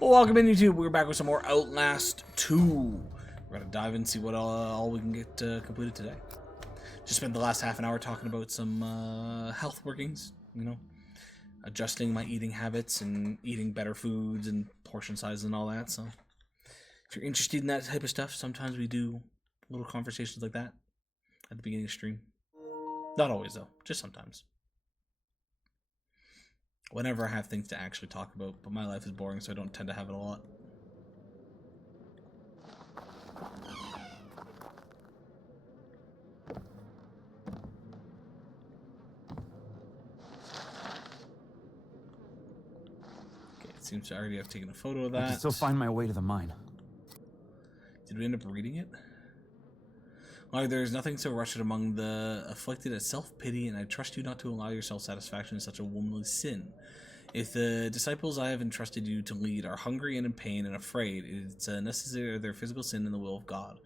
Welcome in, YouTube. We're back with some more Outlast 2. We're gonna dive in and see what all we can get completed today. Just spent the last half an hour talking about some health workings, you know, adjusting my eating habits and eating better foods and portion sizes and all that. So if you're interested in that type of stuff, sometimes we do little conversations like that at the beginning of the stream. Not always, though, just sometimes. Whenever I have things to actually talk about, but my life is boring, so I don't tend to have it a lot. Okay, it seems I already have taken a photo of that. I can still find my way to the mine. Did we end up reading it? Like, there is nothing so wretched among the afflicted as self-pity, and I trust you not to allow your self-satisfaction in such a womanly sin. If the disciples I have entrusted you to lead are hungry and in pain and afraid, it's necessary of their physical sin and the will of God.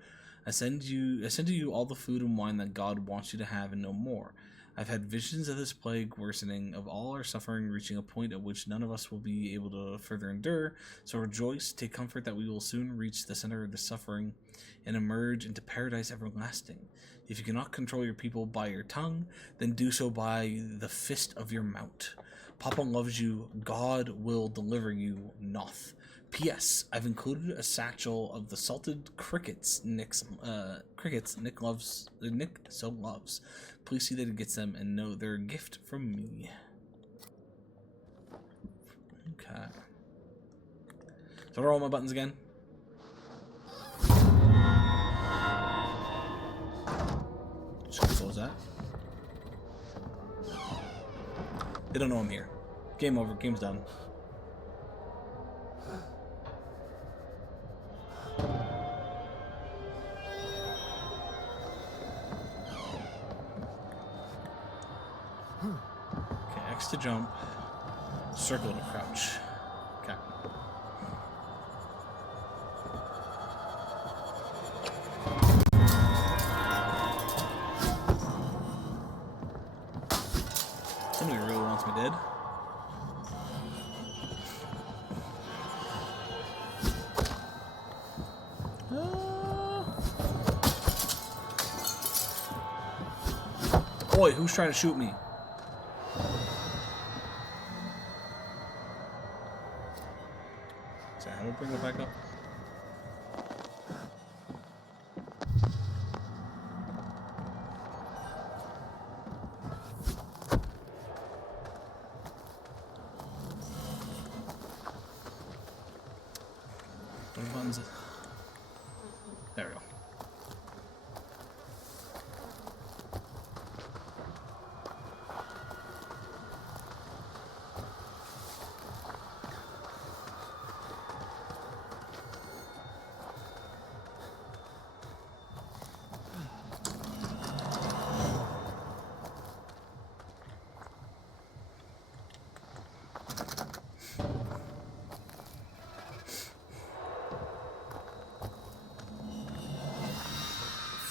I send to you all the food and wine that God wants you to have and no more. I've had visions of this plague worsening, of all our suffering reaching a point at which none of us will be able to further endure. So rejoice, take comfort that we will soon reach the center of the suffering and emerge into paradise everlasting. If you cannot control your people by your tongue, then do so by the fist of your mount. Papa loves you. God will deliver you, Noth. P.S. I've included a satchel of the salted crickets Nick so loves. Please see that he gets them and know they're a gift from me. Okay. So what are all my buttons again? Just gonna close that. They don't know I'm here. Game over. Game's done. Okay, X to jump. Circle to crouch. Okay. Somebody really wants me dead. Boy, who's trying to shoot me? So how do I bring it back up? What buttons? There we go.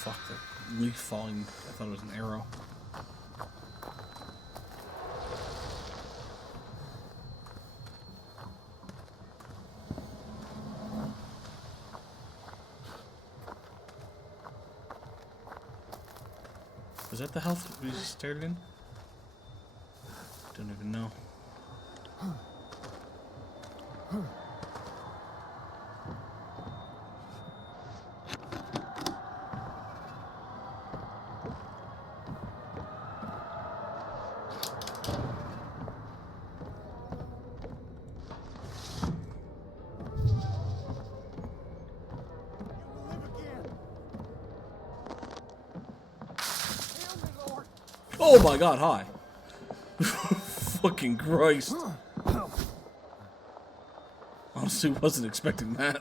Fuck, the leaf falling. I thought it was an arrow. Was that the health we started in? Don't even know. Oh my god, hi. Fucking Christ. Honestly, wasn't expecting that.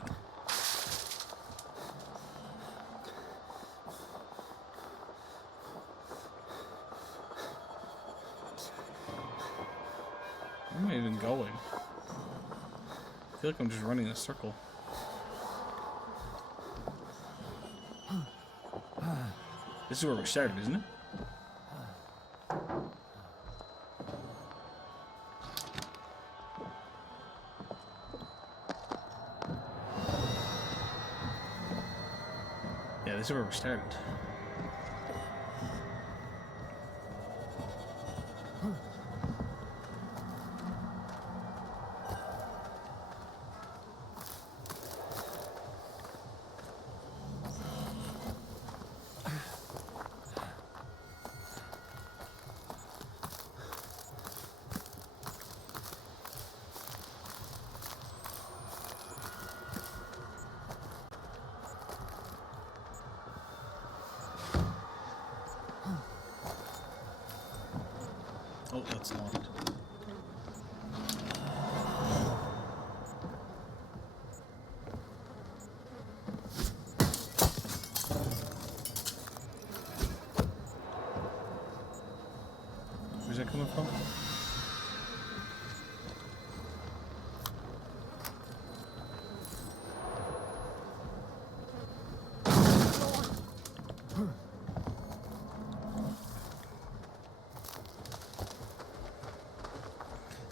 Where am I even going? I feel like I'm just running in a circle. This is where we started, isn't it? Yeah, this is where we started. Oh, that's locked. Where's that coming from?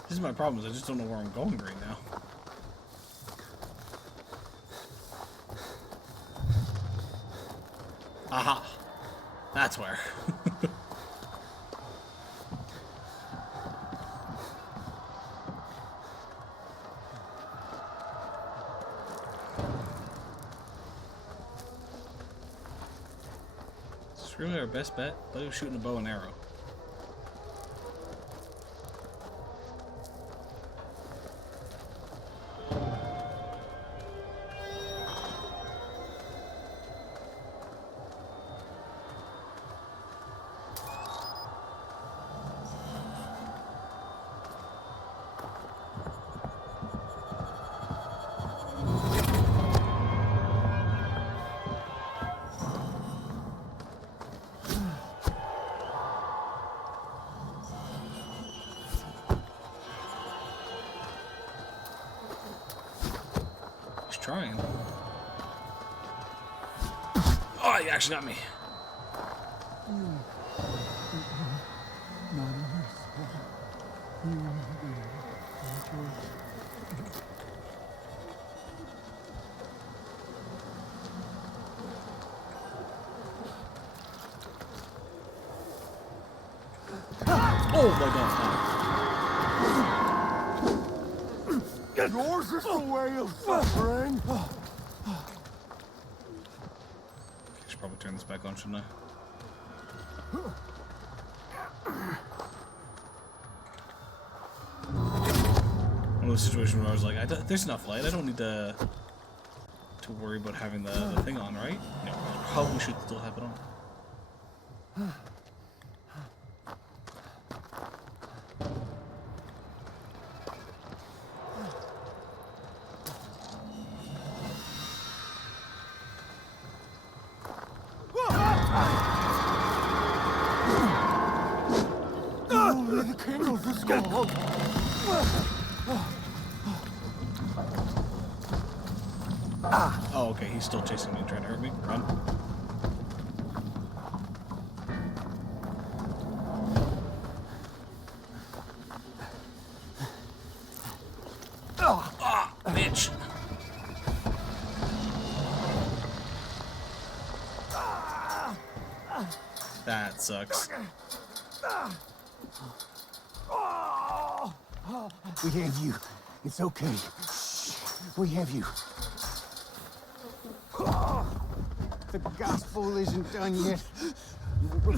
This is my problem, is I just don't know where I'm going right now. Aha! That's where. Is this really our best bet? But was shooting a bow and arrow. Trying. Oh, you actually got me. Oh my God! Yours is the way of suffering. I should probably turn this back on, shouldn't I? One of those situations where I was like, there's enough light. I don't need to worry about having the thing on, right? No, I probably should still have it on. Oh, okay, he's still chasing me and trying to hurt me. Run. Ah, bitch. That sucks. We have you. It's okay. We have you. The gospel isn't done yet. Your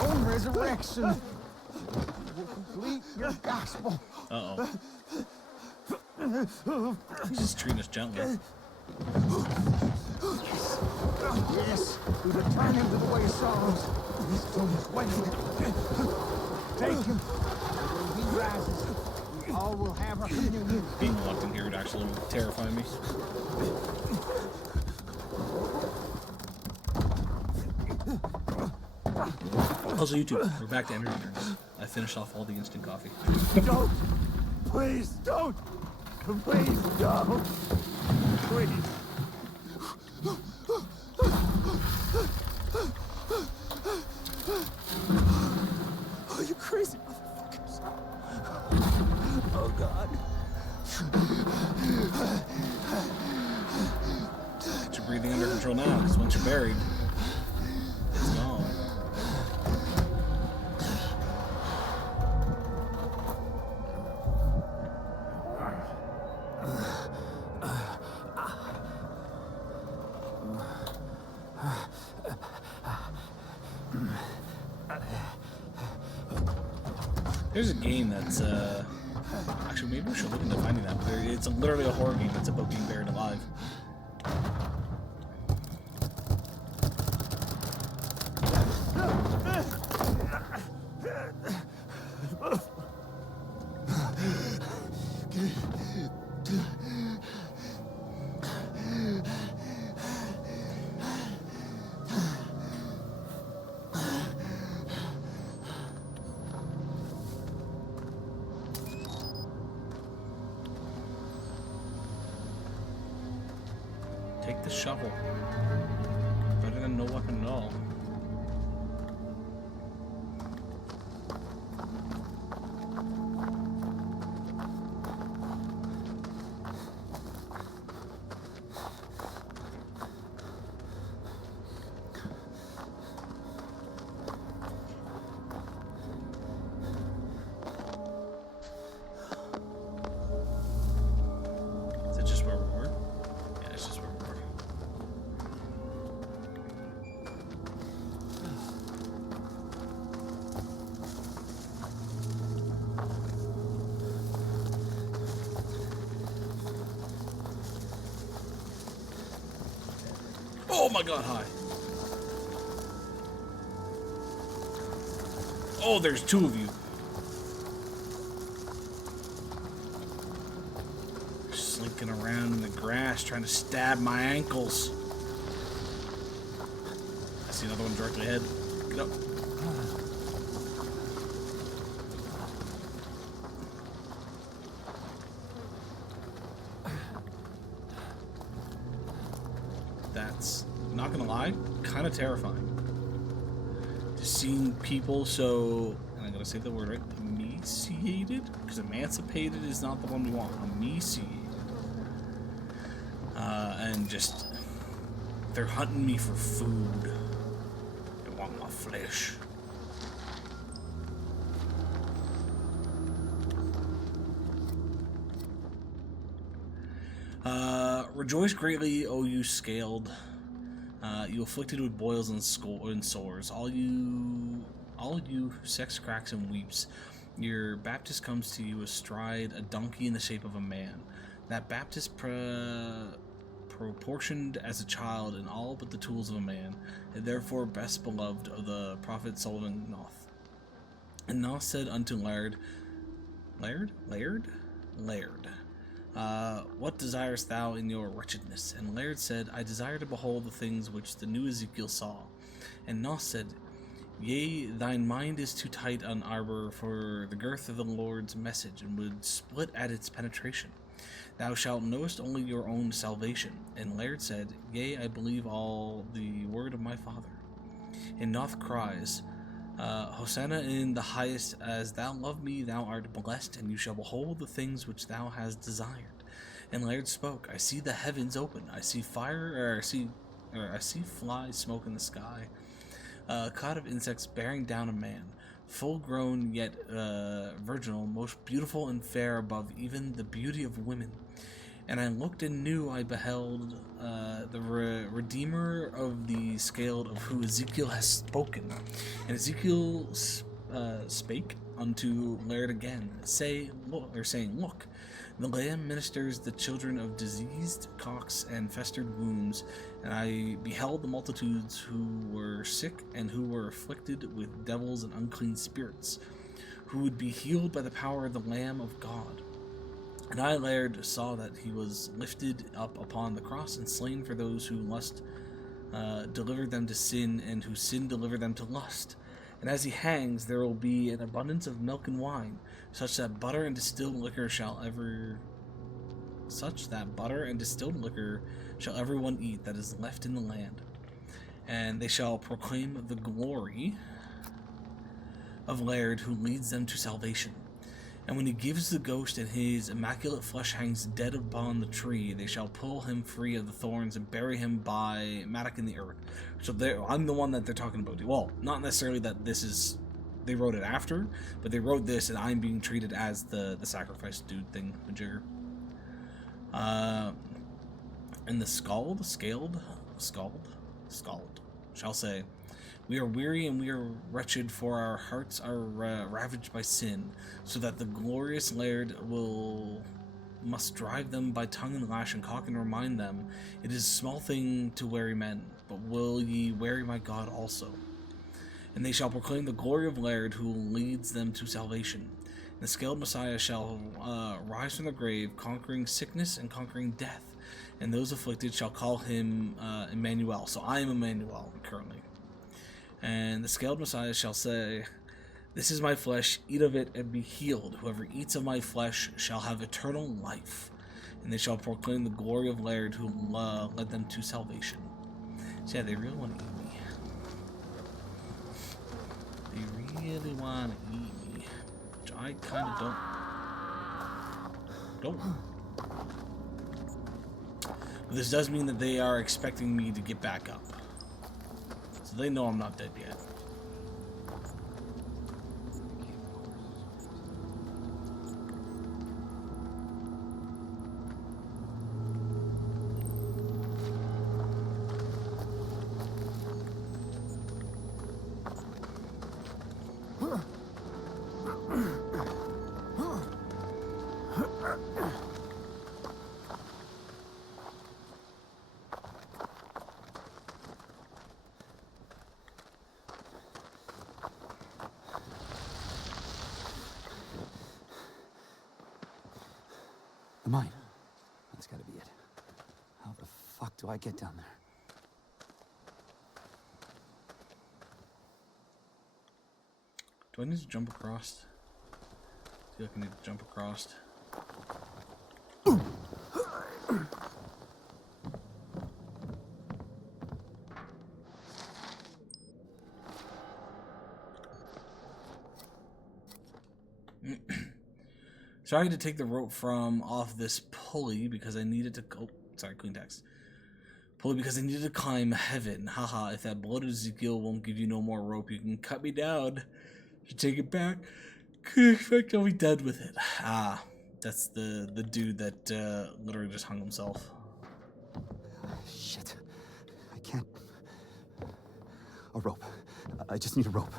own resurrection will complete your gospel. Uh-oh. He's just treating us gently. Yes, we return him to the way of sorrows. This stone is waiting. Take him. When he rises, we all will have our communion. Being locked in here would actually terrify me. Also, YouTube, we're back to energy drinks. I finished off all the instant coffee. Don't! Please don't! Please don't! Please! Oh, you crazy motherfuckers! Oh, God. Get your breathing under control now, because once you're buried, it's gone. There's a game that's, actually, maybe we should look into finding that. But it's literally a horror game that's about being buried alive. Take the shovel. Better than no weapon at all. Is it just where we were? Yeah, it's just where we were. Oh my god, hi. Oh, there's two of you. Slinking around in the grass trying to stab my ankles. I see another one directly ahead. Get up. That's, not gonna lie, kind of terrifying. Just seeing people so, and I'm gonna say the word right, emaciated? Because emancipated is not the one we want. Emaciated. And just, they're hunting me for food. They want my flesh. Rejoice greatly, O you scaled, you afflicted with boils and sores, all you who sex cracks and weeps. Your Baptist comes to you astride a donkey in the shape of a man. That Baptist proportioned as a child in all but the tools of a man, and therefore best beloved of the prophet Solomon Noth. And Noth said unto Laird, what desirest thou in your wretchedness? And Laird said, I desire to behold the things which the new Ezekiel saw. And Noth said, Yea, thine mind is too tight on arbor for the girth of the Lord's message, and would split at its penetration. Thou shalt knowest only your own salvation. And Laird said, Yea, I believe all the word of my father. And Noth cries, Hosanna in the highest, as thou love me, thou art blessed, and you shall behold the things which thou hast desired. And Laird spoke, I see the heavens open, I see fire, I see flies smoke in the sky, a cloud of insects bearing down a man, full grown yet virginal, most beautiful and fair above even the beauty of women. And I looked and knew I beheld the Redeemer of the scaled, of who Ezekiel has spoken. And Ezekiel spake unto Laird again, saying, Look, the Lamb ministers the children of diseased cocks and festered wounds, and I beheld the multitudes who were sick and who were afflicted with devils and unclean spirits, who would be healed by the power of the Lamb of God. And I, Laird, saw that he was lifted up upon the cross and slain for those who lust delivered them to sin, and who sin delivered them to lust. And as he hangs, there will be an abundance of milk and wine, such that butter and distilled liquor shall everyone eat that is left in the land. And they shall proclaim the glory of Laird, who leads them to salvation. And when he gives the ghost and his immaculate flesh hangs dead upon the tree, they shall pull him free of the thorns and bury him by mattock in the earth. So I'm the one that they're talking about. Well, not necessarily that this is, they wrote it after, but they wrote this and I'm being treated as the sacrifice dude thing, majigger. And the scald shall say, we are weary and we are wretched, for our hearts are ravaged by sin, so that the glorious laird must drive them by tongue and lash and cock and remind them, it is a small thing to weary men, but will ye weary my God also? And they shall proclaim the glory of laird, who leads them to salvation. And the scaled Messiah shall rise from the grave, conquering sickness and conquering death, and those afflicted shall call him Emmanuel. So I am Emmanuel currently. And the scaled Messiah shall say, this is my flesh, eat of it and be healed. Whoever eats of my flesh shall have eternal life. And they shall proclaim the glory of laird, who led them to salvation. So yeah, they really want to eat me. They really want to eat me. Which I kind of don't. But this does mean that they are expecting me to get back up. So they know I'm not dead yet. The mine. That's gotta be it. How the fuck do I get down there? Do I need to jump across? I feel like I need to jump across. So I had to take the rope from off this pulley because I needed to go. Sorry, clean text. Pulley because I needed to climb heaven. Haha, if that bloated Ezekiel won't give you no more rope, you can cut me down. You take it back. Could expect I'll be done with it. Ah, that's the dude that literally just hung himself. Shit. I can't. A rope. I just need a rope.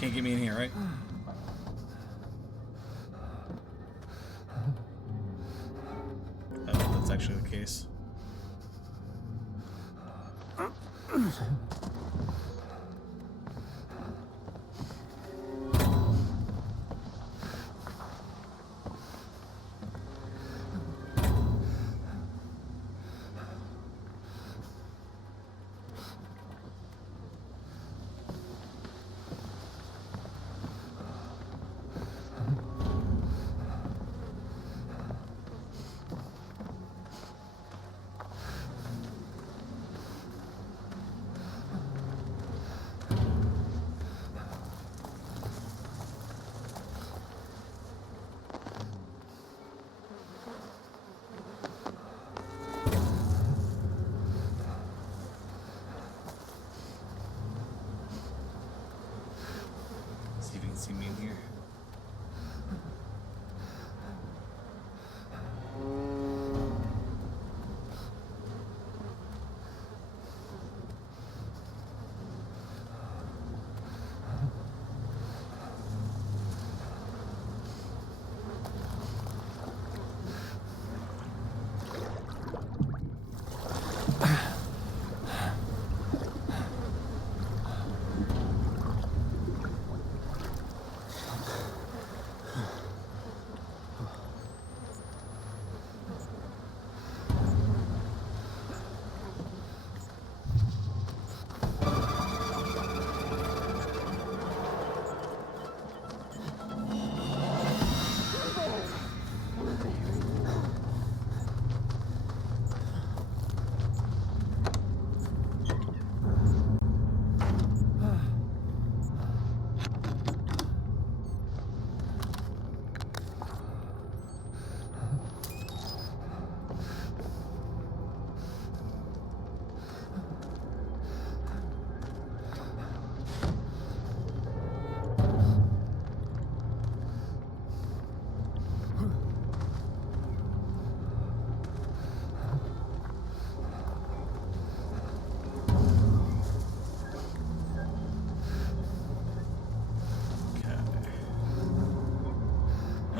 Can't get me in here, right? I don't know if that's actually the case.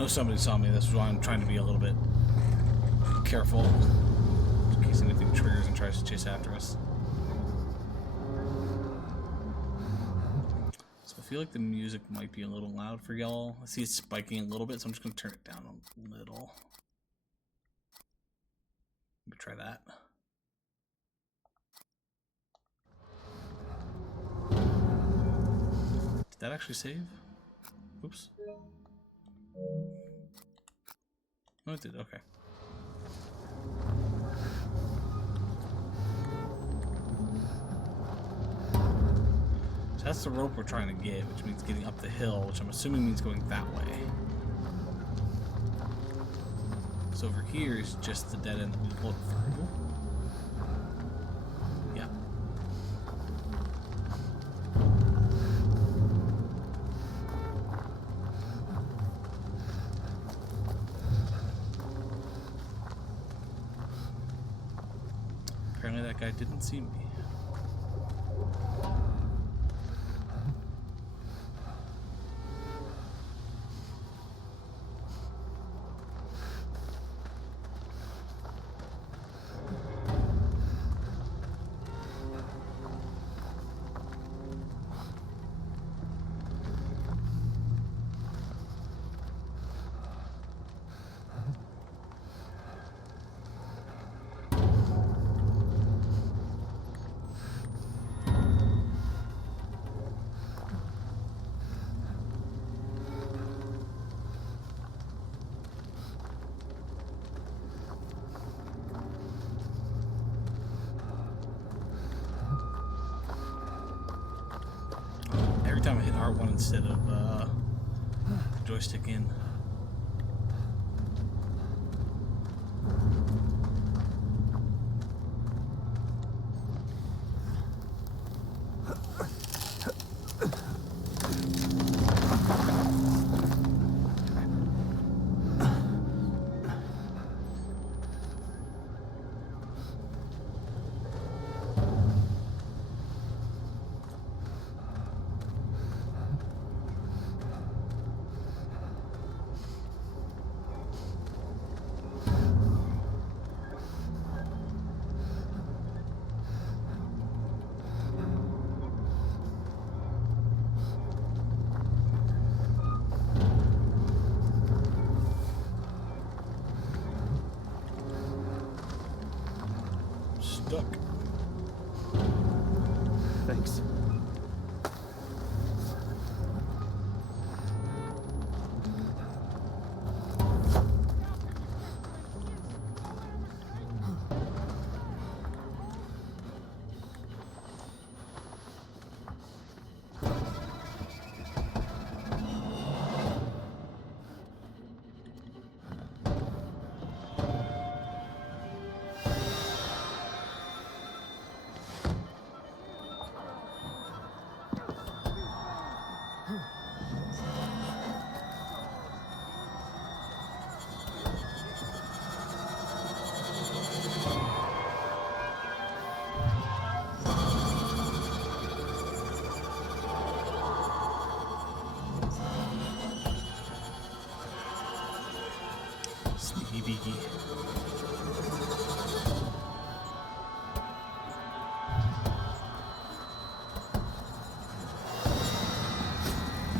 know somebody saw me. That's why I'm trying to be a little bit careful in case anything triggers and tries to chase after us. So I feel like the music might be a little loud for y'all. I see it's spiking a little bit, so I'm just going to turn it down a little. Let me try that. Did that actually save? Oops. No, it did. Okay. So that's the rope we're trying to get, which means getting up the hill, which I'm assuming means going that way. So over here is just the dead end that we look through. Yeah. Apparently that guy didn't see me. Every time I hit R1 instead of joystick in. Stuck. Thanks. Sneaky beaky.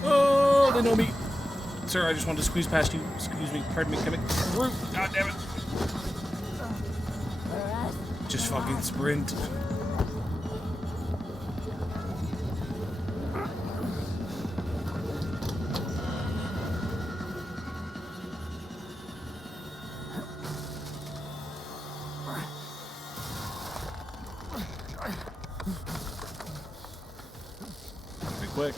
Oh, they know me. Sir, I just wanted to squeeze past you. Excuse me. Pardon me. Coming through. God damn it. Just fucking sprint. Be quick.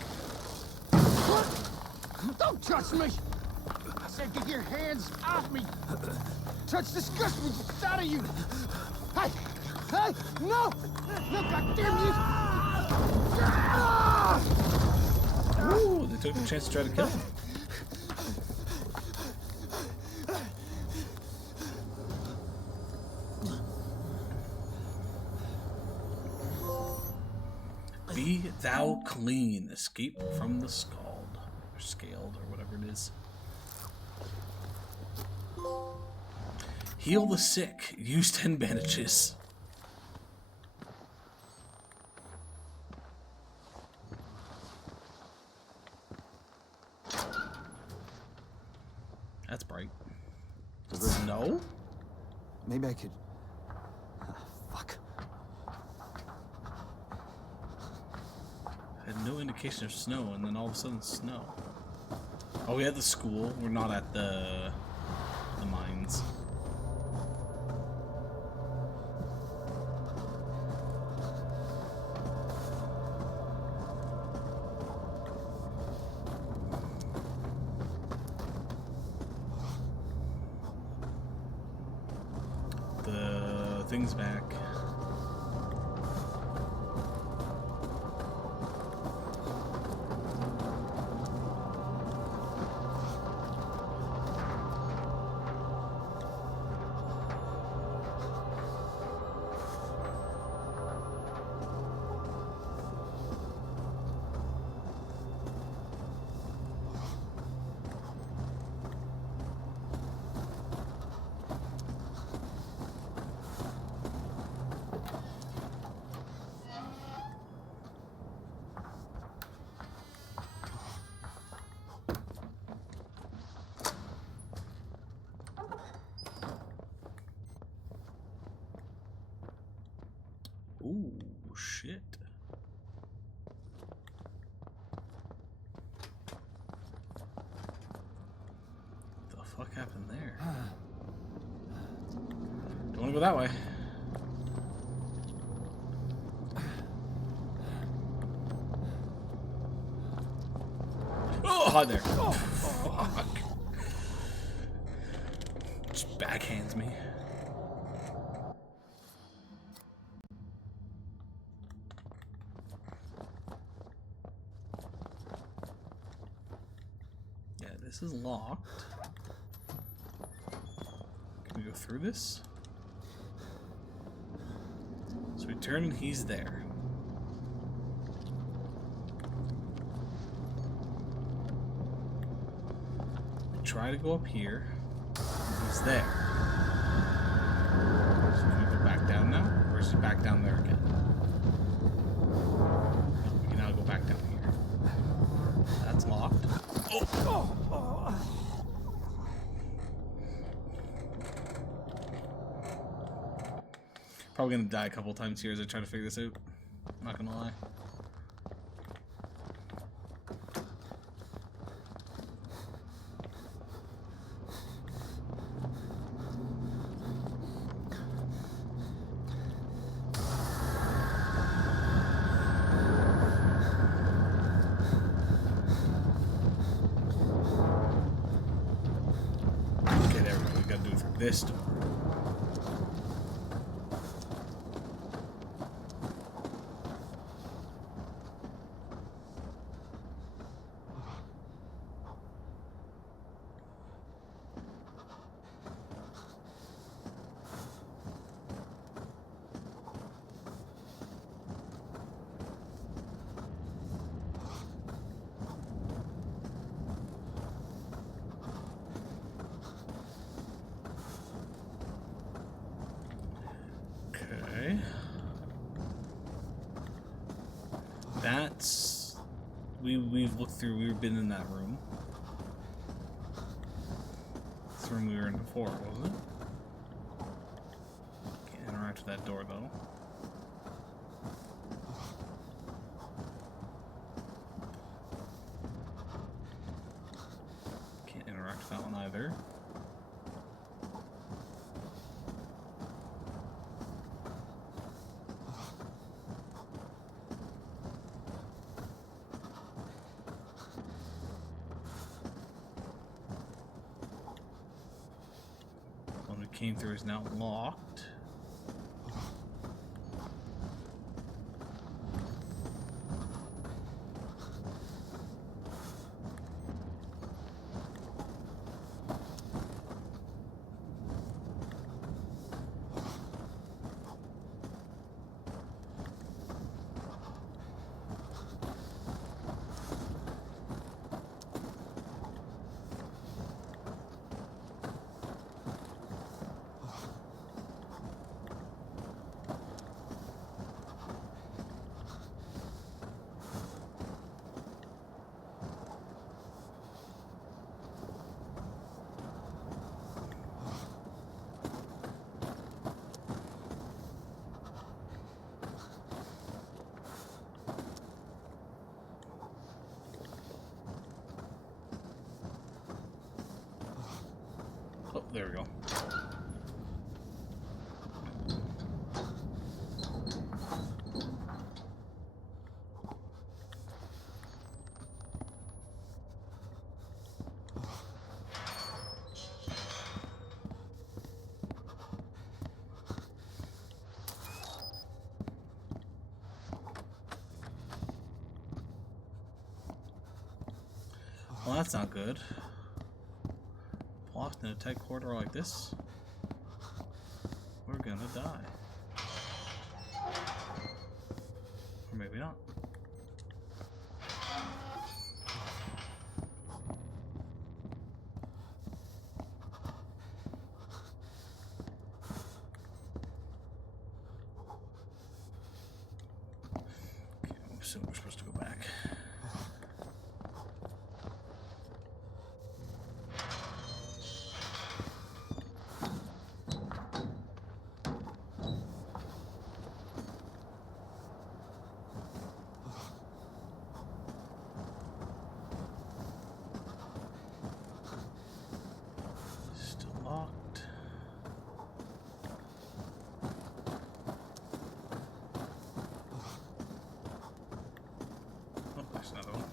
Don't touch me! I said get your hands off me! Touch disgusts me just out of you! Hey! Hey! No! No, goddamn you! Ooh, they took the chance to try to kill him. Be thou clean. Escape from the scald. Or scaled, or whatever it is. Heal the sick. Use 10 bandages. That's bright. Snow? Maybe I could... fuck. I had no indication of snow, and then all of a sudden snow. Oh, we had the school. We're not at the mines. The thing's back. Ooh, shit. What the fuck happened there? Don't want to go that way. Oh, hi there. Oh, fuck. Just backhands me. This is locked. Can we go through this? So we turn and he's there. We try to go up here. He's there. So can we go back down now? Or is he back down there again? No, we can now go back down here. That's locked. Oh! Probably gonna die a couple times here as I try to figure this out. Not gonna lie. Okay, there we go. We gotta do it through this door. Okay. That's... We've looked through, we've been in that room. This room we were in before, wasn't it? Can't interact with that door though. Can't interact with that one either. One we came through is now locked. there we go. Well, that's not good. Locked in a tight corridor like this, we're gonna die. Or maybe not. Okay, so we're supposed to go back. Still locked. Oh, there's another one.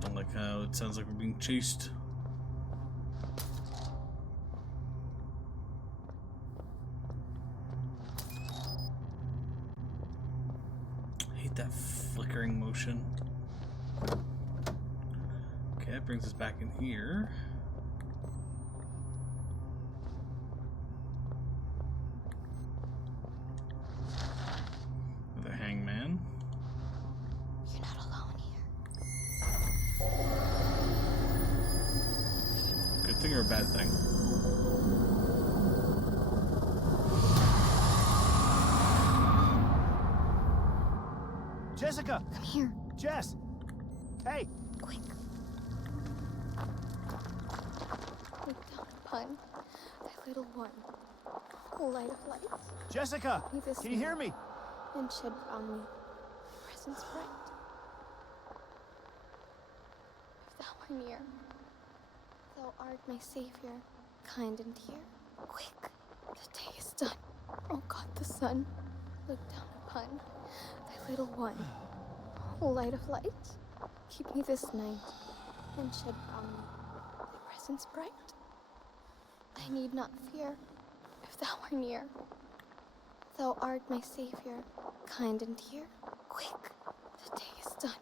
Don't like how it sounds like we're being chased. Hate that flickering motion. Okay, that brings us back in here. Another hangman. You're not alone here. Good thing or a bad thing? Jessica! Come here, Jess! Hey! quick. Look down upon thy little one. O light of light, Jessica! Leave this Can you hear me? and shed round me thy presence bright. If thou art near, thou art my savior, kind and dear. Quick, the day is done. O God the Son, look down upon thy little one. O light of light, keep me this night, and shed round me thy presence bright. I need not fear, if thou art near. Thou art my savior, kind and dear. Quick, the day is done.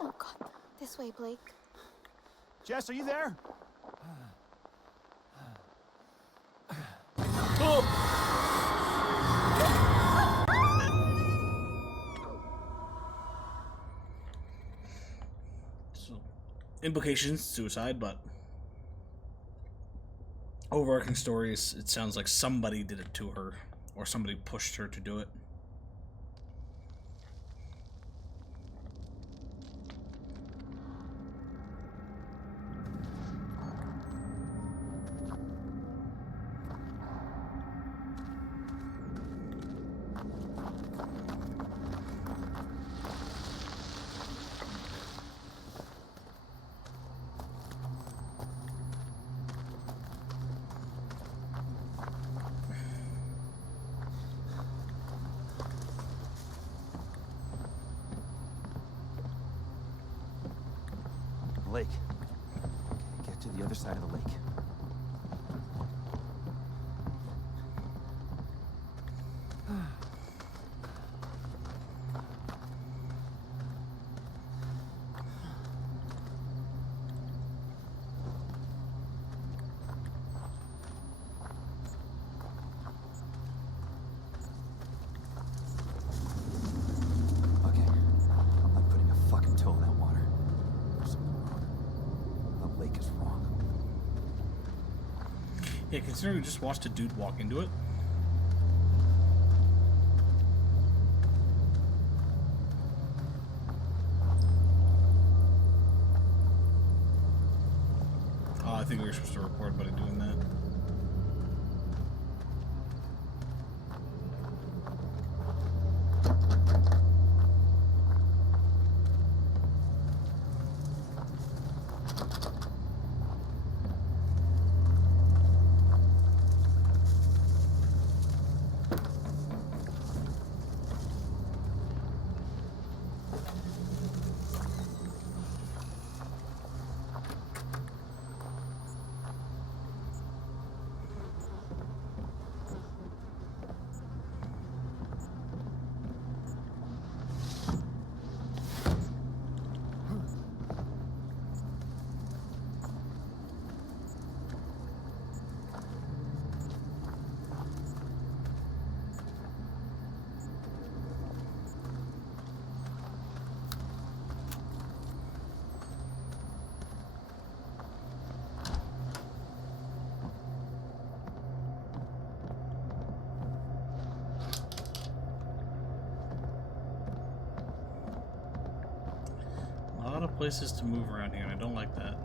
Oh God, this way, Blake. Jess, are you there? So, implications, suicide, but overarching stories, it sounds like somebody did it to her, or somebody pushed her to do it. Lake. Okay, get to the other side of the lake. fucking toe that water. There's something wrong. The lake is wrong. Yeah, considering we just watched a dude walk into it. Oh, I think we were supposed to record by doing that. A lot of places to move around here, and I don't like that.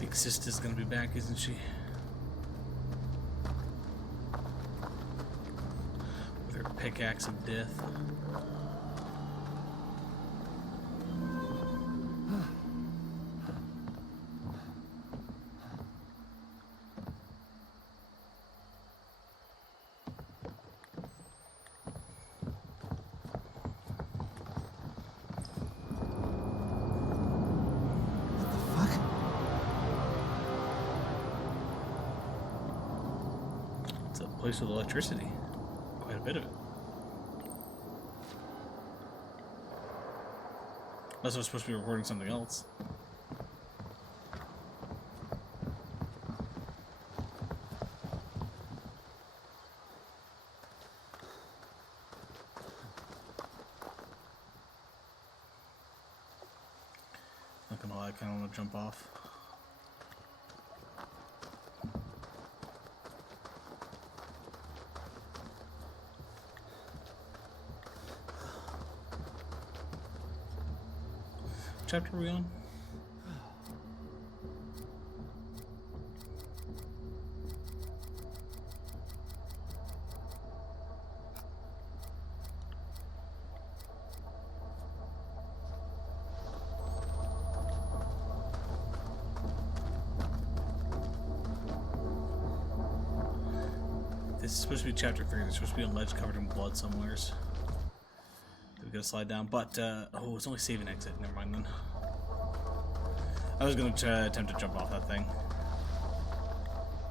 Big sister's gonna be back, isn't she? With her pickaxe of death. It's a place with electricity. Quite a bit of it. Unless I was supposed to be recording something else. Not gonna lie, I kinda wanna jump off. Chapter are we on? This is supposed to be chapter 3. There's supposed to be a ledge covered in blood somewheres. We gotta slide down, but oh, it's only save and exit. Never mind then. I was gonna attempt to jump off that thing,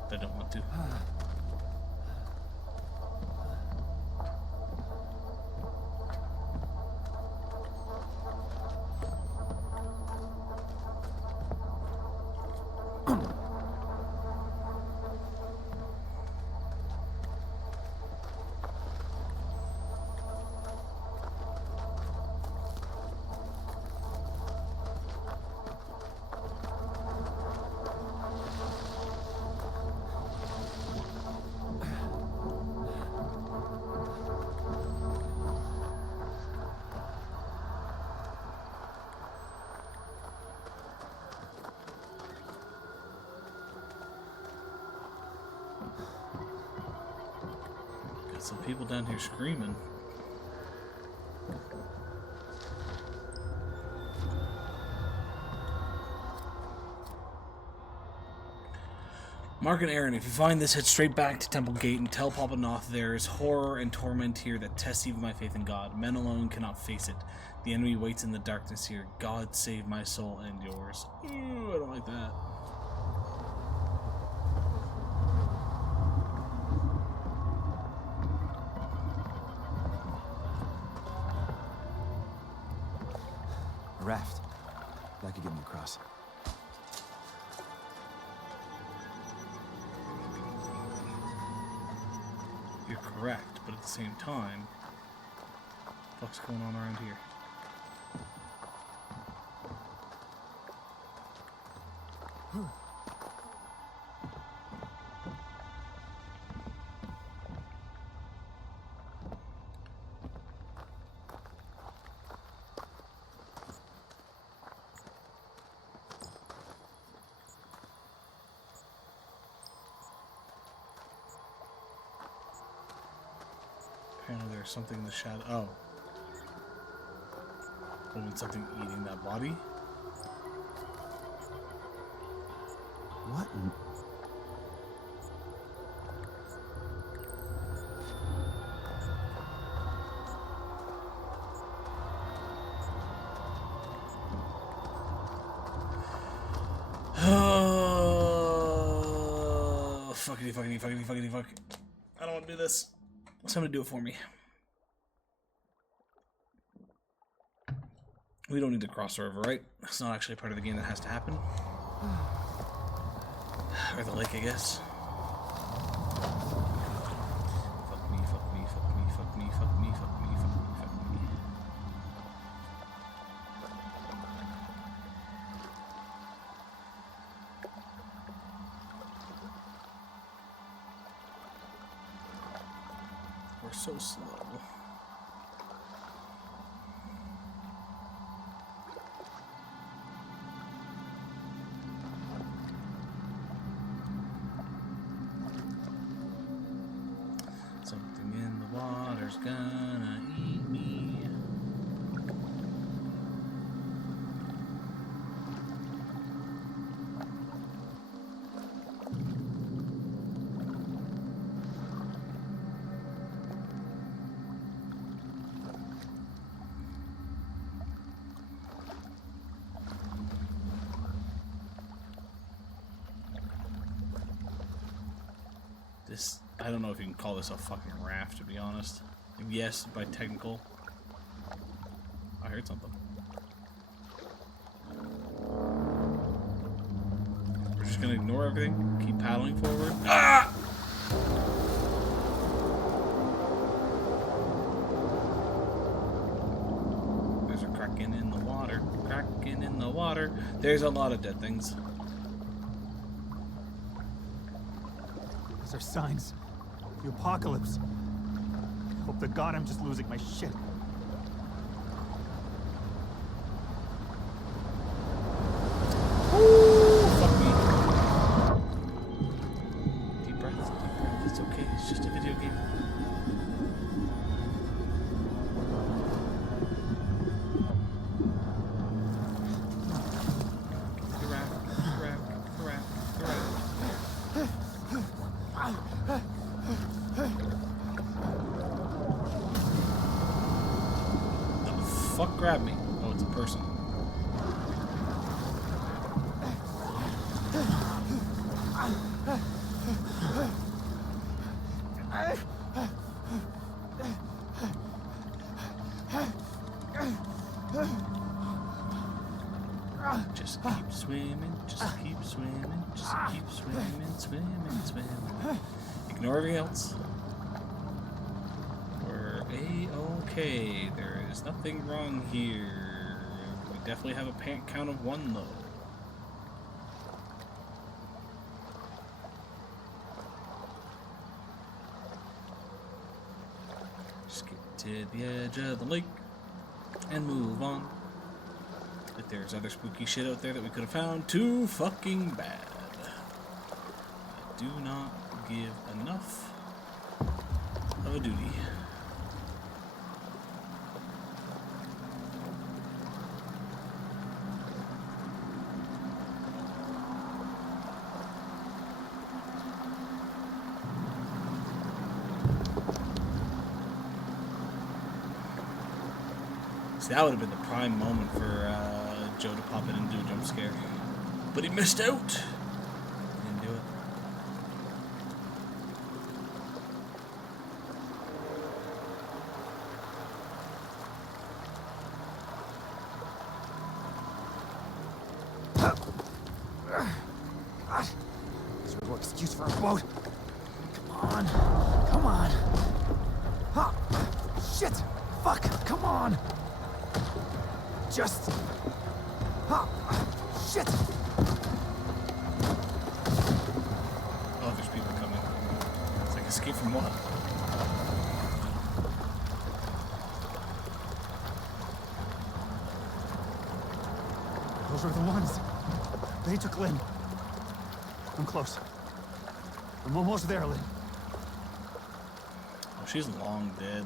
but I don't want to. Some people down here screaming. Mark and Aaron, if you find this, head straight back to Temple Gate and tell Papa Noth there is horror and torment here that tests even my faith in God. Men alone cannot face it. The enemy waits in the darkness here. God save my soul and yours. Ooh, I don't like that. A raft. That could get me across. You're correct, but at the same time, what's going on around here? Apparently there's something in the shadow. Oh. Oh, and something eating that body? What in... Oh, fuckity, fuckity, fuckity, fuckity, fuck. I don't want to do this. Somebody do it for me. We don't need to cross the river, right? It's not actually part of the game that has to happen. Or the lake, I guess. Fuck me, fuck me, fuck me, fuck me, fuck me, fuck me, fuck me, fuck me. We're so slow. Something in the water's gonna eat me. This, I don't know if you can call this a fucking raft, to be honest. Yes, by technical. I heard something. We're just gonna ignore everything, keep paddling forward. Ah! There's a kraken in the water. Kraken in the water. There's a lot of dead things. Those are signs. The apocalypse. Hope to God I'm just losing my shit. Fuck me. Deep breath, it's okay, it's just a video game. Fuck grabbed me. Oh, it's a person. Just keep swimming, just keep swimming, just keep swimming, swimming, swimming. Ignore everything else. We're A-okay. There is nothing wrong here. We definitely have a pant count of 1 though. Just get to the edge of the lake and move on. But there's other spooky shit out there that we could have found. Too fucking bad. I do not give enough of a duty. See, that would have been the prime moment for Joe to pop in and do a jump scare. But he missed out. Didn't do it. Shit! Fuck! Come on! Just... Ah, shit! Oh, there's people coming. It's like escape from what? Those are the ones. They took Lynn. I'm close. I'm almost there, Lynn. Oh, she's long dead.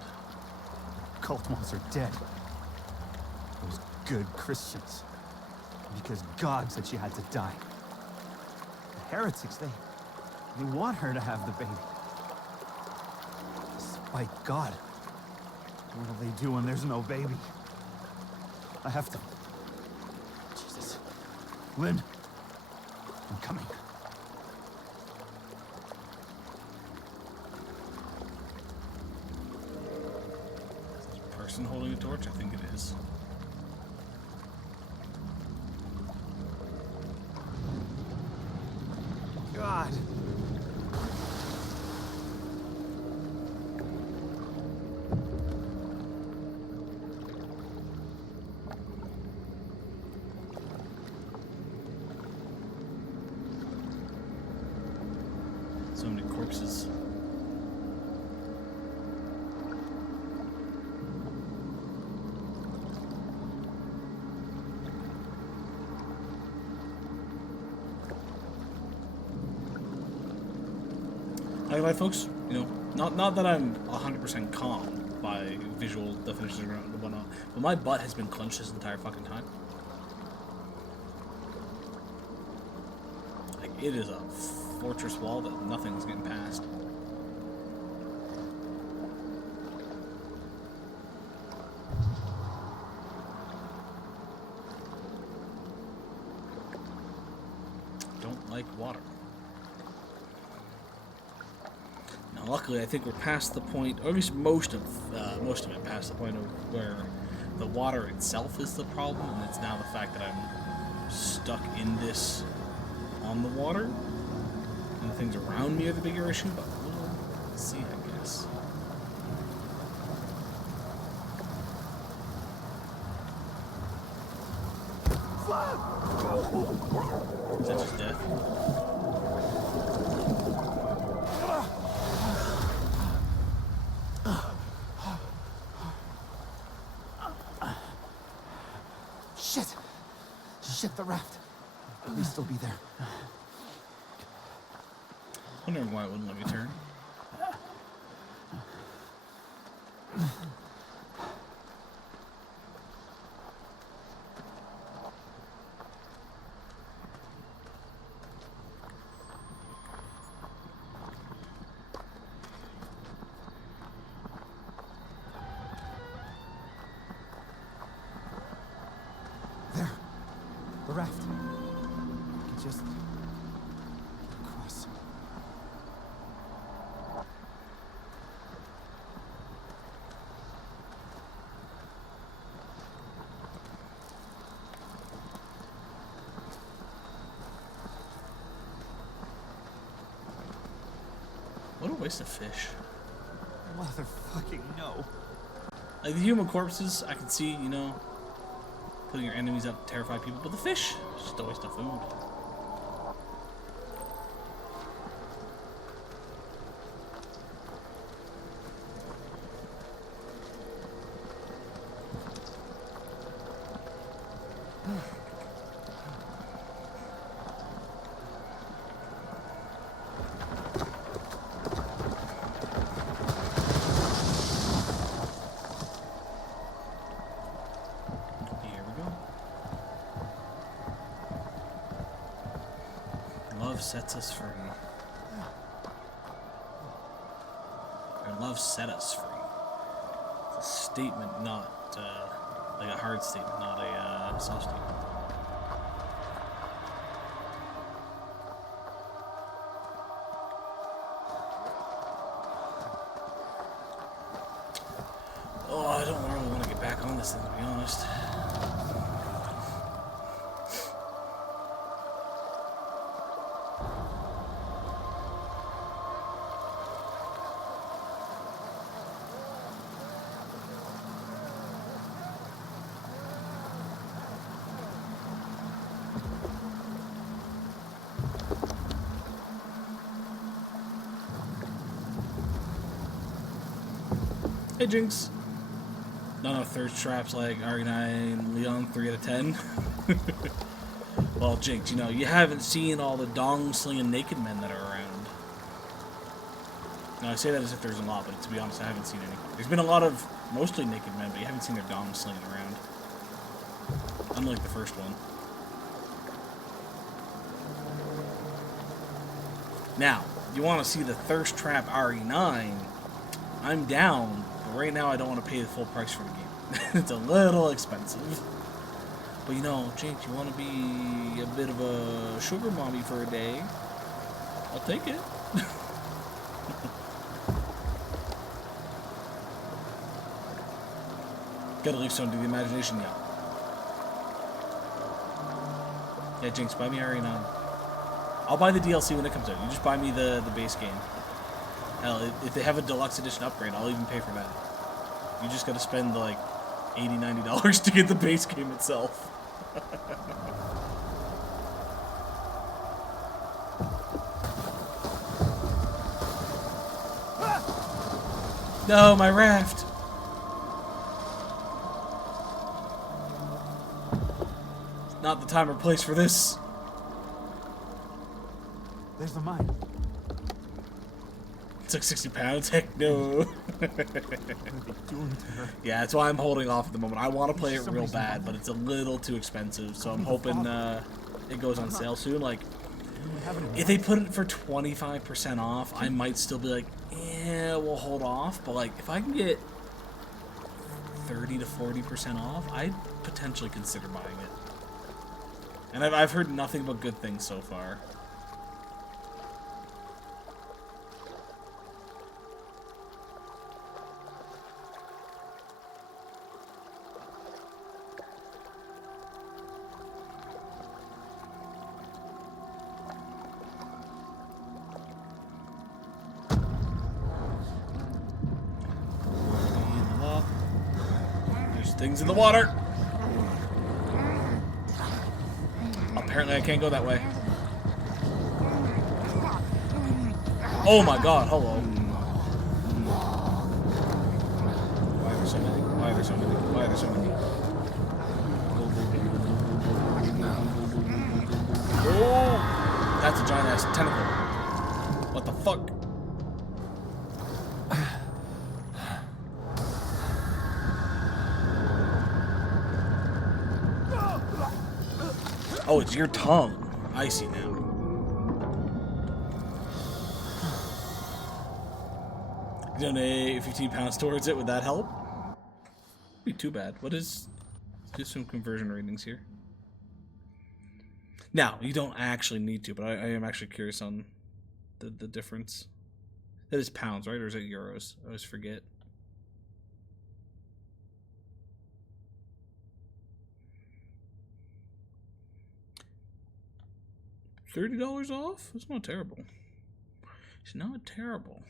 Cult monks are dead. Those good Christians. Because God said she had to die. The heretics, they want her to have the baby. Despite God. What do they do when there's no baby? I have to... Jesus. Lynn. I'm coming. Person holding a torch? I think it is. God. So many corpses. Like folks, you know, not that I'm 100% calm by visual definitions and whatnot, but my butt has been clenched this entire fucking time. Like, it is a fortress wall that nothing's getting past. Don't like water. Luckily, I think we're past the point, or at least most of it past the point of where the water itself is the problem, and it's now the fact that I'm stuck in this on the water, and the things around me are the bigger issue, but we'll see, I guess. Is that just death? Shit, the raft. Please still be there. Wondering why it wouldn't let me turn. There. The raft. I can just get across. What a waste of fish. Motherfucking no. Like, the human corpses, I can see, you know, putting your enemies up to terrify people, but the fish, it's just a waste of food. Love sets us free. Or love set us free. It's a statement, not like a hard statement, not a soft statement. Oh, I don't really want to get back on this thing, to be honest. Hey, Jinx. Not enough thirst traps like RE9 Leon 3 out of 10. Well, Jinx, you know, you haven't seen all the dong-slinging naked men that are around. Now, I say that as if there's a lot, but to be honest, I haven't seen any. There's been a lot of mostly naked men, but you haven't seen their dongs slinging around. Unlike the first one. Now, you want to see the Thirst Trap RE9, I'm down, but right now I don't want to pay the full price for the game. It's a little expensive. But you know, Jake, you want to be a bit of a sugar mommy for a day? I'll take it. Gotta leave something to the imagination now. Yeah, Jinx, buy me RE9. I'll buy the DLC when it comes out. You just buy me the base game. Hell, if they have a deluxe edition upgrade, I'll even pay for that. You just gotta spend like $80, $90 to get the base game itself. No, my raft! Not the time or place for this. There's the mine. It's like 60 pounds. Heck no. What are they doing to her? Yeah, that's why I'm holding off at the moment. I want to play it real bad, but it's a little too expensive. So I'm hoping it goes on sale soon. Like, if they put it for 25% off, I might still be like, yeah, we'll hold off. But like, if I can get 30 to 40% off, I'd potentially consider buying it. And I've heard nothing but good things so far. There's things in the water. Apparently I can't go that way. Oh my god, hello. Why are there so many? Why are there so many? Why are there so many? Oh! That's a giant ass tentacle. What the fuck? Oh, it's your tongue. I see now. Donate 15 pounds towards it. Would that help? Be too bad. What is... Let's do some conversion ratings here. Now, you don't actually need to, but I am actually curious on the difference. That is pounds, right? Or is it euros? I always forget. $30 off? That's not terrible. It's not terrible.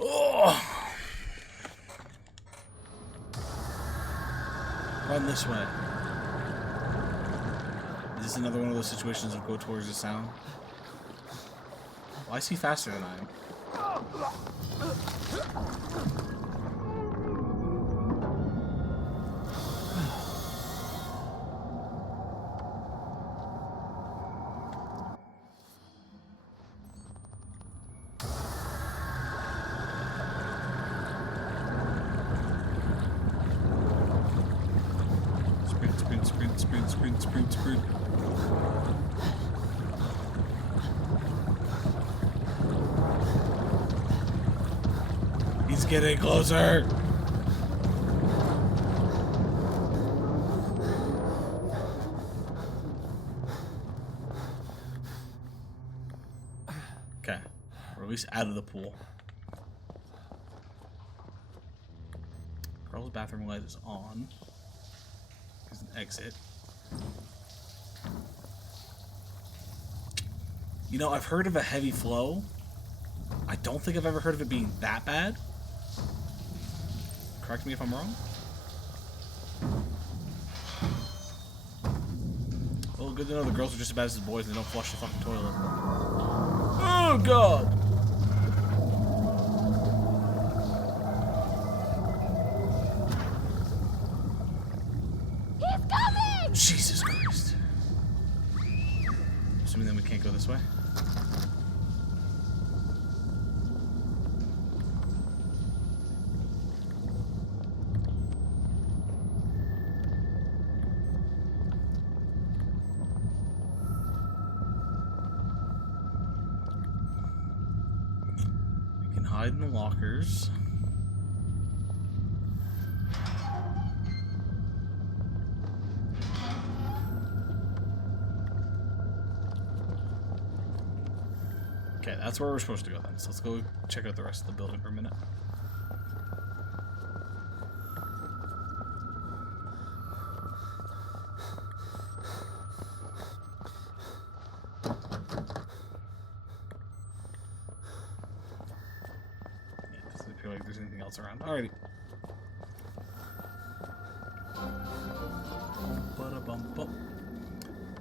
Oh! Run this way. Is this another one of those situations of go towards the sound? Well, I see faster than I am. Sprint. He's getting closer. Okay, or at least out of the pool. Girl's bathroom light is on. There's an exit. You know, I've heard of a heavy flow. I don't think I've ever heard of it being that bad. Correct me if I'm wrong. Well, good to know the girls are just as bad as the boys and they don't flush the fucking toilet. Oh, God! He's coming! Jesus Christ. Assuming then we can't go this way. We can hide in the lockers. Okay, that's where we're supposed to go then. So let's go check out the rest of the building for a minute. Yeah, doesn't feel like there's anything else around. Alrighty.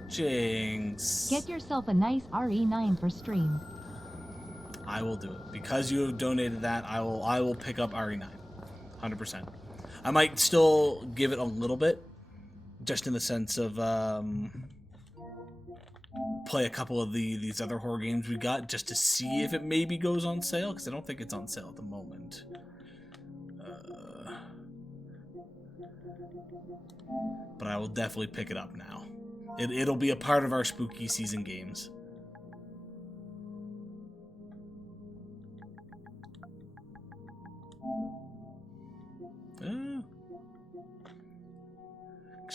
Jinx. Get yourself a nice RE9 for stream. I will do it. Because you have donated that, I will pick up RE9. 100%. I might still give it a little bit, just in the sense of play a couple of these other horror games we got, just to see if it maybe goes on sale, because I don't think it's on sale at the moment. But I will definitely pick it up now. It'll be a part of our spooky season games.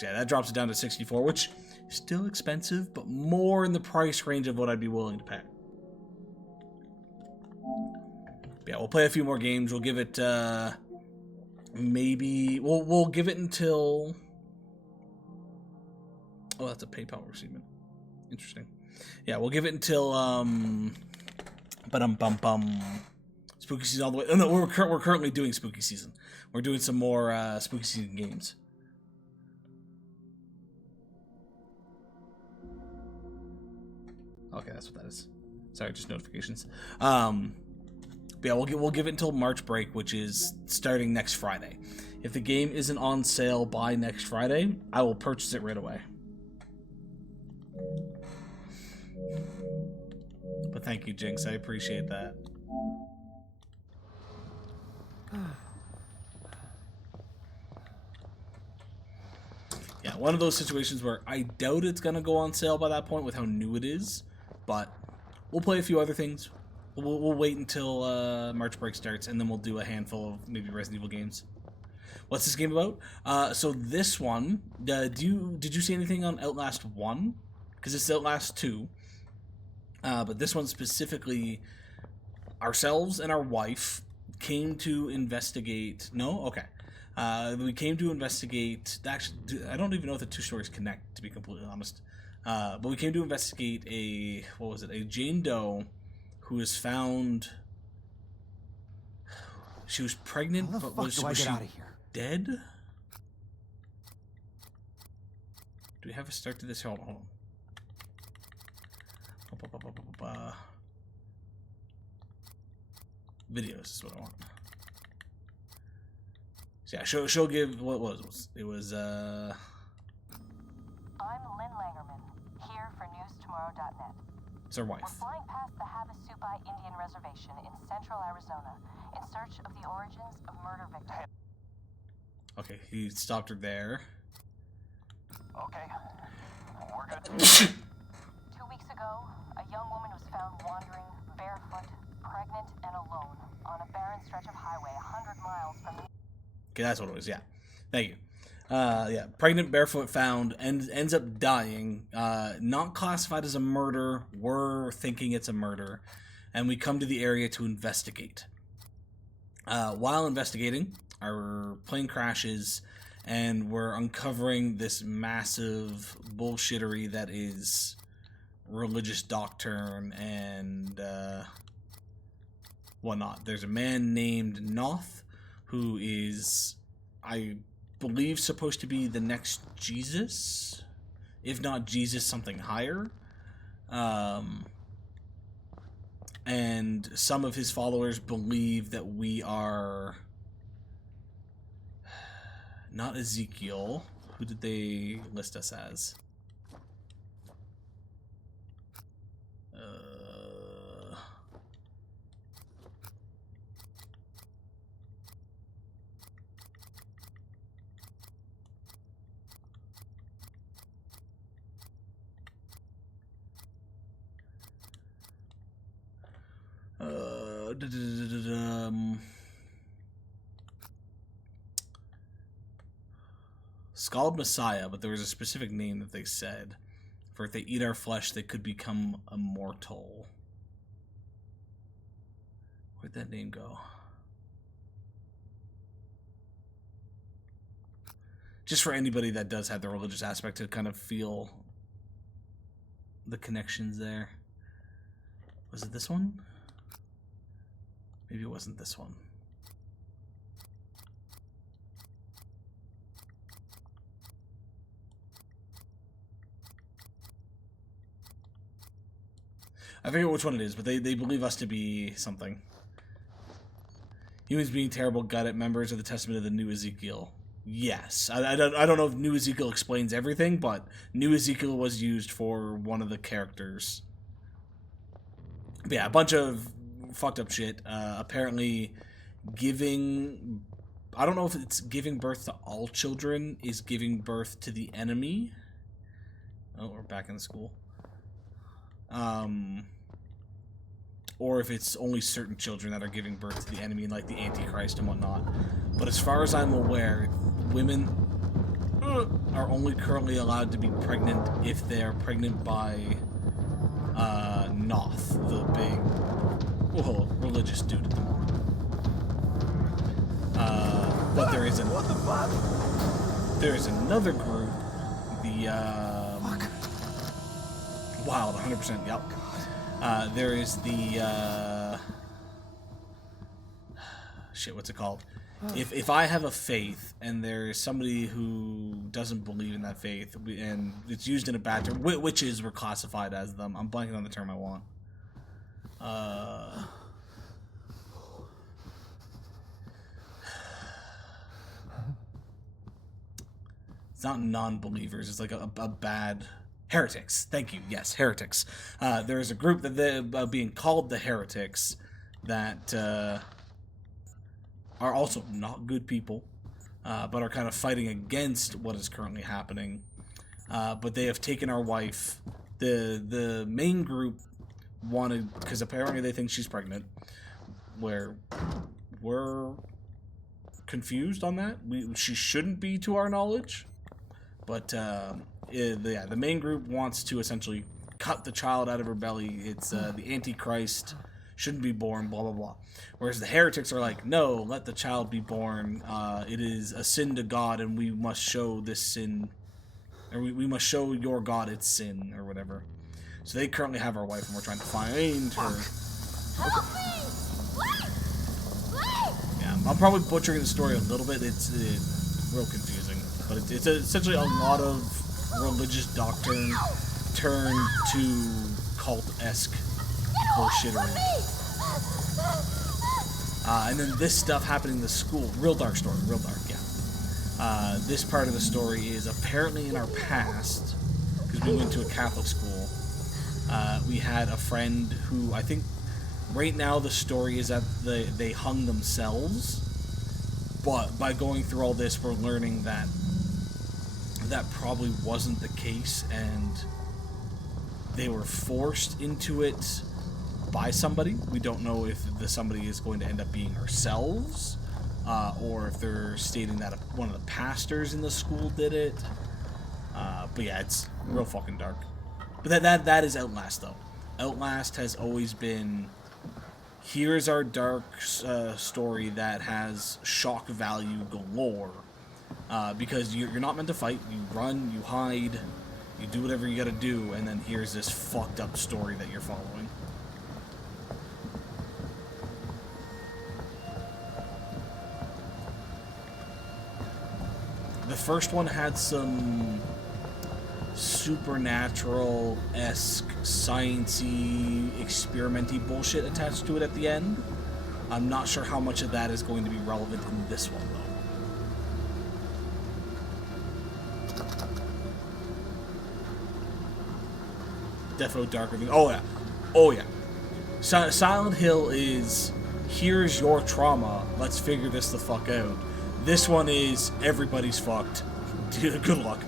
Yeah, that drops it down to 64, which is still expensive, but more in the price range of what I'd be willing to pay. Yeah, we'll play a few more games. We'll give it maybe we'll give it until. Oh, that's a PayPal receipt. Interesting. Yeah, we'll give it until spooky season all the way. Oh, no, we're currently doing spooky season. We're doing some more spooky season games. Okay, that's what that is. Sorry, just notifications. But yeah, we'll give it until March break, which is starting next Friday. If the game isn't on sale by next Friday, I will purchase it right away. But thank you, Jinx. I appreciate that. Yeah, one of those situations where I doubt it's going to go on sale by that point with how new it is. But we'll play a few other things. We'll wait until March break starts, and then we'll do a handful of maybe Resident Evil games. What's this game about? So this one, did you see anything on Outlast 1? Because it's Outlast 2. But this one specifically, ourselves and our wife came to investigate. No? Okay. We came to investigate. Actually, I don't even know if the two stories connect, to be completely honest. But we came to investigate a Jane Doe who was found. She was pregnant, but was she dead? Do we have a start to this? Hold on. Videos is what I want. So yeah, she'll give what was it was I'm Lynn Langerman, here for newstomorrow.net. It's her wife. We're flying past the Havasupai Indian Reservation in central Arizona in search of the origins of murder victims. Okay, he stopped her there. Okay, we're good. 2 weeks ago, a young woman was found wandering barefoot, pregnant, and alone on a barren stretch of highway 100 miles from the... Okay, that's what it was. Yeah, thank you. Yeah, pregnant, barefoot, found, and ends up dying. Not classified as a murder. We're thinking it's a murder, and we come to the area to investigate. While investigating, our plane crashes, and we're uncovering this massive bullshittery that is religious doctrine and whatnot. There's a man named Noth who is I believe, supposed to be the next Jesus. If not Jesus, something higher. And some of his followers believe that we are not Ezekiel. Who did they list us as? Scald Messiah, but there was a specific name that they said. For if they eat our flesh, they could become immortal. Where'd that name go? Just for anybody that does have the religious aspect to kind of feel the connections there. Was it this one? Maybe it wasn't this one. I forget which one it is, but they believe us to be something. Humans being terrible, gutted members of the testament of the new Ezekiel. Yes. I don't know if new Ezekiel explains everything, but new Ezekiel was used for one of the characters. But yeah, a bunch of fucked up shit. Apparently giving... I don't know if it's giving birth to all children is giving birth to the enemy. Oh, we're back in school. Or if it's only certain children that are giving birth to the enemy, like the Antichrist and whatnot. But as far as I'm aware, women are only currently allowed to be pregnant if they're pregnant by Noth, the big religious dude at the moment. But there is another group, the Wild, 100%, yep. There is the shit, what's it called? If I have a faith and there's somebody who doesn't believe in that faith and it's used in a bad term, witches were classified as them. I'm blanking on the term I want. It's not non-believers. It's like a bad... Heretics. Thank you. Yes, heretics. There is a group that they're being called the heretics that are also not good people, but are kind of fighting against what is currently happening. But they have taken our wife. The main group wanted, because apparently they think she's pregnant. Where we're confused on that. She shouldn't be, to our knowledge. But the main group wants to essentially cut the child out of her belly. It's the Antichrist, shouldn't be born, blah, blah, blah. Whereas the heretics are like, no, let the child be born. It is a sin to God, and we must show this sin, or we must show your God its sin, or whatever. So they currently have our wife, and we're trying to find her. Help me! Please! Yeah, I'm probably butchering the story a little bit. It's real confusing. But it's essentially a lot of religious doctrine turned to cult-esque bullshittery. And then this stuff happening in the school. Real dark story. Real dark, yeah. This part of the story is apparently in our past, because we went to a Catholic school. We had a friend who, I think, right now the story is that they hung themselves. But by going through all this, we're learning that that probably wasn't the case, and they were forced into it by somebody. We don't know if the somebody is going to end up being ourselves, or if they're stating that one of the pastors in the school did it. But yeah, it's real fucking dark. But that is Outlast, though. Outlast has always been, here's our dark story that has shock value galore. Because you're not meant to fight. You run, you hide, you do whatever you gotta do, and then here's this fucked up story that you're following. the first one had some supernatural-esque, science-y, experimenty bullshit attached to it at the end. I'm not sure how much of that is going to be relevant in this one, though. Defo darker than... Oh, yeah. Oh, yeah. Silent Hill is, here's your trauma, let's figure this the fuck out. This one is, everybody's fucked. Good luck.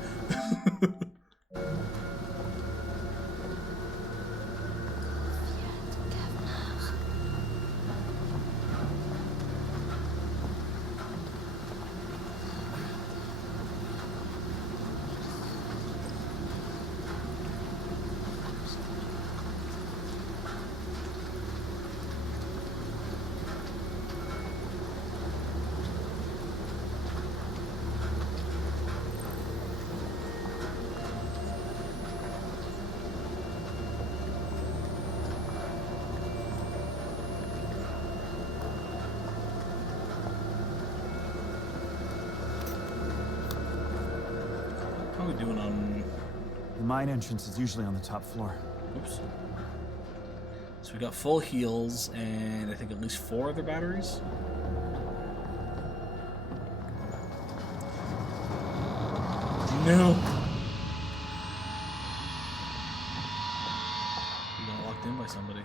How are we doing on... The mine entrance is usually on the top floor. Oops. So we got full heals and I think at least 4 other batteries. No. You got locked in by somebody.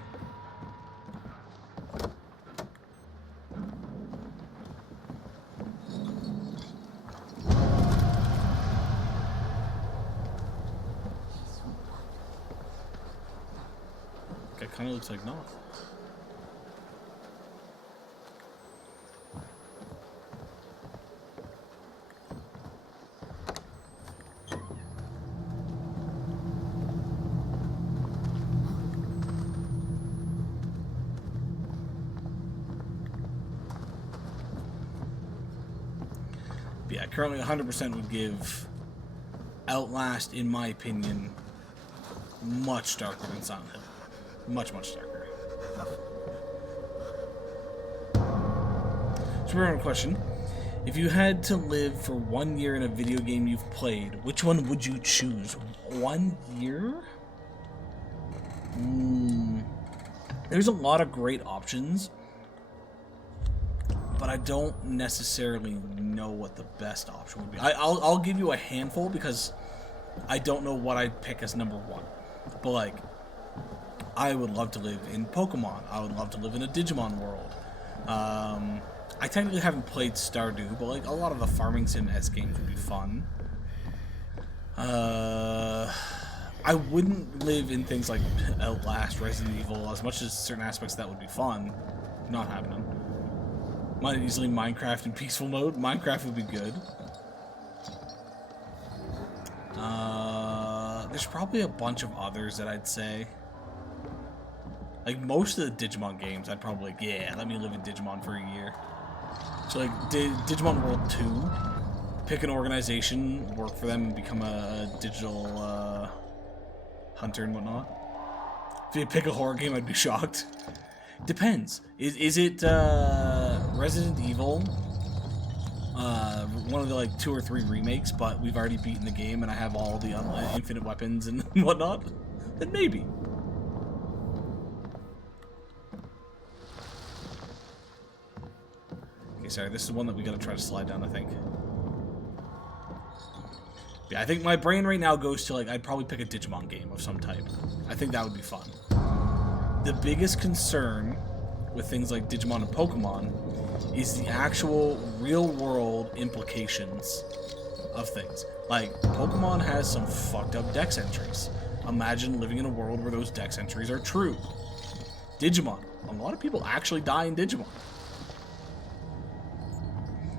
That kind of looks like Noth. Yeah, currently 100% would give Outlast, in my opinion, much darker than Silent Hill. Much, much darker. So we're on a question. If you had to live for 1 year in a video game you've played, which one would you choose? 1 year? There's a lot of great options, but I don't necessarily know what the best option would be. I'll give you a handful because I don't know what I'd pick as number 1. But like, I would love to live in Pokemon. I would love to live in a Digimon world. I technically haven't played Stardew, but like a lot of the farming sim S games would be fun. I wouldn't live in things like Outlast, Resident Evil, as much as certain aspects of that would be fun. Not happening. Might easily Minecraft in peaceful mode. Minecraft would be good. There's probably a bunch of others that I'd say. Like most of the Digimon games, I'd probably like, yeah, let me live in Digimon for a year. So like Digimon World 2, pick an organization, work for them, and become a digital hunter and whatnot. If you pick a horror game, I'd be shocked. Depends. Is it Resident Evil? One of the like 2 or 3 remakes, but we've already beaten the game and I have all the infinite weapons and whatnot? Then maybe. Okay, sorry, this is one that we gotta try to slide down, I think. Yeah, I think my brain right now goes to like, I'd probably pick a Digimon game of some type. I think that would be fun. The biggest concern with things like Digimon and Pokemon is the actual real-world implications of things. Like, Pokemon has some fucked up dex entries. Imagine living in a world where those dex entries are true. Digimon. A lot of people actually die in Digimon.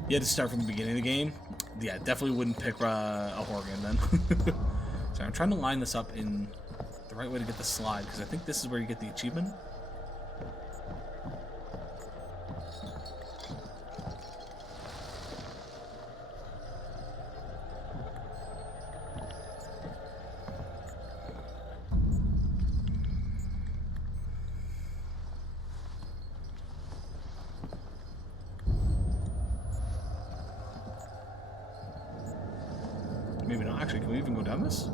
You had to start from the beginning of the game. Yeah, definitely wouldn't pick a horror game then. Sorry, I'm trying to line this up in the right way to get the slide, because I think this is where you get the achievement. Maybe not. Actually, can we even go down this?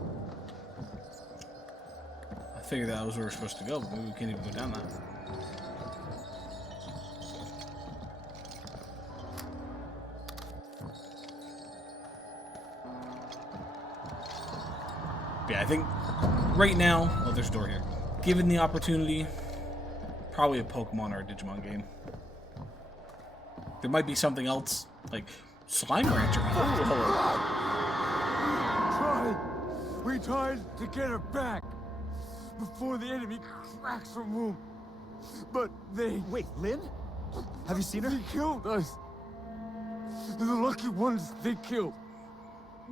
I figured that was where we're supposed to go, but maybe we can't even go down that. Yeah, I think right now... Oh, there's a door here. Given the opportunity, probably a Pokemon or a Digimon game. There might be something else, like Slime Rancher. Oh, hello. We tried to get her back before the enemy cracks her womb. But they... Wait, Lynn? Have you seen her? They killed us. The lucky ones they killed.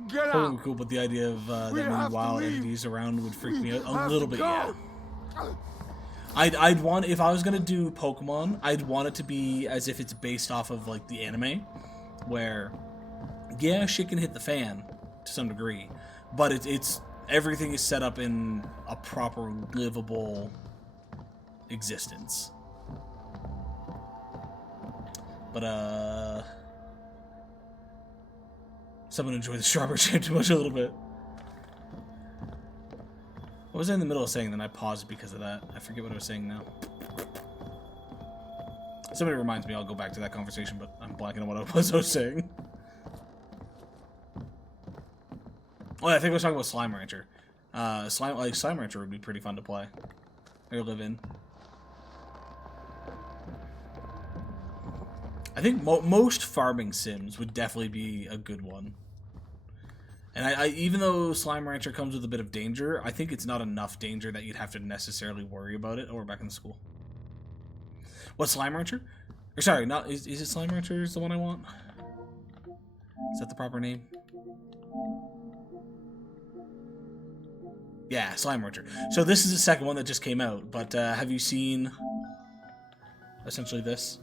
Get Totally out! cool, but the idea of that We many have to wild leave. entities around would freak me out a Have little to bit, go. yeah. I'd want, if I was gonna do Pokemon, I'd want it to be as if it's based off of like the anime, where yeah, shit can hit the fan to some degree, but it's everything is set up in a proper livable existence. But someone enjoyed the strawberry jam too much a little bit. What was I in the middle of saying? Then I paused because of that. I forget what I was saying now. Somebody reminds me, I'll go back to that conversation, but I'm blanking on what I was saying. Oh, yeah, I think I was talking about Slime Rancher. Slime Rancher would be pretty fun to play or live in. I think most farming sims would definitely be a good one. And I even though Slime Rancher comes with a bit of danger, I think it's not enough danger that you'd have to necessarily worry about it. Oh, we're back in school. What, Slime Rancher? Or sorry, not is it Slime Rancher is the one I want? Is that the proper name? Yeah, Slime Rancher. So this is the second one that just came out, but have you seen essentially this?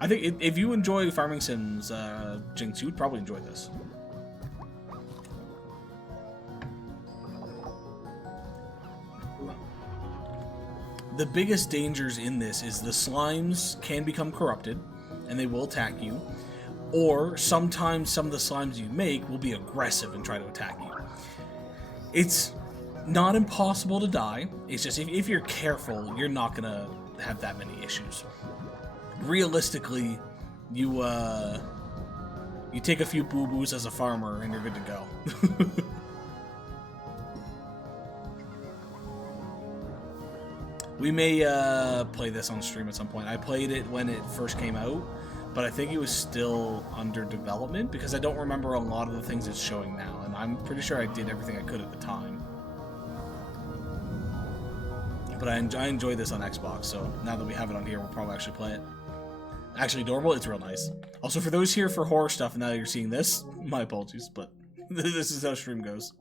I think if you enjoy farming sims, Jinx, you would probably enjoy this. The biggest dangers in this is the slimes can become corrupted, and they will attack you, or sometimes some of the slimes you make will be aggressive and try to attack you. It's not impossible to die, it's just if you're careful, you're not going to have that many issues. Realistically, you take a few boo-boos as a farmer and you're good to go. We may play this on stream at some point. I played it when it first came out, but I think it was still under development because I don't remember a lot of the things it's showing now, and I'm pretty sure I did everything I could at the time. But I enjoy this on Xbox, so now that we have it on here, we'll probably actually play it. Actually, adorable, it's real nice. Also, for those here for horror stuff, and now you're seeing this, my apologies, but this is how stream goes.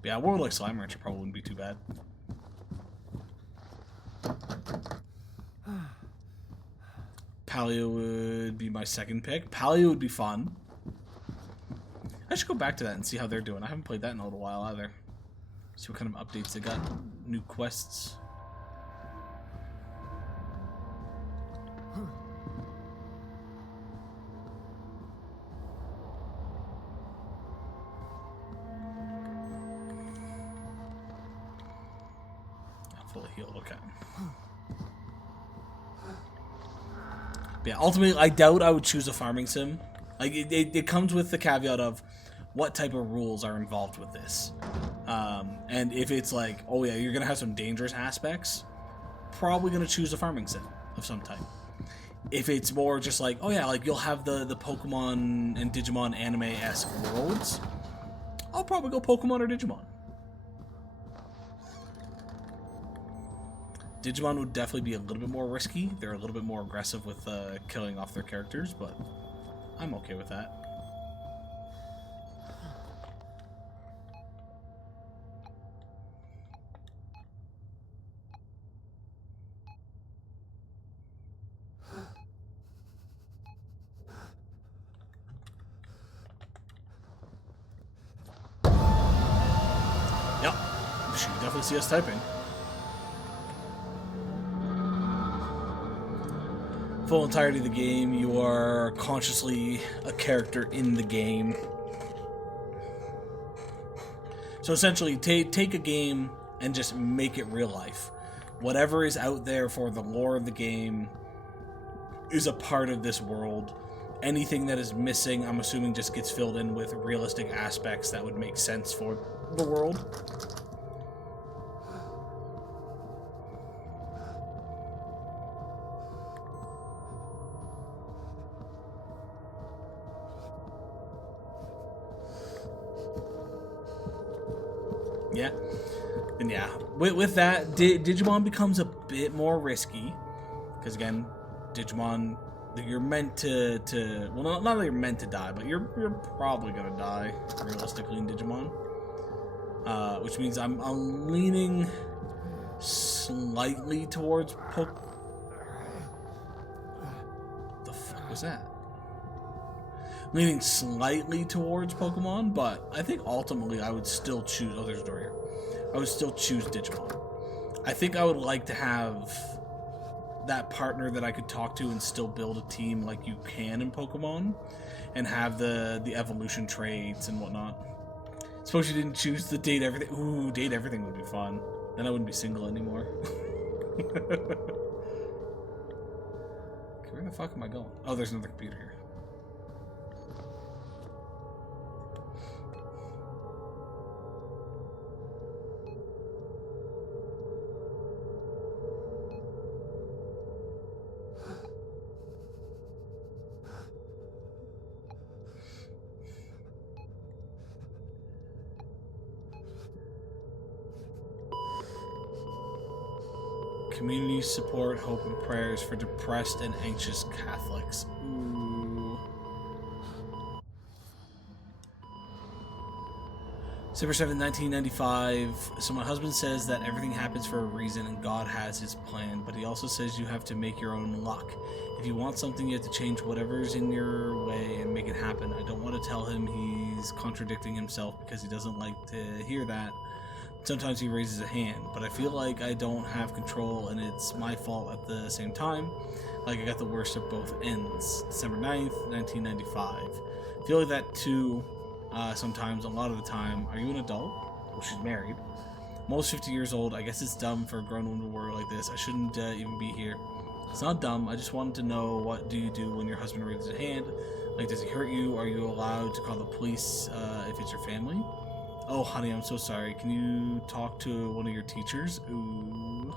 But yeah, a world like Slime Rancher probably wouldn't be too bad. Paleo would be my second pick. Paleo would be fun. I should go back to that and see how they're doing. I haven't played that in a little while either. See what kind of updates they got. New quests. I'm fully healed, okay. But yeah, ultimately, I doubt I would choose a farming sim. Like, it comes with the caveat of what type of rules are involved with this. And if it's like, oh yeah, you're gonna have some dangerous aspects, probably gonna choose a farming sim of some type. If it's more just like, oh yeah, like you'll have the Pokemon and Digimon anime-esque worlds, I'll probably go Pokemon or Digimon. Digimon would definitely be a little bit more risky. They're a little bit more aggressive with killing off their characters, but I'm okay with that. Yep, you should definitely see us typing. full entirety of the game, you are consciously a character in the game. So essentially, take a game and just make it real life. Whatever is out there for the lore of the game is a part of this world. Anything that is missing, I'm assuming, just gets filled in with realistic aspects that would make sense for the world. Yeah. And yeah, with that, Digimon becomes a bit more risky. Because again, Digimon, you're meant to well, not that you're meant to die, but you're probably gonna die, realistically, in Digimon. Which means I'm leaning slightly towards the fuck was that? Leaning slightly towards Pokemon, but I think ultimately I would still choose... Oh, there's a door here. I would still choose Digimon. I think I would like to have that partner that I could talk to and still build a team like you can in Pokemon, and have the evolution traits and whatnot. Suppose you didn't choose the date everything. Ooh, date everything would be fun. Then I wouldn't be single anymore. Okay, where the fuck am I going? Oh, there's another computer here. Community support, hope, and prayers for depressed and anxious Catholics. Ooh. December 7th, 1995. So my husband says that everything happens for a reason and God has his plan, but he also says you have to make your own luck. If you want something, you have to change whatever's in your way and make it happen. I don't want to tell him he's contradicting himself because he doesn't like to hear that. Sometimes he raises a hand, but I feel like I don't have control and it's my fault at the same time. Like I got the worst of both ends. December 9th, 1995. I feel like that too, sometimes, a lot of the time. Are you an adult? Well, she's married. I'm almost 50 years old. I guess it's dumb for a grown woman to worry like this. I shouldn't even be here. It's not dumb. I just wanted to know, what do you do when your husband raises a hand? Like, does he hurt you? Are you allowed to call the police if it's your family? Oh, honey, I'm so sorry. Can you talk to one of your teachers? Ooh.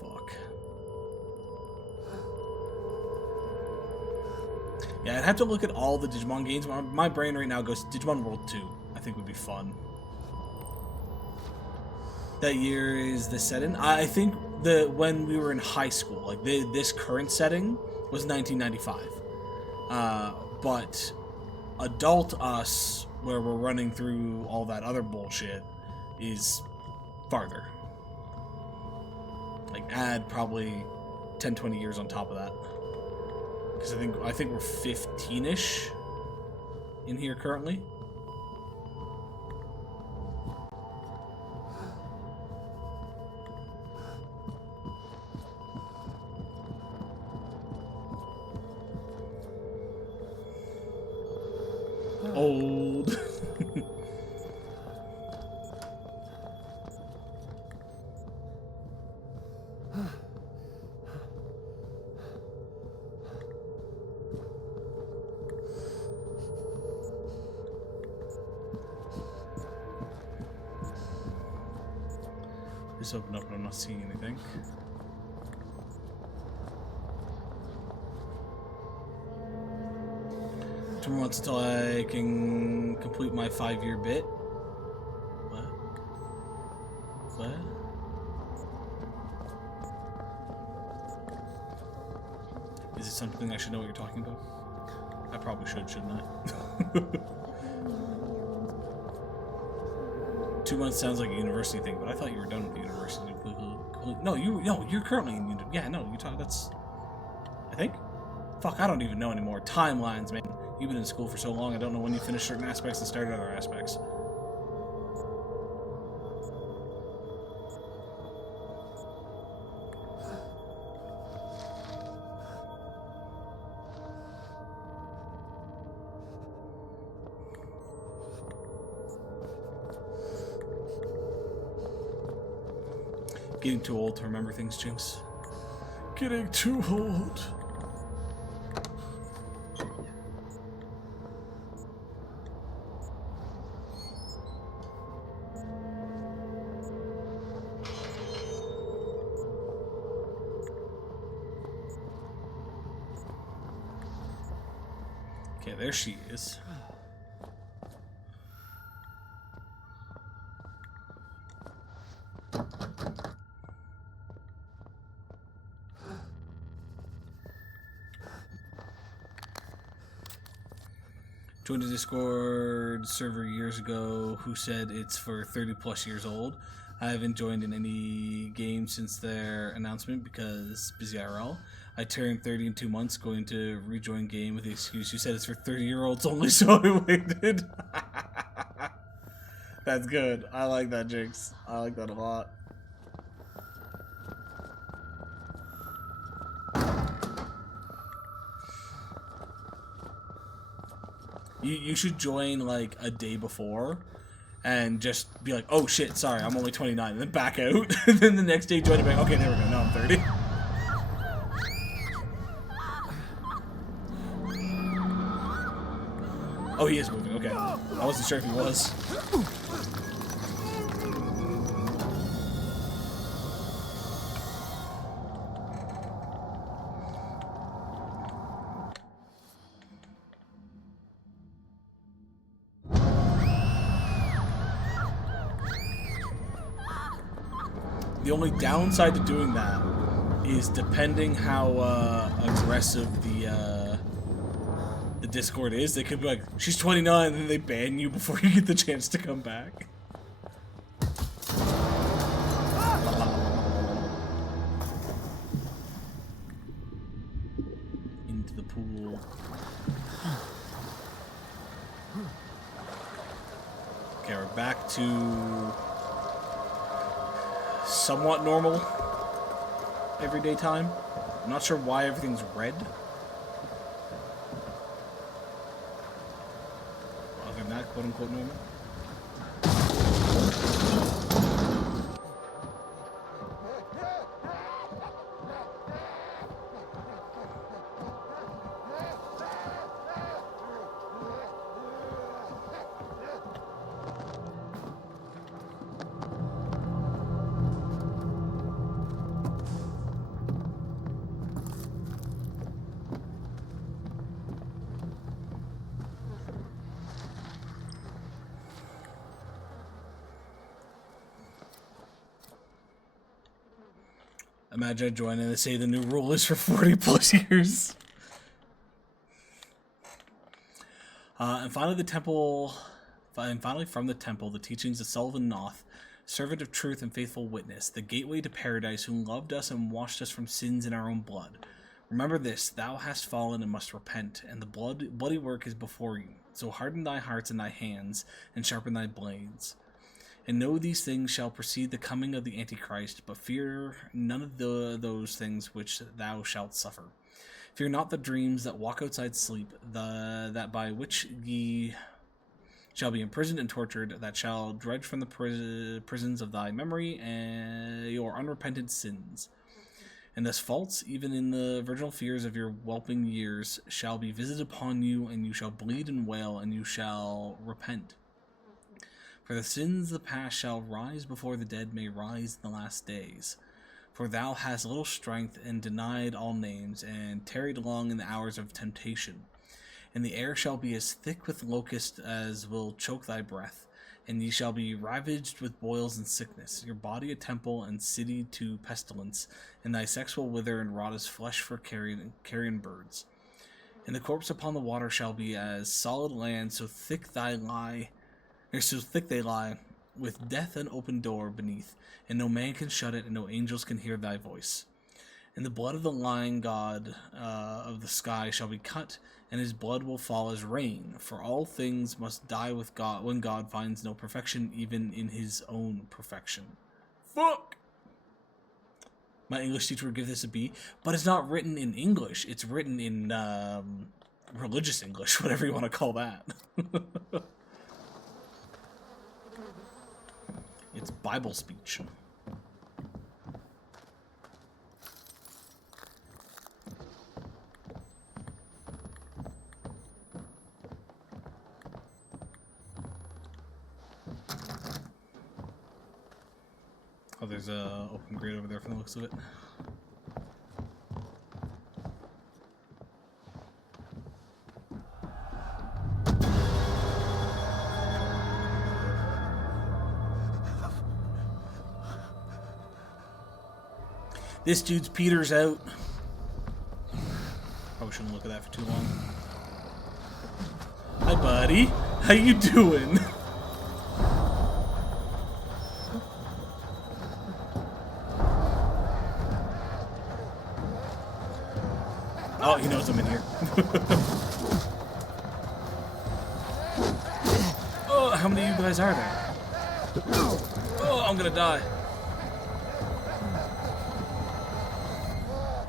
Fuck. Yeah, I'd have to look at all the Digimon games. My brain right now goes Digimon World 2. I think would be fun. That year is the setting. I think when we were in high school, like this current setting was 1995. But adult us, where we're running through all that other bullshit, is farther. Like, add probably 10, 20 years on top of that. Because I think we're 15-ish in here currently. Old. Just open up and I'm not seeing anything. Two more months until I can complete my 5-year bit. What? What? Is it something I should know what you're talking about? I probably should, shouldn't I? 2 months sounds like a university thing, but I thought you were done with the university. No, you're currently in university. Yeah, no, you talk. That's. I think. Fuck, I don't even know anymore. Timelines, man. You've been in school for so long, I don't know when you finished certain aspects and started other aspects. Getting too old to remember things, Jinx. Getting too old. Okay, there she is. Joined a Discord server years ago who said it's for 30 plus years old. I haven't joined in any game since their announcement because busy IRL. I turned 30 in 2 months, going to rejoin game with the excuse you said it's for 30-year-olds only, so I waited. That's good. I like that, Jinx. I like that a lot. You should join like a day before and just be like, oh shit, sorry, I'm only 29, and then back out. And then the next day join and be like, okay, there we go, now I'm 30. Oh, he is moving, okay. I wasn't sure if he was. The only downside to doing that is depending how aggressive the Discord is. They could be like, she's 29, and then they ban you before you get the chance to come back. Into the pool. Okay, we're back to somewhat normal everyday time. I'm not sure why everything's red. Other than that, quote unquote normal. Imagine I join and they say the new rule is for 40 plus years. And finally from the temple, the teachings of Sullivan Noth, servant of truth and faithful witness, the gateway to paradise, who loved us and washed us from sins in our own blood. Remember this, thou hast fallen and must repent, and the bloody work is before you. So harden thy hearts and thy hands, and sharpen thy blades. And know these things shall precede the coming of the Antichrist, but fear none of those things which thou shalt suffer. Fear not the dreams that walk outside sleep, that by which ye shall be imprisoned and tortured, that shall dredge from the prisons of thy memory and your unrepentant sins. And thus faults, even in the virginal fears of your whelping years, shall be visited upon you, and you shall bleed and wail, and you shall repent. For the sins of the past shall rise before the dead may rise in the last days. For thou hast little strength, and denied all names, and tarried long in the hours of temptation. And the air shall be as thick with locusts as will choke thy breath, and ye shall be ravaged with boils and sickness, your body a temple, and city to pestilence, and thy sex will wither and rot as flesh for carrion birds. And the corpse upon the water shall be as solid land, so thick they lie, with death an open door beneath, and no man can shut it, and no angels can hear thy voice. And the blood of the lion god of the sky shall be cut, and his blood will fall as rain, for all things must die with God when God finds no perfection, even in his own perfection. Fuck! My English teacher would give this a B, but it's not written in English, it's written in religious English, whatever you want to call that. It's Bible speech. Oh, there's a open grate over there from the looks of it. This dude's Peter's out. Probably shouldn't look at that for too long. Hi, buddy. How you doing? Oh, he knows I'm in here. Oh, how many of you guys are there? Oh, I'm gonna die.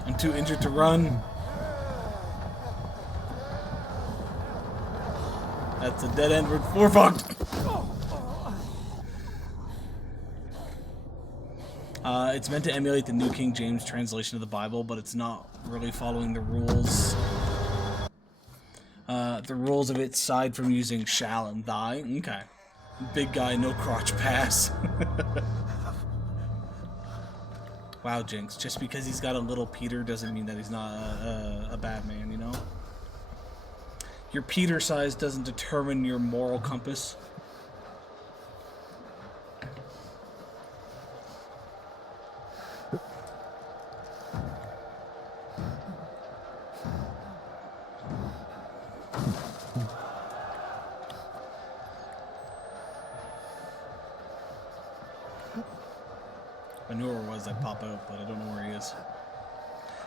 I'm too injured to run. That's a dead end. We're fucked. It's meant to emulate the New King James translation of the Bible, but it's not really following the rules. The rules of it, aside from using shall and thy. Okay. Big guy, no crotch pass. Wow, Jinx. Just because he's got a little Peter doesn't mean that he's not a bad man, you know? Your Peter size doesn't determine your moral compass. I knew where it was, I'd pop out, but I don't know where he is.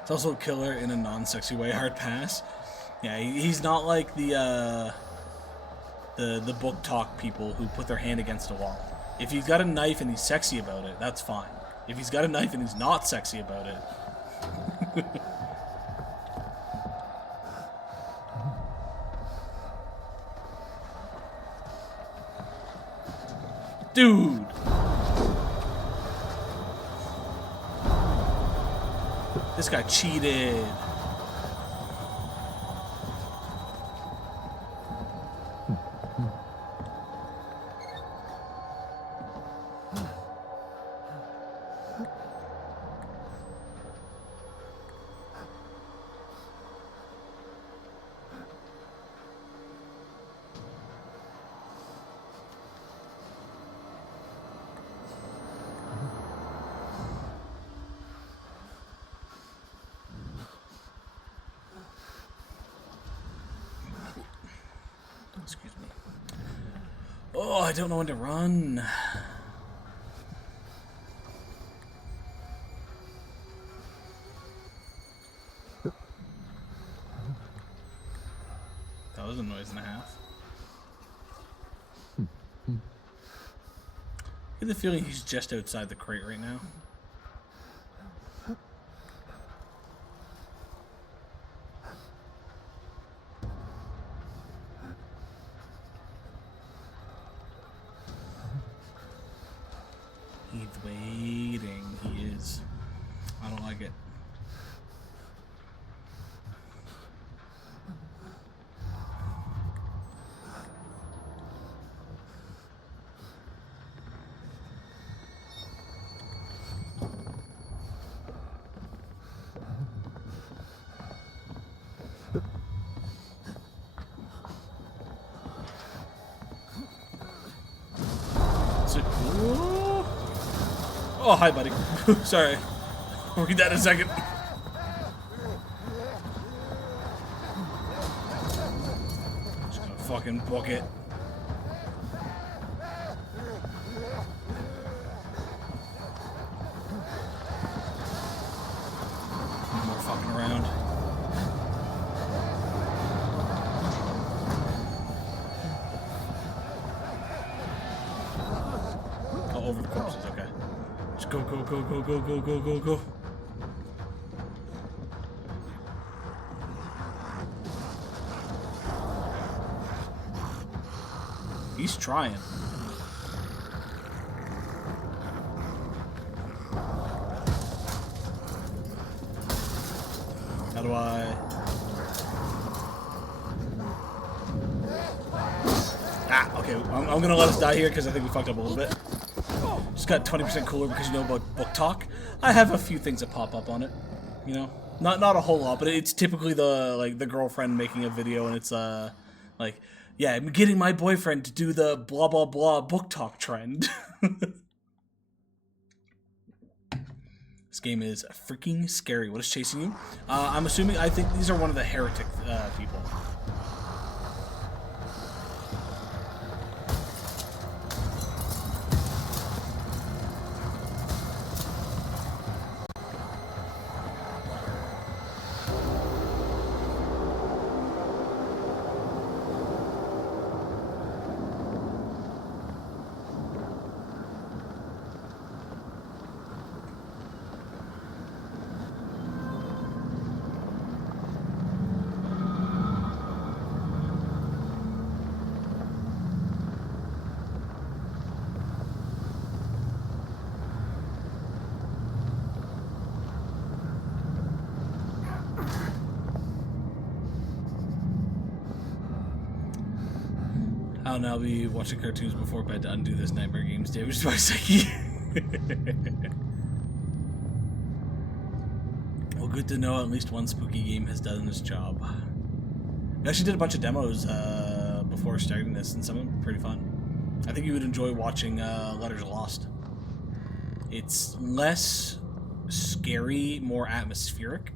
It's also a killer in a non-sexy way. Hard pass. Yeah, he's not like the book talk people who put their hand against a wall. If he's got a knife and he's sexy about it, that's fine. If he's got a knife and he's not sexy about it... Dude! This guy cheated. Excuse me. Oh, I don't know when to run. That was a noise and a half. I get the feeling he's just outside the crate right now. He's waiting. He is. I don't like it. Oh, hi, buddy. Sorry. I'll read that in a second. Just gonna fucking book it. No more fucking around. Oh, over the corpses, okay. Just go, go, go, go, go, go, go, go, go. He's trying. How do I... Ah, okay. I'm gonna let us die here because I think we fucked up a little bit. Just got 20% cooler because you know about book talk. I have a few things that pop up on it, you know, not a whole lot, but it's typically the girlfriend making a video, and it's like, yeah, I'm getting my boyfriend to do the blah blah blah book talk trend. This game is freaking scary. What is chasing you? I'm assuming. I think these are one of the heretic people. I'll now be watching cartoons before bed to undo this nightmare game's damage to my psyche. Well, good to know at least one spooky game has done its job. We actually did a bunch of demos before starting this, and some of them were pretty fun. I think you would enjoy watching Letters Lost. It's less scary, more atmospheric,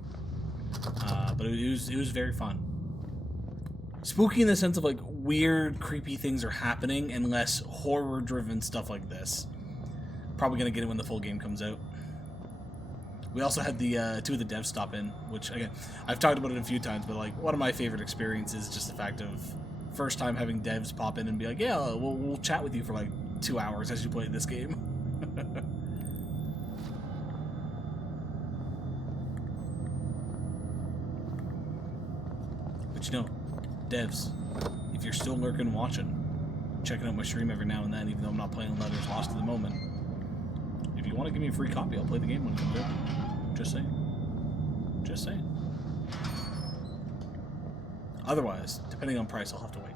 but it was very fun. Spooky in the sense of like weird, creepy things are happening, and less horror-driven stuff like this. Probably gonna get it when the full game comes out. We also had the two of the devs stop in, which again I've talked about it a few times, but like one of my favorite experiences is just the fact of first time having devs pop in and be like, yeah, we'll chat with you for like 2 hours as you play this game. But you know, devs, if you're still lurking watching, checking out my stream every now and then, even though I'm not playing Letters Lost at the moment, if you want to give me a free copy, I'll play the game when it comes out. Just saying. Just saying. Otherwise, depending on price, I'll have to wait.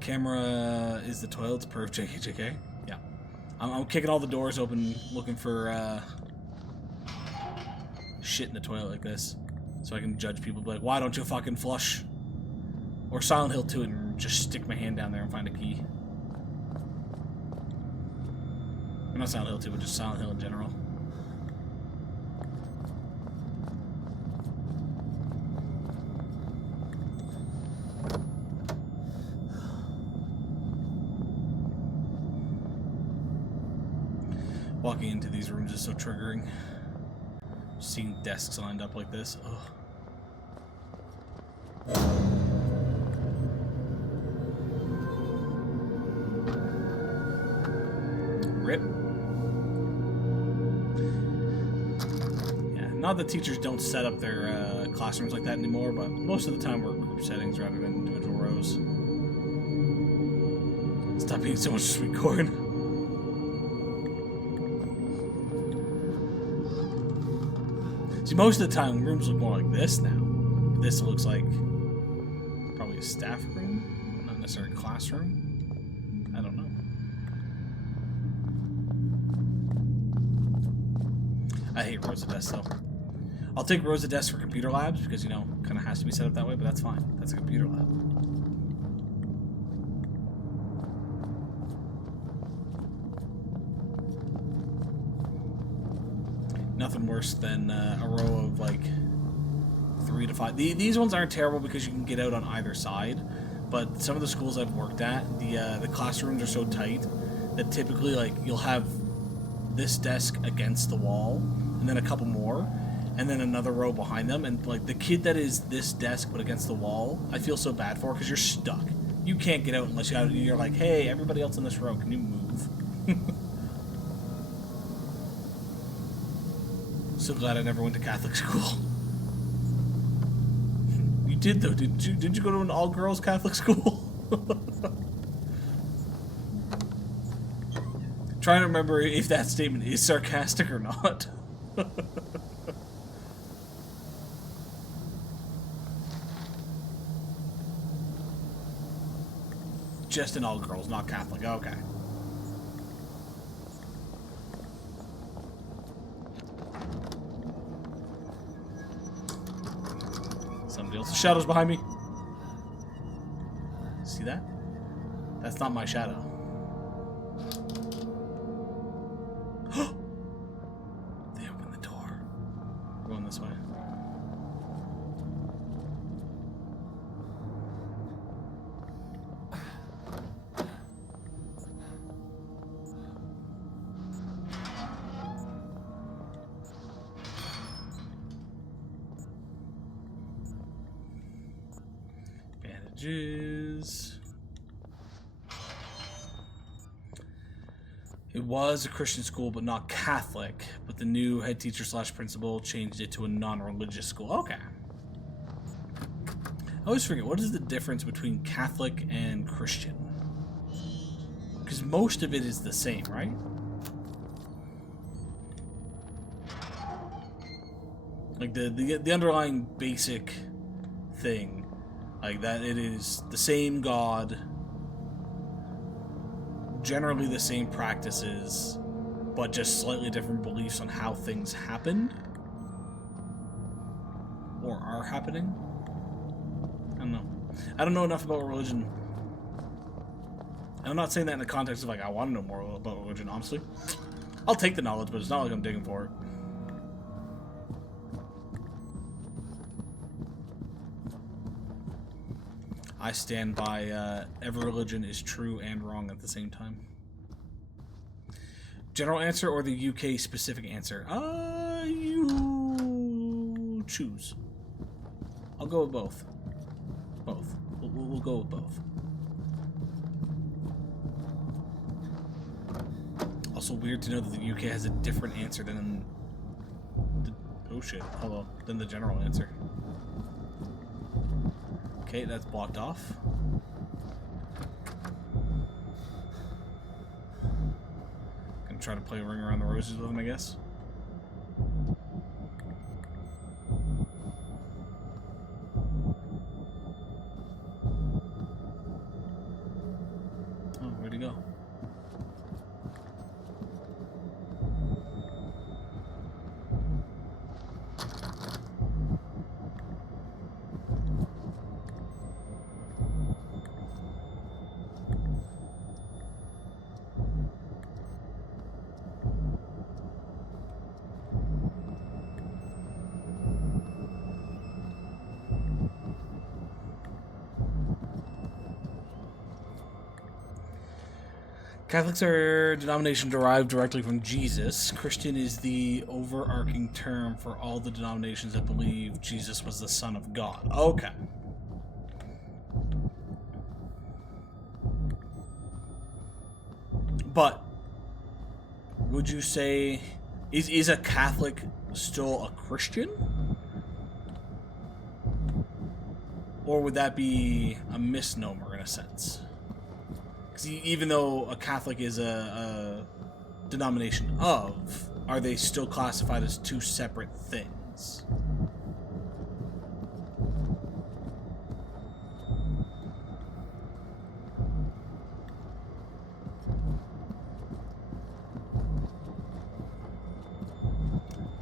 Camera is the toilets, perf JK. Yeah. I'm kicking all the doors open looking for shit in the toilet like this. So I can judge people, be like, why don't you fucking flush? Or Silent Hill 2 and just stick my hand down there and find a key. Or not Silent Hill 2, but just Silent Hill in general. Walking into these rooms is so triggering. Seeing desks lined up like this. Ugh. Rip. Yeah, not that teachers don't set up their classrooms like that anymore, but most of the time we're group settings rather than individual rows. Stop eating so much sweet corn. See, most of the time, rooms look more like this now. This looks like probably a staff room, not necessarily a classroom. I don't know. I hate rows of desks, though. I'll take rows of desks for computer labs because, you know, kind of has to be set up that way, but that's fine. That's a computer lab. Nothing worse than a row of like 3 to 5. These ones aren't terrible because you can get out on either side, but some of the schools I've worked at, the classrooms are so tight that typically like you'll have this desk against the wall, and then a couple more, and then another row behind them, and like the kid that is this desk but against the wall, I feel so bad for because you're stuck. You can't get out unless you're like, hey, everybody else in this row, can you move? So glad I never went to Catholic school. You did though, did you go to an all-girls Catholic school? trying to remember if that statement is sarcastic or not. Just an all girls, not Catholic. Okay. Somebody else's shadow's behind me. See that? That's not my shadow. They opened the door. We're going this way. Bandages. It was a Christian school, but not Catholic. But the new head teacher / principal changed it to a non-religious school. Okay. I always forget, what is the difference between Catholic and Christian? Because most of it is the same, right? Like the underlying basic thing, like that it is the same God, generally the same practices, but just slightly different beliefs on how things happened or are happening. I don't know. I don't know enough about religion. I'm not saying that in the context of like I want to know more about religion, honestly. I'll take the knowledge, but it's not like I'm digging for it. I stand by every religion is true and wrong at the same time. General answer or the UK specific answer? You choose. I'll go with both. Both. We'll go with both. Also weird to know that the UK has a different answer than the, oh shit, hello, than the general answer. Okay, that's blocked off. Gonna try to play Ring Around the Roses with him, I guess. Oh, where'd he go? Catholics are a denomination derived directly from Jesus. Christian is the overarching term for all the denominations that believe Jesus was the Son of God. Okay. But would you say is a Catholic still a Christian? Or would that be a misnomer in a sense? Because even though a Catholic is a denomination of, are they still classified as two separate things?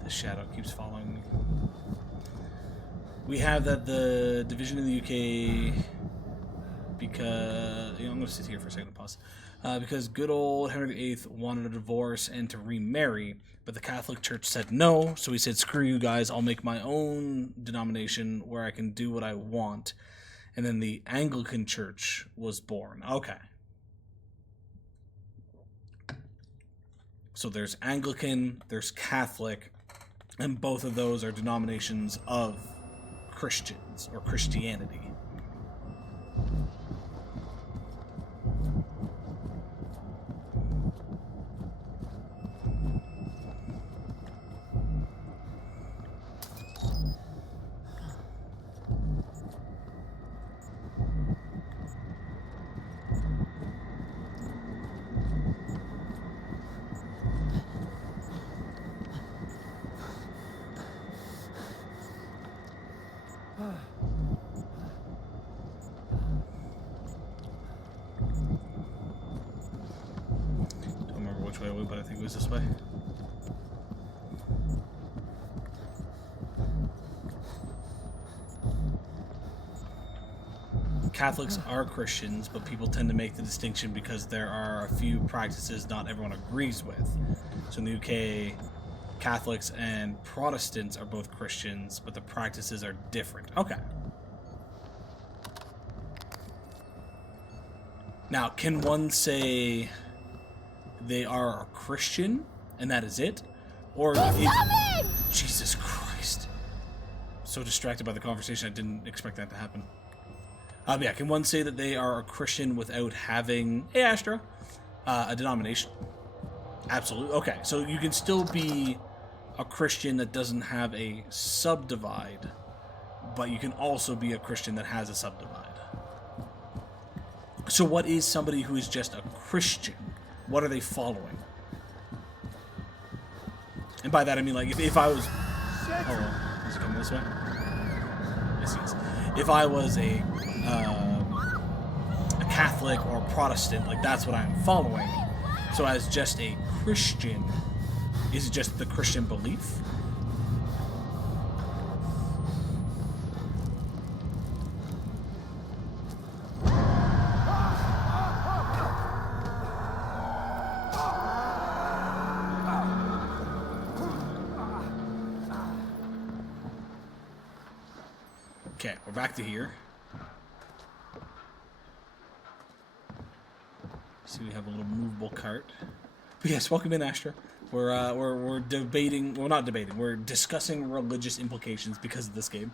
The shadow keeps following me. We have that the division in the UK, because I'm going to sit here for a second and pause. Because good old Henry VIII wanted a divorce and to remarry, but the Catholic Church said no, so he said, screw you guys, I'll make my own denomination where I can do what I want. And then the Anglican Church was born. Okay. So there's Anglican, there's Catholic, and both of those are denominations of Christians or Christianity. goes this way. Catholics are Christians, but people tend to make the distinction because there are a few practices not everyone agrees with. So in the UK, Catholics and Protestants are both Christians, but the practices are different. Okay. Now, can one say they are a Christian and that is it? Or Jesus Christ. So distracted by the conversation, I didn't expect that to happen. Yeah, can one say that they are a Christian without having, hey Astra, a denomination? Absolutely. Okay, so you can still be a Christian that doesn't have a subdivide, but you can also be a Christian that has a subdivide. So what is somebody who is just a Christian? What are they following? And by that I mean, like, if I was... Oh, is it coming this way? Yes, he is. If I was a Catholic or a Protestant, like, that's what I'm following. So as just a Christian, is it just the Christian belief? Okay, we're back to here. See, we have a little movable cart. But yes, welcome in, Astra. We're debating. Well, not debating. We're discussing religious implications because of this game.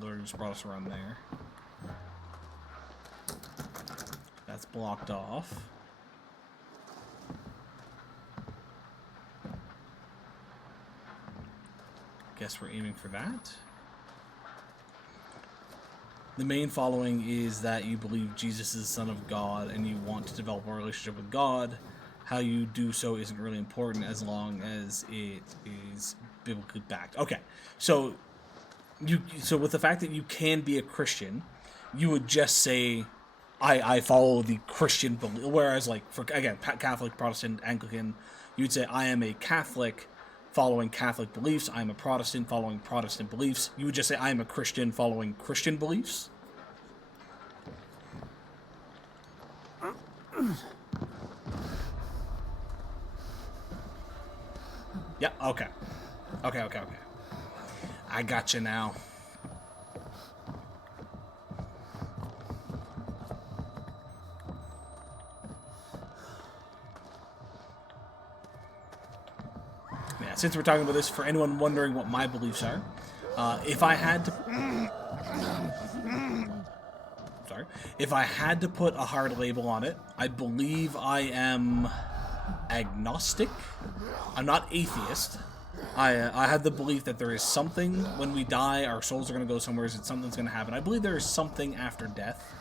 Lord just brought us around there. That's blocked off. Guess we're aiming for that. The main following is that you believe Jesus is the Son of God and you want to develop a relationship with God. How you do so isn't really important as long as it is biblically backed. Okay, so with the fact that you can be a Christian, you would just say, I follow the Christian belief. Whereas, like, for, again, Catholic, Protestant, Anglican, you'd say, I am a Catholic following Catholic beliefs. I'm a Protestant following Protestant beliefs. You would just say, I am a Christian following Christian beliefs. Yeah, okay. Okay. I gotcha now. Yeah, since we're talking about this, for anyone wondering what my beliefs are, if I had to put a hard label on it, I believe I am agnostic. I'm not atheist. I have the belief that there is something when we die, our souls are going to go somewhere, and something's going to happen. I believe there is something after death,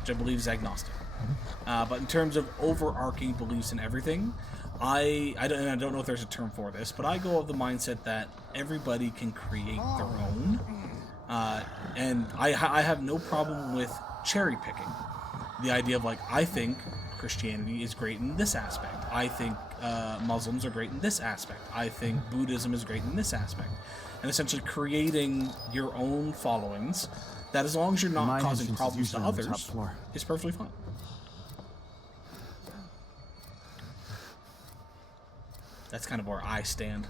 which I believe is agnostic. But in terms of overarching beliefs and everything, I don't know if there's a term for this, but I go of the mindset that everybody can create their own. And I have no problem with cherry picking. The idea of, like, I think Christianity is great in this aspect. I think Muslims are great in this aspect. I think Buddhism is great in this aspect. And essentially creating your own followings that, as long as you're not causing problems to others, is perfectly fine. That's kind of where I stand.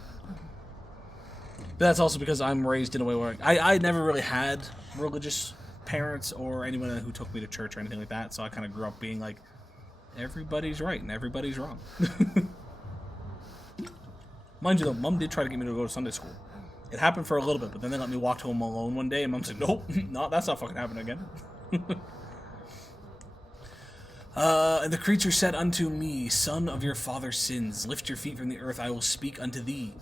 But that's also because I'm raised in a way where I never really had religious parents or anyone who took me to church or anything like that, so I kind of grew up being like, everybody's right and everybody's wrong. Mind you though, Mom did try to get me to go to Sunday school. It happened for a little bit, but then they let me walk home alone one day, and Mom said, nope, no, that's not fucking happening again. And the creature said unto me, Son of your father's sins, lift your feet from the earth, I will speak unto thee.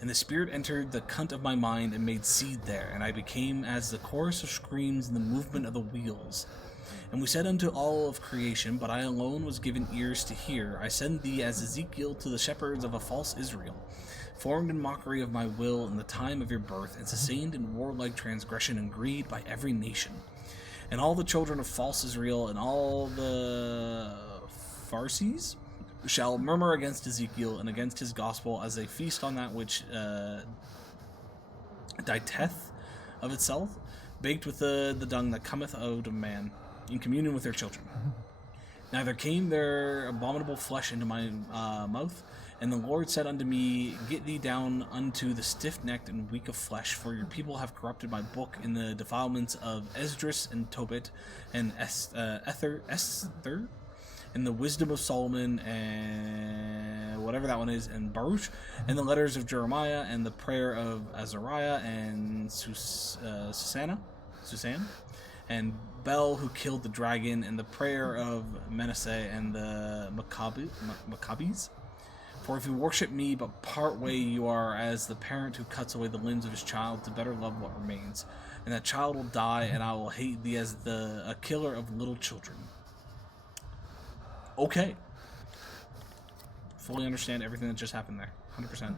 And the spirit entered the cunt of my mind and made seed there, and I became as the chorus of screams and the movement of the wheels. And we said unto all of creation, but I alone was given ears to hear, I send thee as Ezekiel to the shepherds of a false Israel. formed in mockery of my will in the time of your birth, and sustained in warlike transgression and greed by every nation. And all the children of false Israel and all the Pharisees shall murmur against Ezekiel and against his gospel as they feast on that which dieteth of itself, baked with the dung that cometh out of man, in communion with their children. Neither came their abominable flesh into my mouth, and the Lord said unto me, Get thee down unto the stiff-necked and weak of flesh, for your people have corrupted my book in the defilements of Esdras and Tobit, and Esther, and the wisdom of Solomon, and whatever that one is, and Baruch, and the letters of Jeremiah, and the prayer of Azariah, and Susan, and Bel, who killed the dragon, and the prayer of Manasseh, and the Maccabees. For if you worship me but part way, you are as the parent who cuts away the limbs of his child to better love what remains. And that child will die, and I will hate thee as a killer of little children. Okay. Fully understand everything that just happened there. 100%.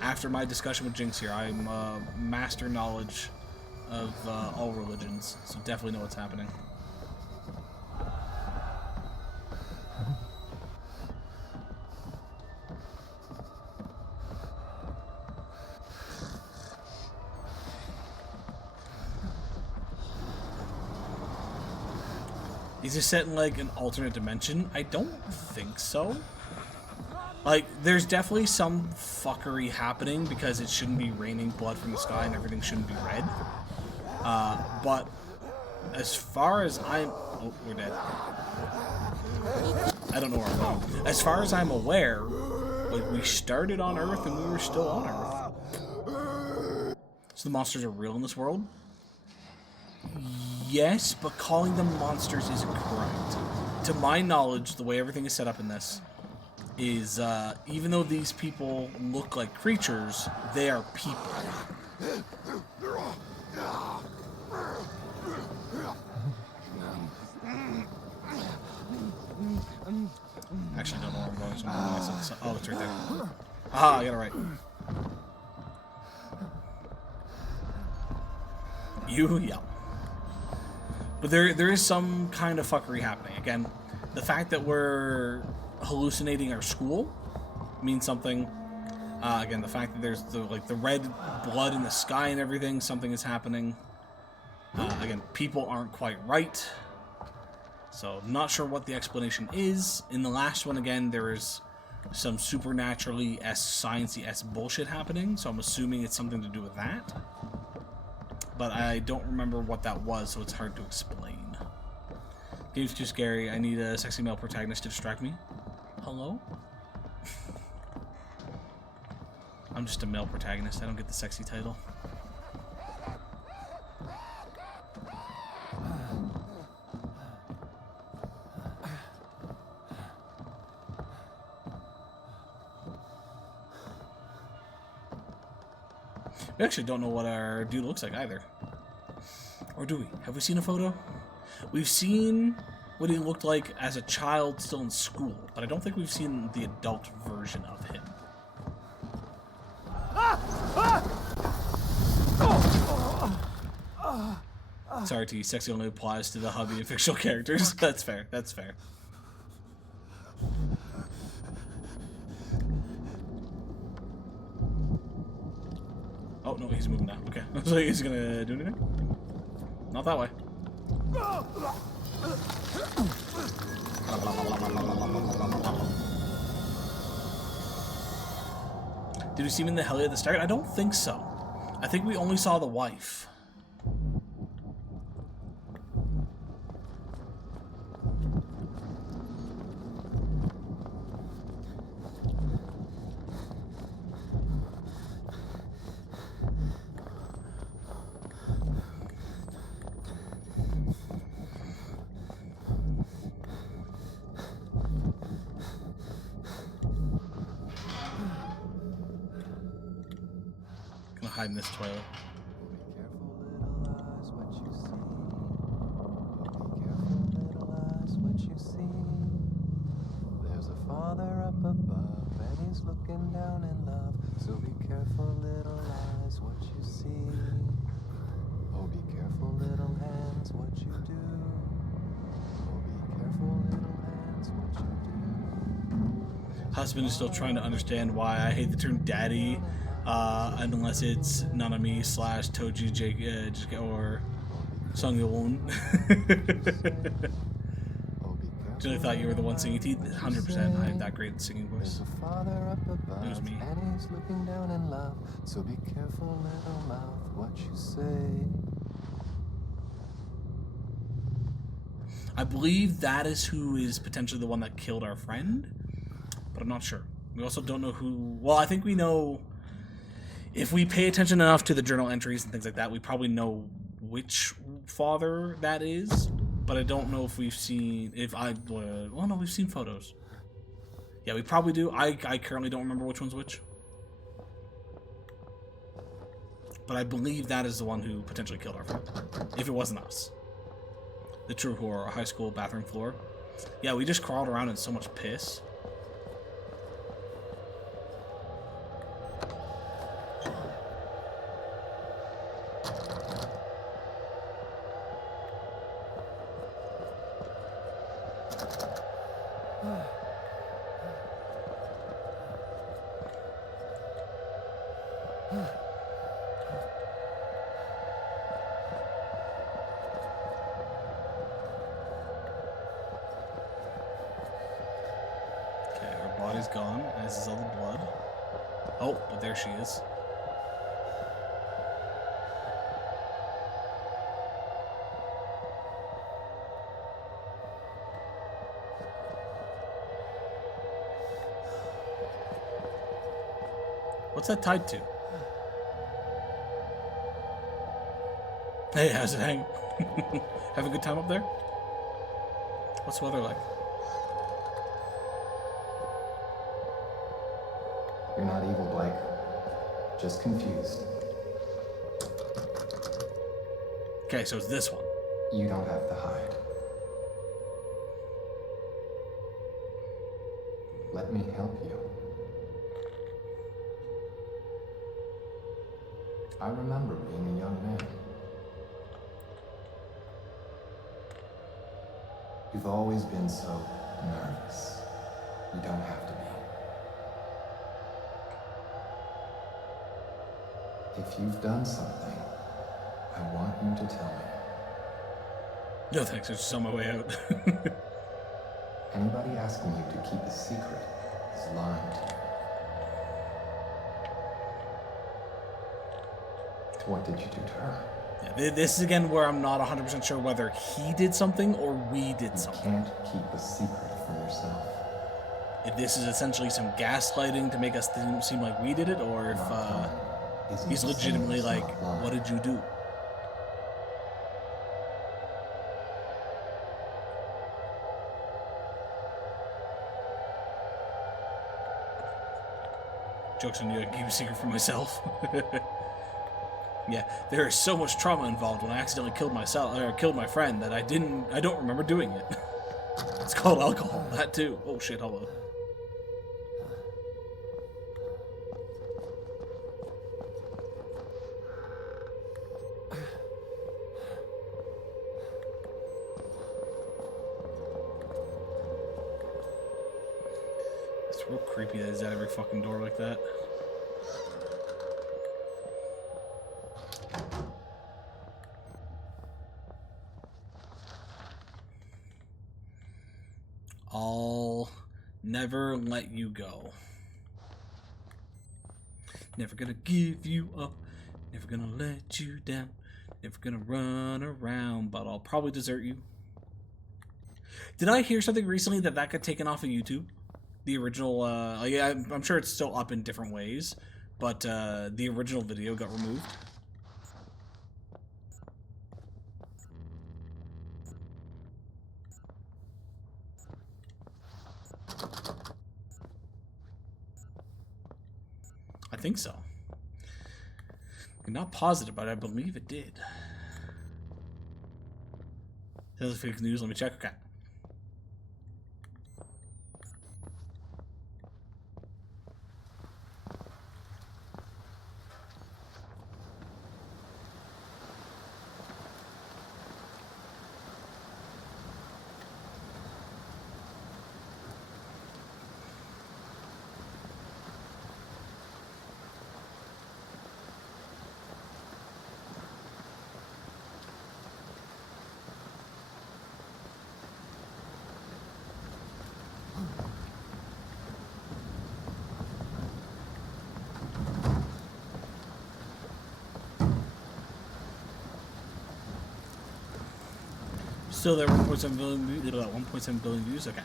After my discussion with Jinx here, I'm master knowledge of all religions, so definitely know what's happening. Is it set in, like, an alternate dimension? I don't think so. Like, there's definitely some fuckery happening because it shouldn't be raining blood from the sky and everything shouldn't be red. But as far as I'm... Oh, we're dead. I don't know where I'm going. As far as I'm aware, like, we started on Earth and we were still on Earth. So the monsters are real in this world? Yes, but calling them monsters isn't correct. To my knowledge, the way everything is set up in this is, even though these people look like creatures, they are people. Actually, don't know where I'm going. So oh, it's right there. Aha, I got it right. Yeah. But there is some kind of fuckery happening. Again, the fact that we're hallucinating our school means something. Again, the fact that there's the red blood in the sky and everything, something is happening. Again, people aren't quite right. So, not sure what the explanation is. In the last one, again, there is some supernaturally-esque, sciencey-esque bullshit happening, so I'm assuming it's something to do with that. But I don't remember what that was, so it's hard to explain. Game's too scary. I need a sexy male protagonist to distract me. Hello? I'm just a male protagonist. I don't get the sexy title. We actually don't know what our dude looks like either. Or do we? Have we seen a photo? We've seen what he looked like as a child still in school, but I don't think we've seen the adult version of him. Sorry, T. Sexy only applies to the hubby and fictional characters. That's fair. That's fair. Oh, no, he's moving now. Okay. I was like, is he gonna do anything? Not that way. Did we see him in the heli at the start? I don't think so. I think we only saw the wife. Hide in this toilet. There's a father up above and he's looking looking down in love. So be careful, little eyes, what you see. Oh, be careful, little hands, what you do. Oh, be careful, little hands, what you do. Husband is still trying to understand why I hate the term daddy, unless it's Nanami / Toji or Sung Yoon. Really thought you were the one singing. 100%. I have that great singing voice. There's a father up above, It was me. and he's looking down in love. So be careful, little mouth, what you say. I believe that is who is potentially the one that killed our friend, but I'm not sure. We also don't know who. Well, I think we know. If we pay attention enough to the journal entries and things like that, we probably know which father that is. But I don't know if we've seen. Well, no, we've seen photos. Yeah, we probably do. I currently don't remember which one's which. But I believe that is the one who potentially killed our friend. If it wasn't us. The true horror, high school bathroom floor. Yeah, we just crawled around in so much piss. Body's gone, as is all the blood. Oh, but there she is. What's that tied to? Hey, how's it hang? Have a good time up there? What's the weather like? You're not evil, Blake. Just confused. Okay, so it's this one. You don't have to hide. Let me help you. I remember being a young man. You've always been so nervous. You don't have to be. If you've done something, I want you to tell me. No thanks, I'm just on my way out. Anybody asking you to keep a secret is lying to you. What did you do to her? Yeah, this is again where I'm not 100% sure whether he did something or we did You something. can't keep a secret from yourself. If this is essentially some gaslighting to make us seem like we did it, or if he's legitimately like, what did you do? Joke's on you, I keep a secret from myself. Yeah, there is so much trauma involved when I accidentally killed myself or killed my friend that I don't remember doing it. It's called alcohol, that too. Oh shit, hello. It's real creepy that he's at every fucking door like that. I'll never let you go. Never gonna give you up. Never gonna let you down. Never gonna run around, but I'll probably desert you. Did I hear something recently that got taken off of YouTube? The original, yeah, I'm sure it's still up in different ways, but the original video got removed. I think so. I'm not positive, but I believe it did. Says fake news. Let me check. Okay. Still there, 1.7 billion views. 1.7 billion views. Okay.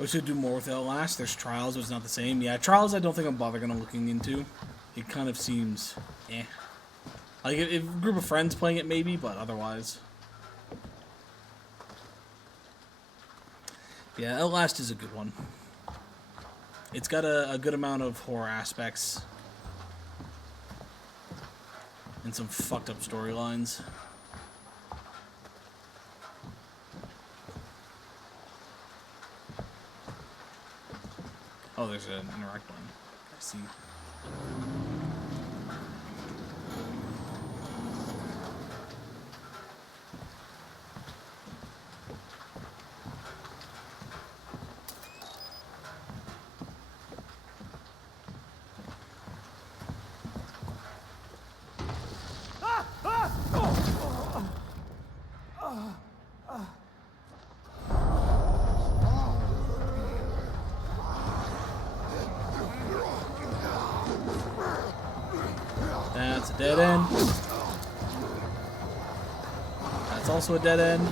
I should do more with Outlast. There's Trials, but it's not the same. Yeah, Trials I don't think I'm bothering looking into. It kind of seems eh. Like if a group of friends playing it maybe, but otherwise. Yeah, Outlast is a good one. It's got a good amount of horror aspects. And some fucked up storylines. Oh, there's an interact button. I see. That's a dead end. That's also a dead end.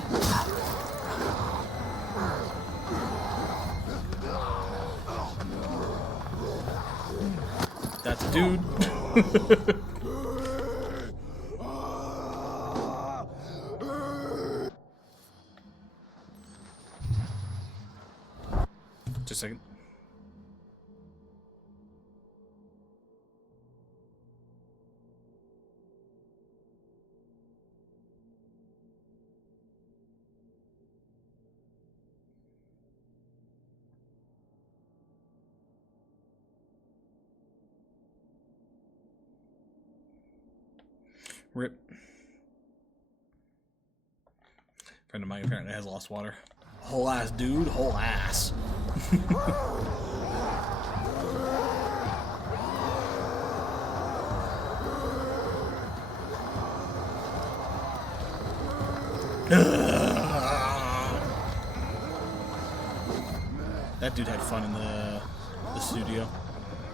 That's a dude. Just a second. Rip. Friend of mine apparently has lost water. Whole ass, dude. Whole ass. That dude had fun in the studio.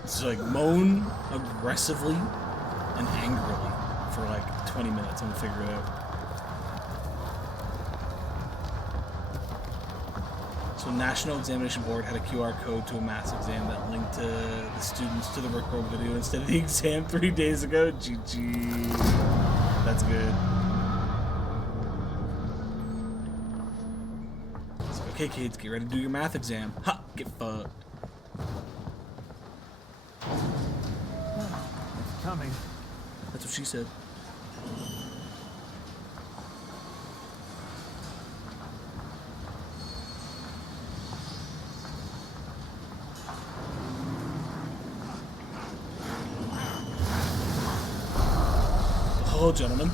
It's like moan aggressively and angrily for like 20 minutes and we'll figure it out. So National Examination Board had a QR code to a maths exam that linked to the students to the Rickroll video instead of the exam 3 days ago. GG. That's good. So, okay kids, get ready to do your math exam. Ha! Get fucked. It's coming. That's what she said. Hello, gentlemen.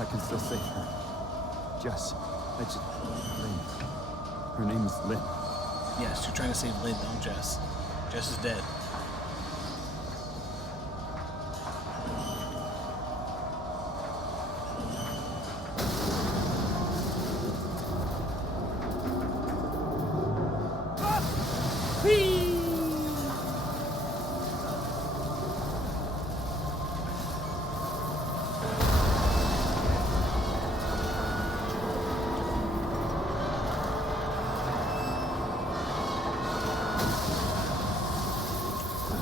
I can still save her. Jess, Lynn. Her name is Lynn. Yes, you're trying to save Lynn, not Jess. Jess is dead.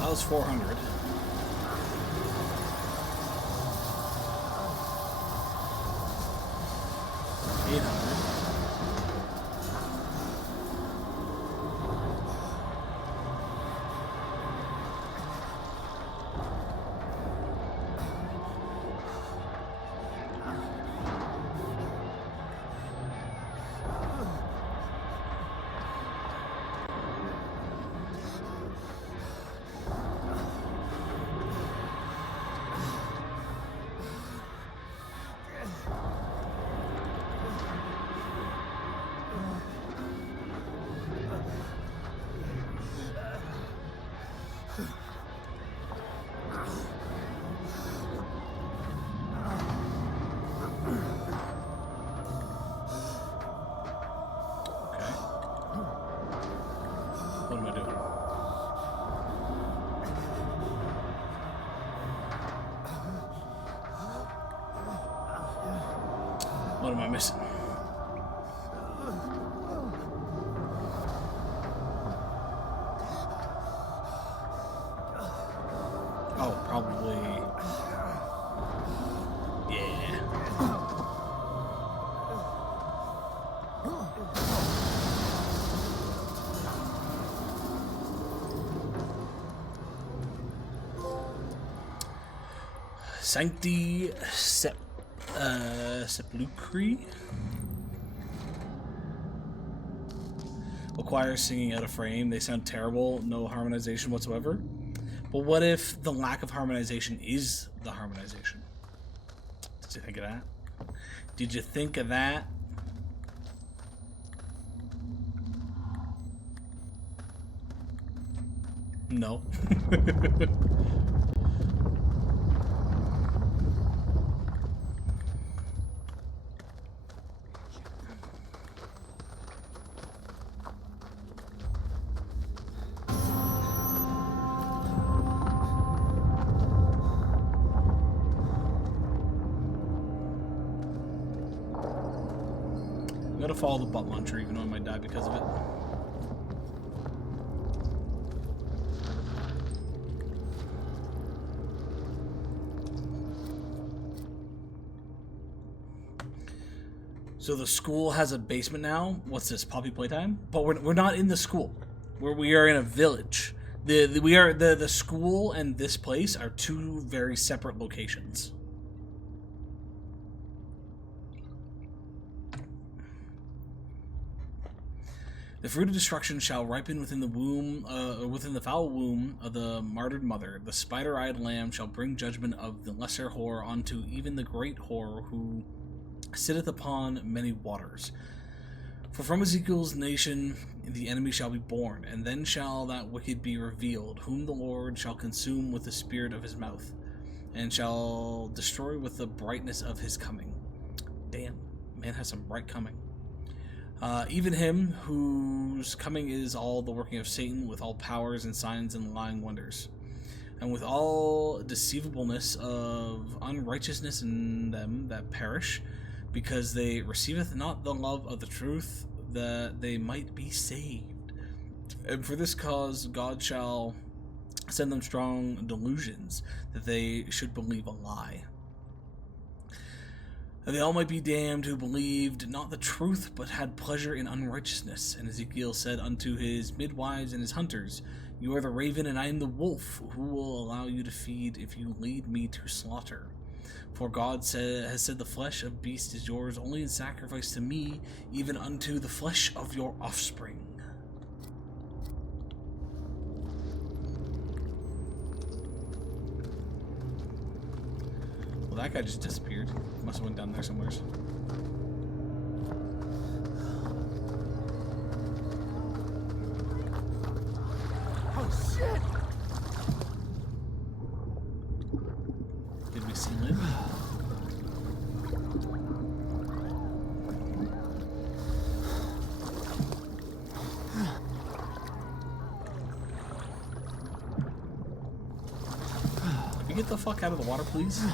That was 400. What am I doing? What am I missing? Oh, probably. Yeah. Sancti Sepulchri requires singing out of frame. They sound terrible, no harmonization whatsoever. But what if the lack of harmonization is the harmonization? Did you think of that? Did you think of that? No. I'm gonna follow the butt launcher even though I might die because of it. So the school has a basement now. What's this, Poppy Playtime? But we're not in the school. We are in a village. The school and this place are two very separate locations. The fruit of destruction shall ripen within the womb, within the foul womb of the martyred mother. The spider-eyed lamb shall bring judgment of the lesser whore unto even the great whore who sitteth upon many waters. For from Ezekiel's nation the enemy shall be born, and then shall that wicked be revealed, whom the Lord shall consume with the spirit of his mouth, and shall destroy with the brightness of his coming. Damn, man has some bright coming. Even him whose coming is all the working of Satan, with all powers and signs and lying wonders, and with all deceivableness of unrighteousness in them that perish, because they receiveth not the love of the truth, that they might be saved. And for this cause God shall send them strong delusions, that they should believe a lie. And they all might be damned who believed not the truth, but had pleasure in unrighteousness. And Ezekiel said unto his midwives and his hunters, You are the raven, and I am the wolf. Who will allow you to feed if you lead me to slaughter? For God has said, The flesh of beast is yours, only in sacrifice to me, even unto the flesh of your offspring. that guy just disappeared. Must have went down there somewhere. Oh shit! Did we see Lynn? Can we get the fuck out of the water, please?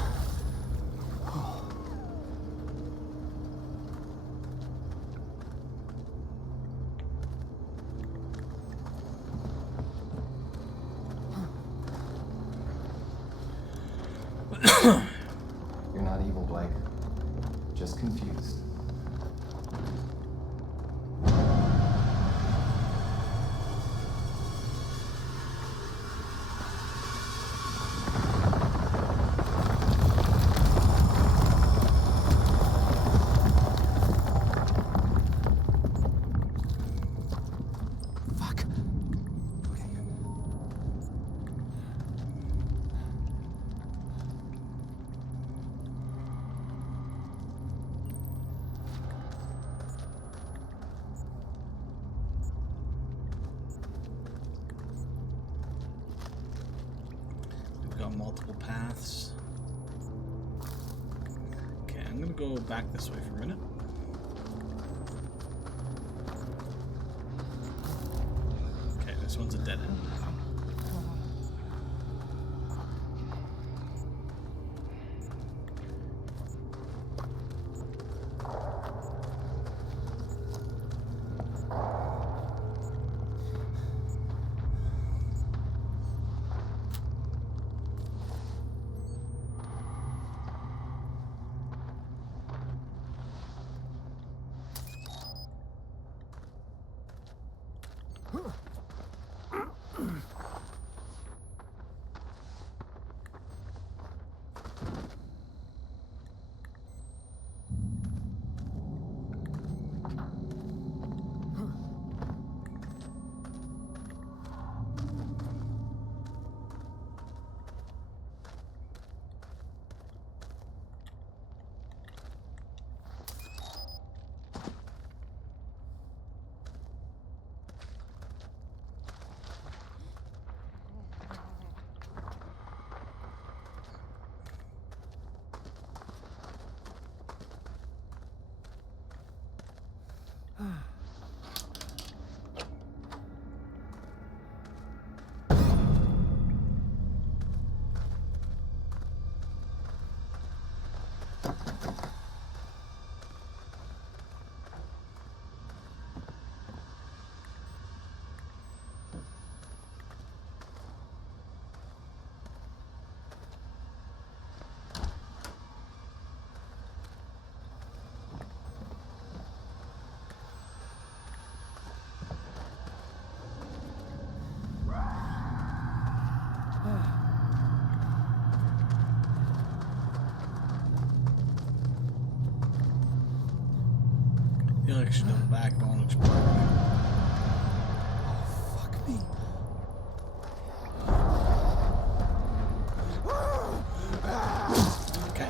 You're not evil, Blake. Just confused. Fuck. Okay. We've got multiple paths. Okay, I'm gonna go back this way for a minute. Okay, this one's a dead end. I feel like I should double back, but I want to explore. Fuck me. Okay.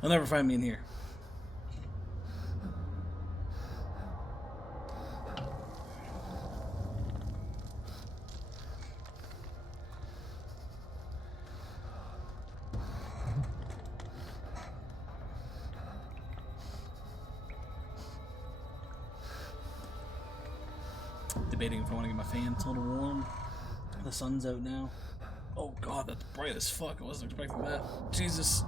They'll never find me in here. Debating if I want to get my fan a little warm. The sun's out now. Oh god, that's bright as fuck. I wasn't expecting that. Jesus.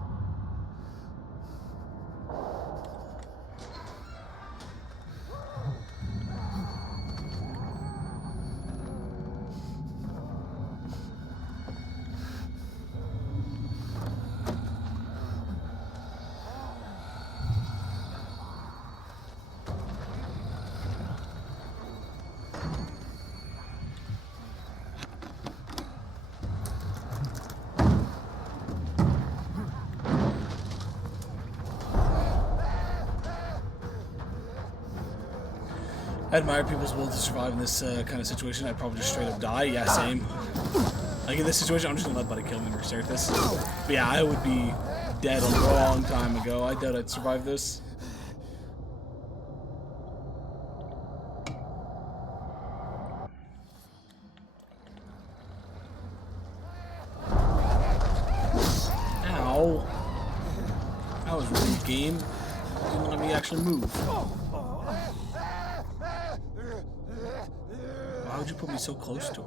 I admire people's will to survive in this kind of situation. I'd probably just straight up die. Yeah, same. Like in this situation, I'm just gonna let Buddy kill me and restart this. But yeah, I would be dead a long time ago. I doubt I'd survive this. Ow. That was really game. Didn't let me actually move. Why would you put me so close to it?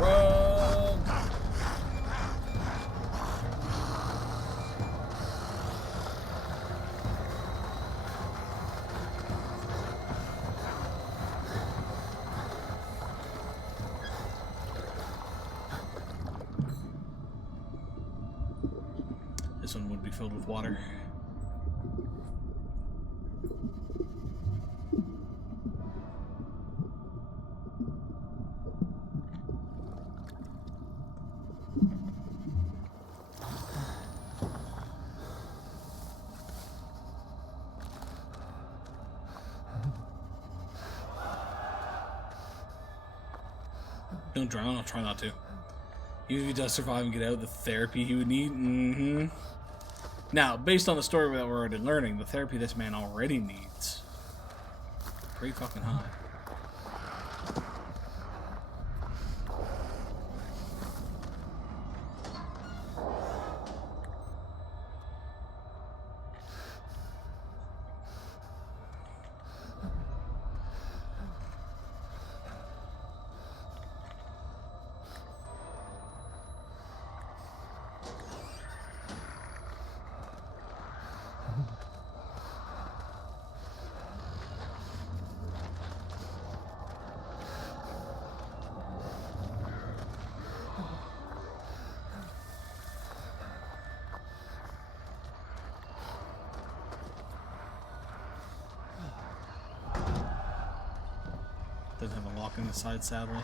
Run! This one would be filled with water. Don't drown, I'll try not to. Even if he does survive and get out, the therapy he would need, Now, based on the story that we're already learning, the therapy this man already needs, pretty fucking high. Doesn't have a lock on the side, sadly.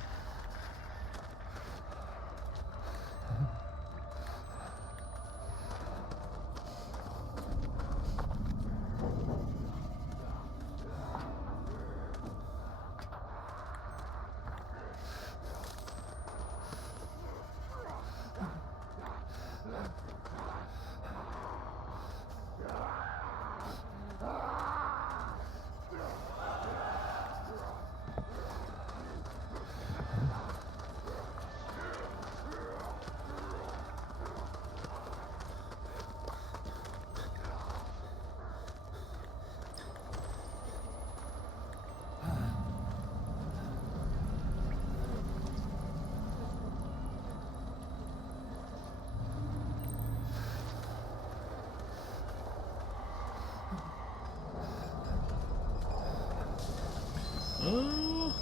Oh.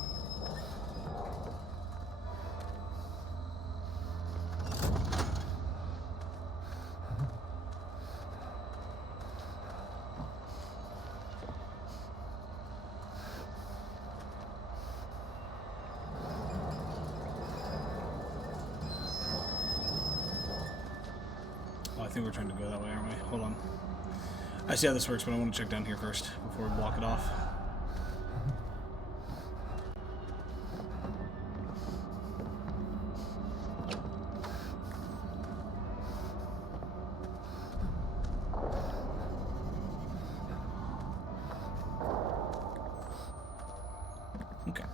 I think we're trying to go that way, aren't we? Hold on. I see how this works, but I want to check down here first before we block it off. Okay.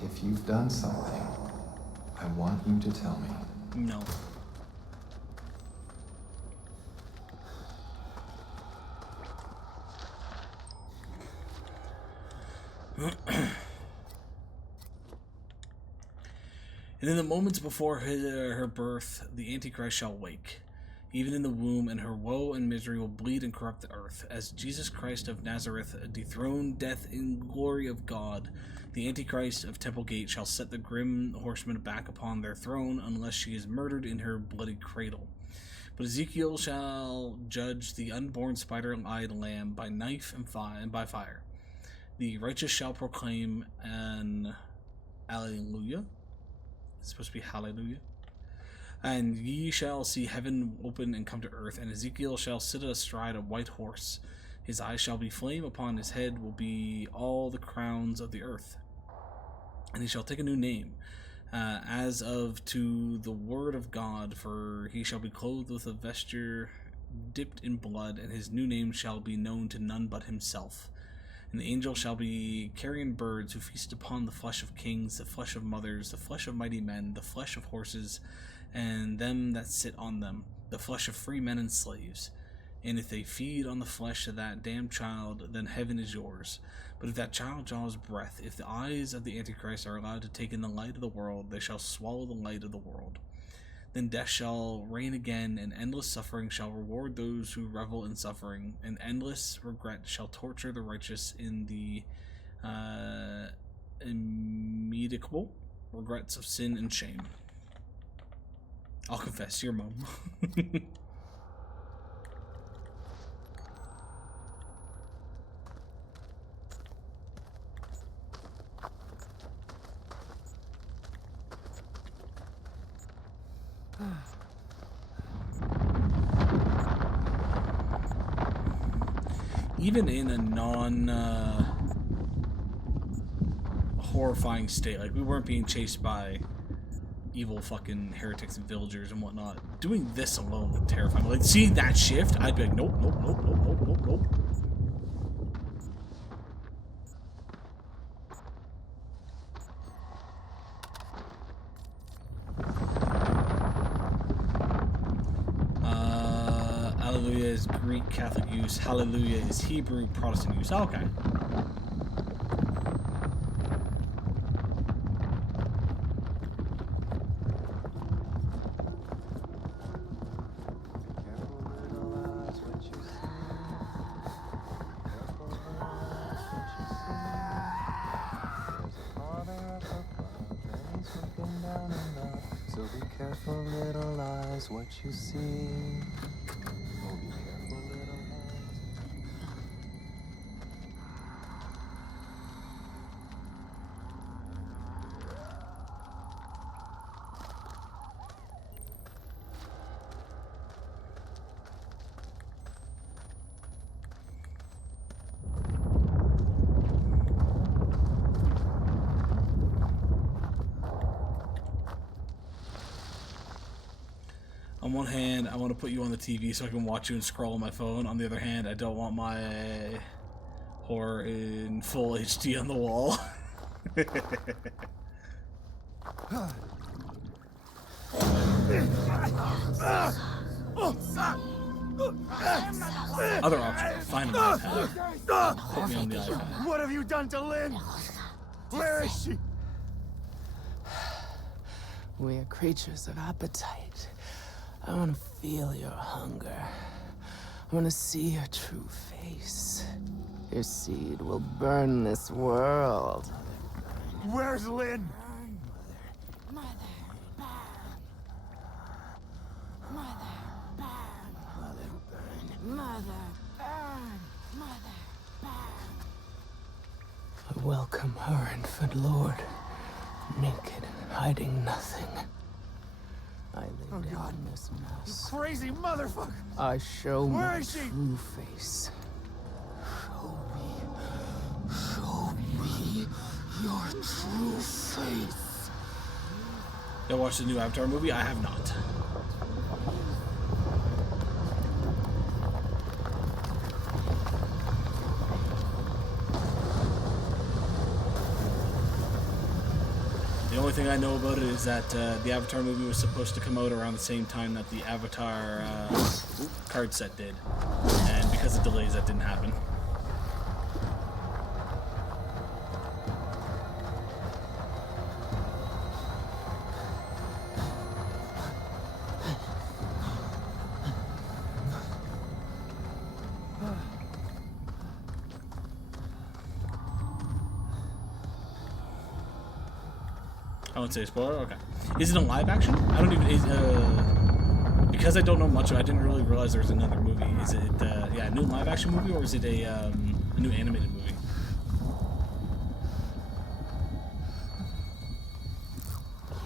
If you've done something, I want you to tell me. No. And in the moments before her birth, the Antichrist shall wake. Even in the womb, and her woe and misery will bleed and corrupt the earth. As Jesus Christ of Nazareth dethroned death in glory of God, the Antichrist of Temple Gate shall set the grim horsemen back upon their throne, unless she is murdered in her bloody cradle. But Ezekiel shall judge the unborn spider-eyed lamb by knife and by fire. The righteous shall proclaim an Alleluia. It's supposed to be hallelujah. And ye shall see heaven open and come to earth, and Ezekiel shall sit astride a white horse. His eyes shall be flame, upon his head will be all the crowns of the earth. And he shall take a new name, as of to the word of God, for he shall be clothed with a vesture dipped in blood, and his new name shall be known to none but himself. And the angel shall be carrion birds who feast upon the flesh of kings, the flesh of mothers, the flesh of mighty men, the flesh of horses, and them that sit on them, the flesh of free men and slaves. And if they feed on the flesh of that damned child, then heaven is yours. But if that child draws breath, if the eyes of the Antichrist are allowed to take in the light of the world, they shall swallow the light of the world. Then death shall reign again, and endless suffering shall reward those who revel in suffering, and endless regret shall torture the righteous in the immedicable regrets of sin and shame. I'll confess, your mom. Even in a non-horrifying state, like we weren't being chased by evil fucking heretics and villagers and whatnot, doing this alone would terrify me. Like, seeing that shift, I'd be like, nope, nope, nope, nope, nope, nope, nope. Alleluia is Greek Catholic use. Hallelujah is Hebrew Protestant use. Oh, okay. So be careful, little eyes, what you see. Oh, be careful, little hands. On one hand, I want to put you on the TV so I can watch you and scroll on my phone. On the other hand, I don't want my horror in full HD on the wall. Other option, find an iPad. Put me on the iPad. What have you done to Lynn? Where is she? We're creatures of appetite. I want to feel your hunger. I want to see your true face. Your seed will burn this world. Where's Lynn? Mother, burn. Mother, burn. Mother, burn. Mother, burn. Mother, burn. I welcome her, infant Lord, naked, hiding nothing. I lay down this mess. Crazy motherfucker! I show Where my is she? true face. Show me your true face. Y'all watched the new Avatar movie? I have not. The only thing I know about it is that the Avatar movie was supposed to come out around the same time that the Avatar card set did. And because of delays, that didn't happen. I won't say spoiler. Okay. Is it a live action? I don't even. Because I don't know much, I didn't really realize there was another movie. Is it a new live action movie, or is it a new animated movie?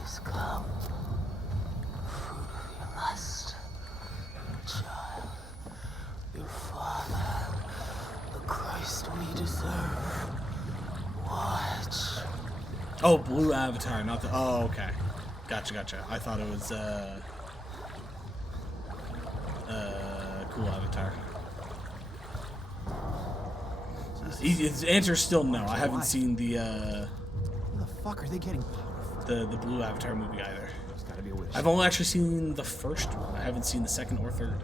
He's come. Fruit of your lust. Child. Your father. The Christ we deserve. Watch. Oh, Blue Avatar, not the. Oh, okay. Gotcha. I thought it was Cool Avatar. His answer is still no. I haven't seen the Where the fuck are they getting power from? the Blue Avatar movie either. There's gotta be a witch. I've only actually seen the first one. I haven't seen the second or third.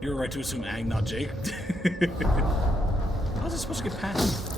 You were right to assume Ang, not Jake. How was it supposed to get past?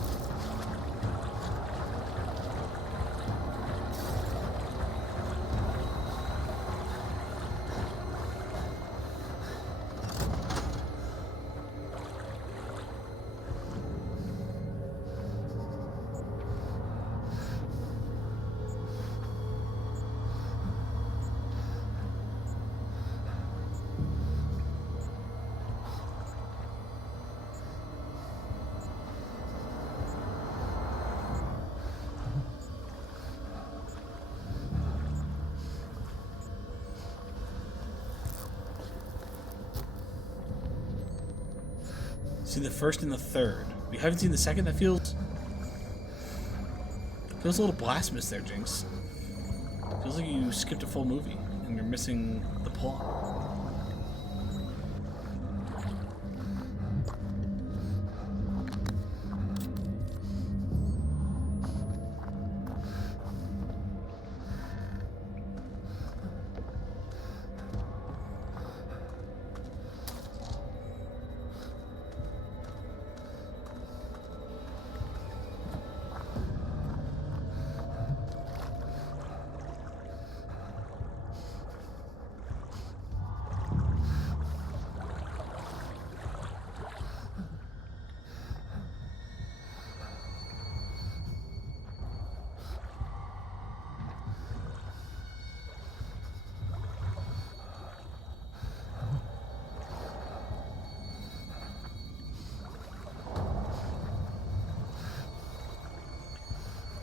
See the first and the third. We haven't seen the second. That feels a little blasphemous there, Jinx. Feels like you skipped a full movie and you're missing the plot.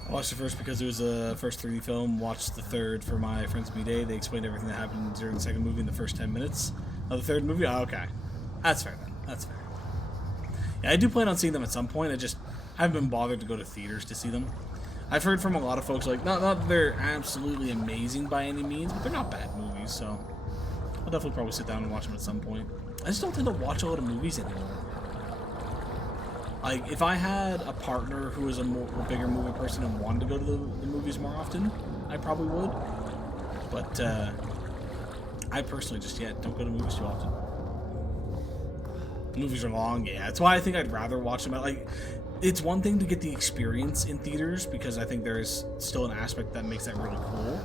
I watched the first because it was a first 3D film. Watched the third for my friend's B-Day. They explained everything that happened during the second movie in the first 10 minutes. Oh, the third movie? Oh, okay. That's fair then. That's fair. Yeah, I do plan on seeing them at some point. I haven't been bothered to go to theaters to see them. I've heard from a lot of folks, like, not that they're absolutely amazing by any means, but they're not bad movies, so I'll definitely probably sit down and watch them at some point. I just don't tend to watch a lot of movies anymore. Like, if I had a partner who was a bigger movie person and wanted to go to the movies more often, I probably would. But, I personally just, don't go to movies too often. Movies are long, yeah. That's why I think I'd rather watch them. Like, it's one thing to get the experience in theaters, because I think there is still an aspect that makes that really cool.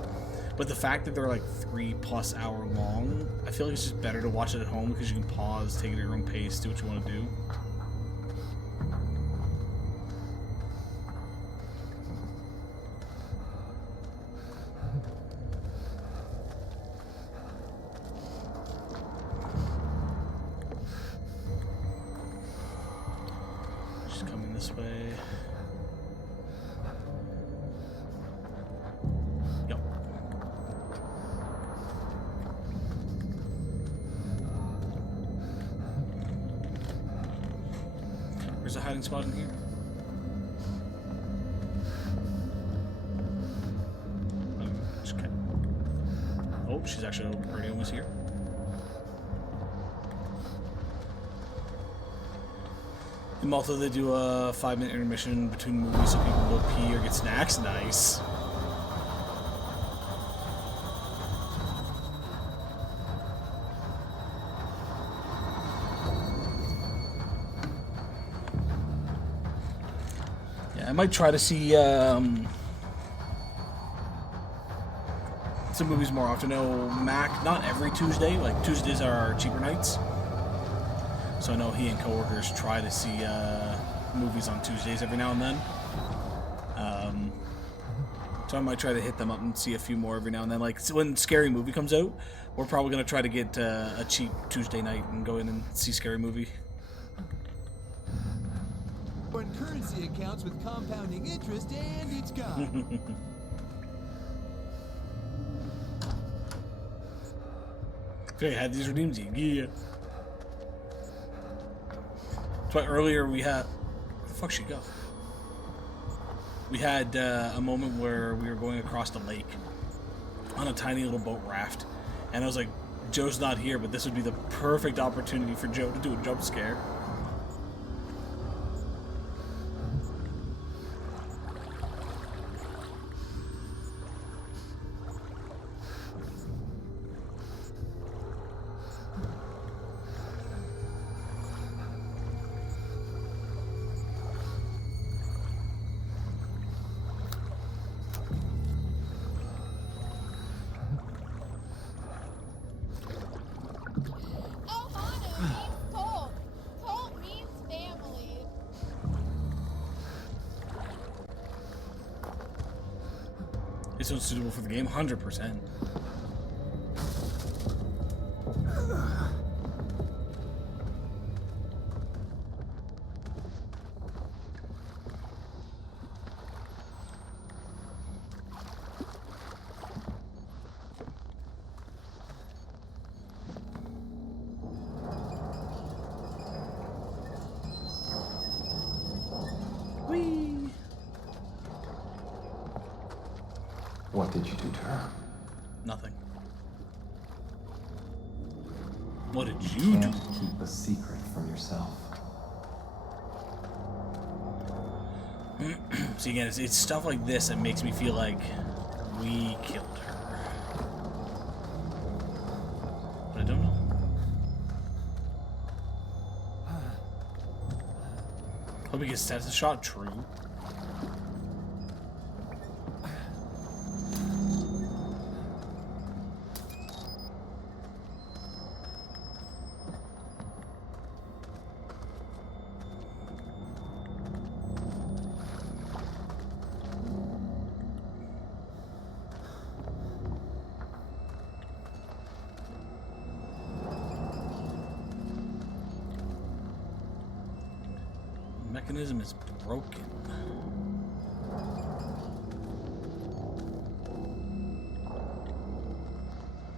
But the fact that they're like 3+ hour long, I feel like it's just better to watch it at home because you can pause, take it at your own pace, do what you want to do. Just coming this way. Yep. Where's the hiding spot in here? Okay. Oh, she's actually already almost here. And also they do a 5-minute intermission between movies so people can go pee or get snacks. Nice. Yeah, I might try to see some movies more often. No, Mac, not every Tuesday. Like Tuesdays are our cheaper nights. So I know he and coworkers try to see movies on Tuesdays every now and then. So I might try to hit them up and see a few more every now and then. Like when Scary Movie comes out, we're probably going to try to get a cheap Tuesday night and go in and see Scary Movie. Foreign currency accounts with compounding interest, and it's gone. Okay, had these redeemed. Yeah. That's why earlier we had... Where the fuck she go? We had a moment where we were going across the lake on a tiny little boat raft. And I was like, Joe's not here, but this would be the perfect opportunity for Joe to do a jump scare. This one's suitable for the game, 100%. What did you do to her? Nothing. What did You you do? can't keep a secret from yourself. See, again, it's stuff like this that makes me feel like we killed her. But I don't know. Hope he gets stats the shot true. Mechanism is broken.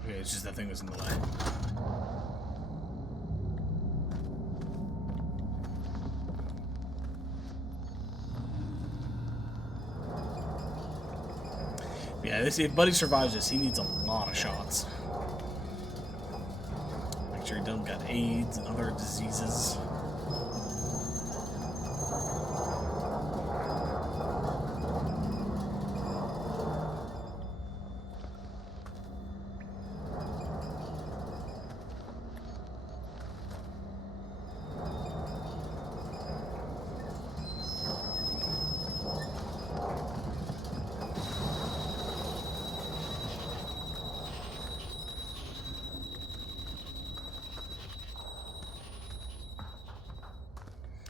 Okay, it's just that thing was in the way. Yeah, if Buddy survives this, he needs a lot of shots. Make sure he doesn't got AIDS and other diseases.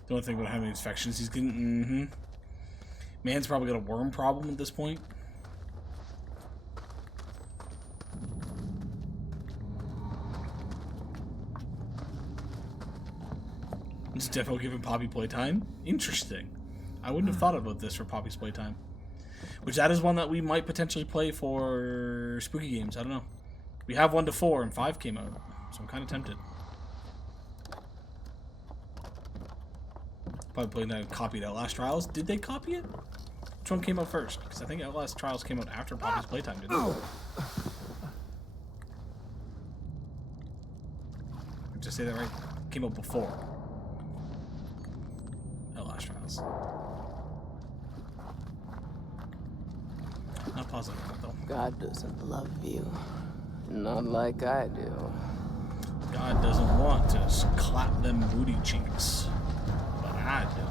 The only thing about having infections he's getting. Man's probably got a worm problem at this point. It's definitely giving Poppy playtime. Interesting. I wouldn't have thought about this for Poppy's playtime. Which that is one that we might potentially play for spooky games. I don't know. We have 1 to 4 and 5 came out, so I'm kind of tempted. Probably playing that copied Outlast Trials. Did they copy it? Which one came out first? Because I think Outlast Trials came out after Poppy's playtime, didn't it? Just say that right. Came out before. pause it though. God doesn't love you. Not like I do. God doesn't want to clap them booty cheeks, but I do.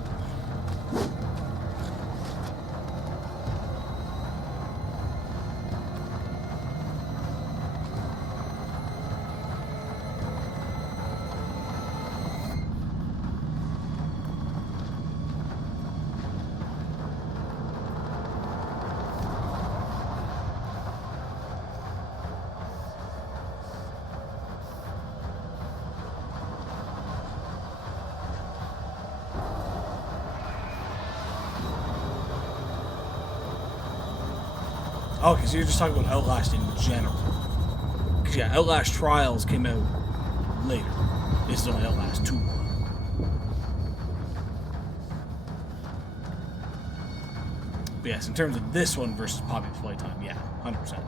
Oh, okay, so you're just talking about Outlast in general. 'Cause yeah, Outlast Trials came out later. This is only Outlast 2. But yes, in terms of this one versus Poppy's playtime, yeah, 100%.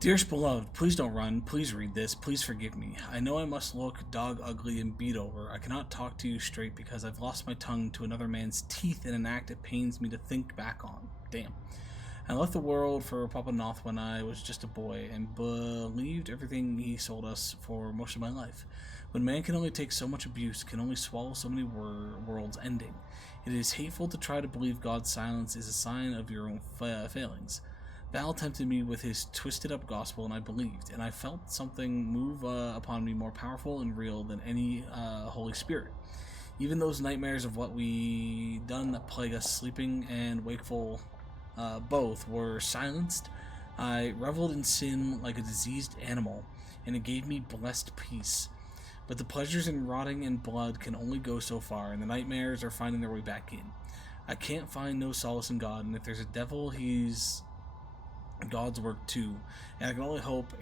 Dearest beloved, please don't run. Please read this. Please forgive me. I know I must look dog ugly and beat over. I cannot talk to you straight because I've lost my tongue to another man's teeth in an act it pains me to think back on. Damn. I left the world for Papa Noth when I was just a boy and believed everything he sold us for most of my life. When man can only take so much abuse, can only swallow so many worlds ending, it is hateful to try to believe God's silence is a sign of your own failings. Val tempted me with his twisted up gospel, and I believed, and I felt something move upon me more powerful and real than any Holy Spirit. Even those nightmares of what we done that plague us, sleeping and wakeful, both were silenced. I reveled in sin like a diseased animal, and it gave me blessed peace. But the pleasures in rotting in blood can only go so far, and the nightmares are finding their way back in. I can't find no solace in God, and if there's a devil, he's God's work too, and I can only hope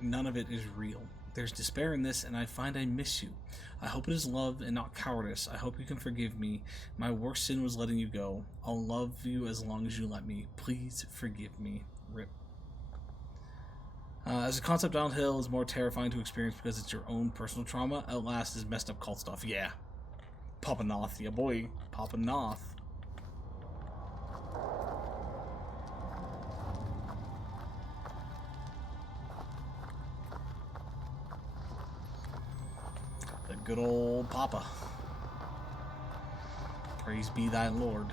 none of it is real. There's despair in this, and I find I miss you. I hope it is love and not cowardice. I hope you can forgive me. My worst sin was letting you go. I'll love you as long as you let me. Please forgive me. Rip. As a concept, downhill is more terrifying to experience because it's your own personal trauma. Outlast is messed up cult stuff. Yeah. Papa Noth, yeah boy. Papa Noth. Good old Papa. Praise be thy Lord.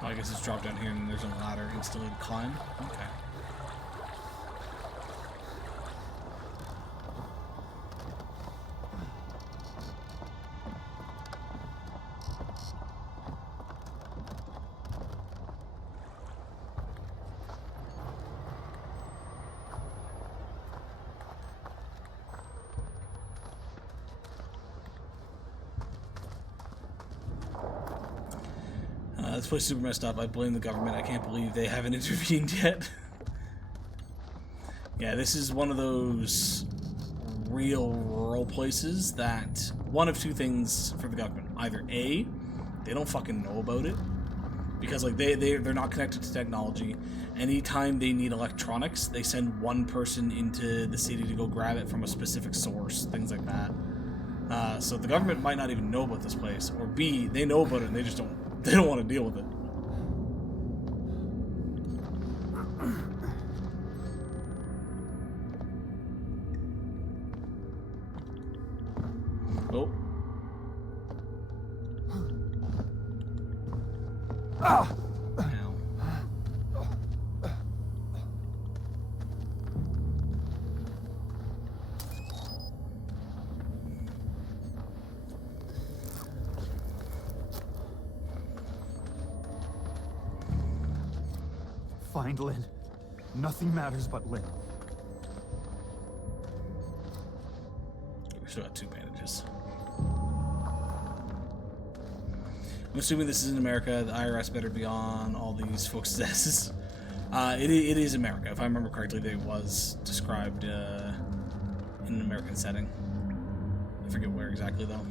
Oh, I guess it's dropped down here and there's a ladder instantly to climb. Okay. This place is super messed up. I blame the government. I can't believe they haven't intervened yet. Yeah, this is one of those real rural places that one of two things for the government. Either A, they don't fucking know about it, because like they're not connected to technology. Anytime they need electronics, they send one person into the city to go grab it from a specific source, things like that. So the government might not even know about this place, or B, they know about it and they don't want to deal with it. Oh. Ow. Find Lynn. Nothing matters but Lynn. We still got 2 bandages. I'm assuming this is in America. The IRS better be on all these folks' desks. It is America. If I remember correctly, it was described in an American setting. I forget where exactly, though.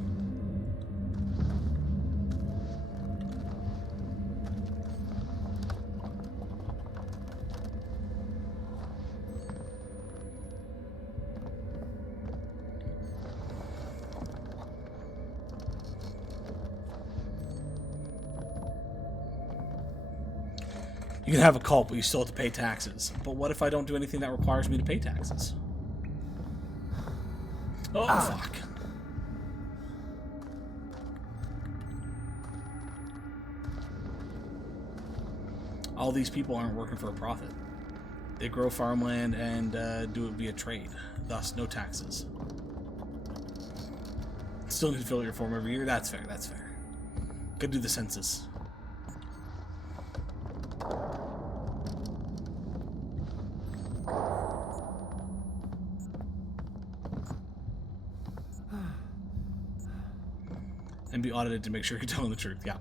You can have a cult, but you still have to pay taxes. But what if I don't do anything that requires me to pay taxes? Oh, fuck. All these people aren't working for a profit. They grow farmland and do it via trade. Thus, no taxes. Still need to fill out your form every year. That's fair, that's fair. Could do the census. And be audited to make sure you're telling the truth. Yeah.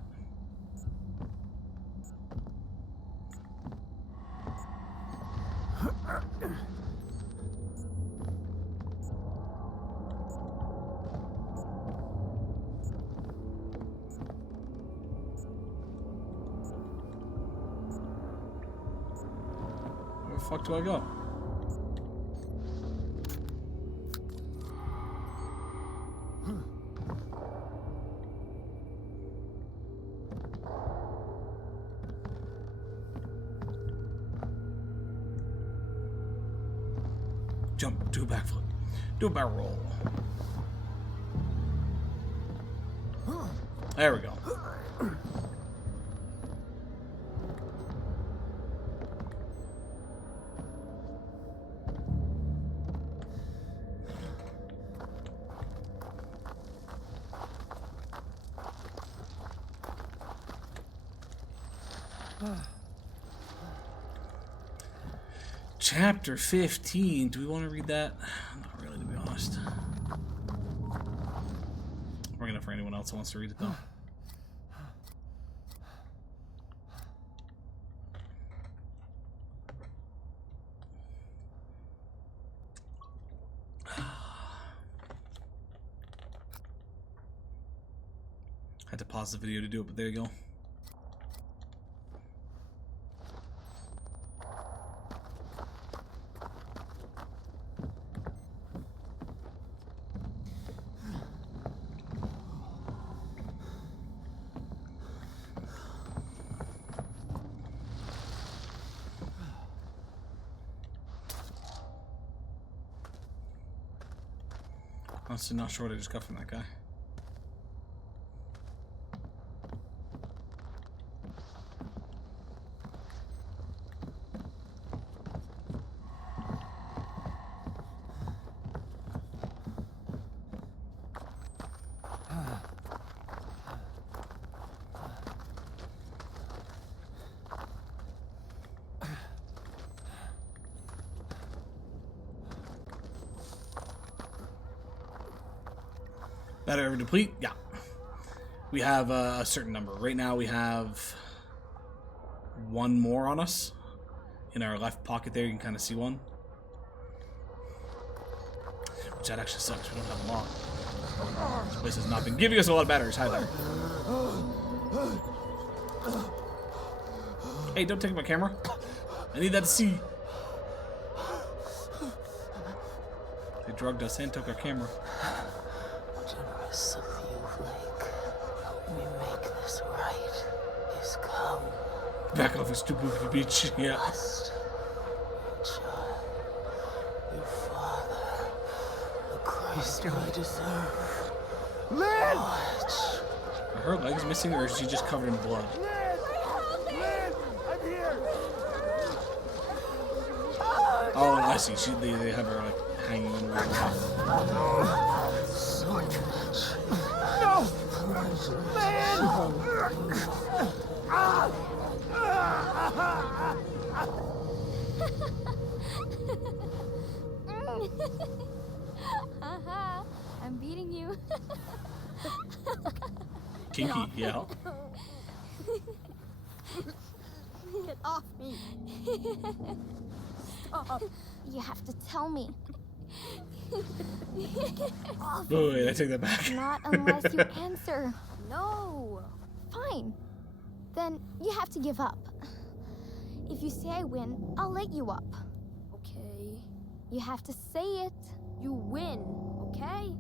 Where the fuck do I go? Jump, do a backflip, do a barrel roll. There we go. Chapter 15. Do we want to read that? Not really, to be honest. We're gonna for anyone else who wants to read it, though. Had to pause the video to do it, but there you go. Honestly, not sure what I just got from that guy. Battery ever deplete? Yeah. We have a certain number. Right now we have one more on us. In our left pocket there, you can kind of see one. Which that actually sucks. We don't have a lot. This place has not been giving us a lot of batteries. Hi there. Hey, don't take my camera. I need that to see. They drugged us and took our camera. Generous of you, Blake. Help me make this right. He's come. Back off, you stupid bitch. Yeah. Trust your child, your father, the Christ we deserve. Lynn! Watch. Are her legs missing or is she just covered in blood? Lynn! I'm here! Oh, I see. They have her like hanging in the wall. No! Lynn! Haha, I'm beating you. Kinky, yeah. Get off me. Stop. You have to tell me. Oh, wait, I take that back. Not unless you answer. No. Fine. Then you have to give up. If you say I win, I'll let you up. Okay. You have to say it. You win, okay?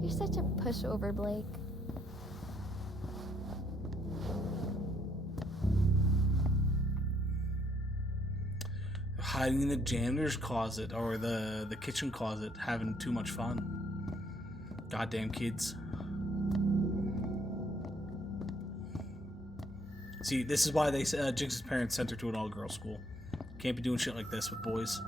You're such a pushover, Blake. Hiding in the janitor's closet or the kitchen closet, having too much fun. Goddamn kids. See, this is why they Jinx's parents sent her to an all-girls school. Can't be doing shit like this with boys.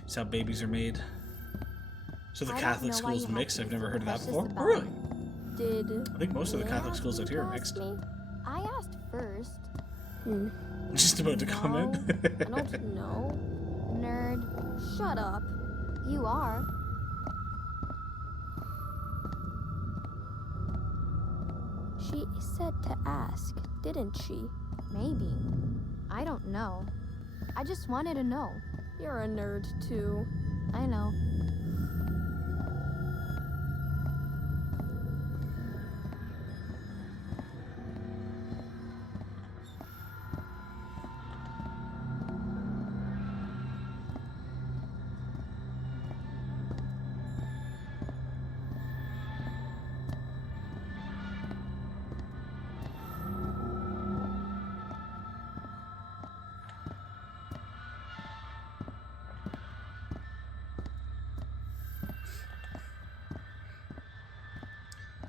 That's how babies are made. So the Catholic school's mixed? I've never heard of that before. Oh, really? I think most of the Catholic schools out here are mixed. I asked first. Just about to comment. I don't know. Nerd. Shut up. You are. She said to ask, didn't she? Maybe. I don't know. I just wanted to know. You're a nerd, too. I know.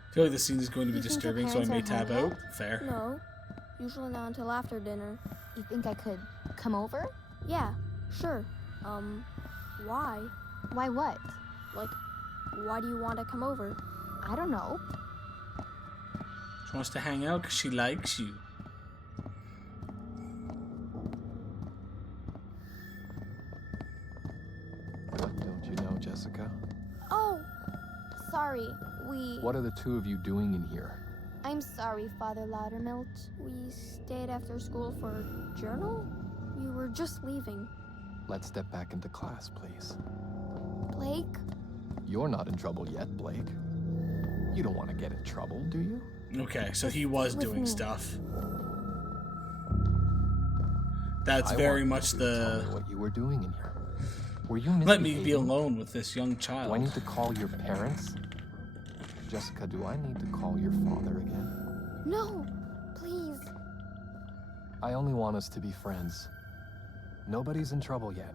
I feel like the scene is going to be disturbing, so I may tab out. Fair. No. Usually not until after dinner. You think I could come over? Yeah, sure. Why? Why what? Like, why do you want to come over? I don't know. She wants to hang out because she likes you. What don't you know, Jessica? Oh, sorry. What are the two of you doing in here? I'm sorry, Father Loudermilk. We stayed after school for a journal? We were just leaving. Let's step back into class, please. Blake? You're not in trouble yet, Blake. You don't want to get in trouble, do you? Okay, so he was With doing me. stuff. That's I very want much you to tell the... me what you were doing in here. Were you Let me be misbehaving? alone with this young child. Do I need to call your parents? Jessica, do I need to call your father again? No, please. I only want us to be friends. Nobody's in trouble yet.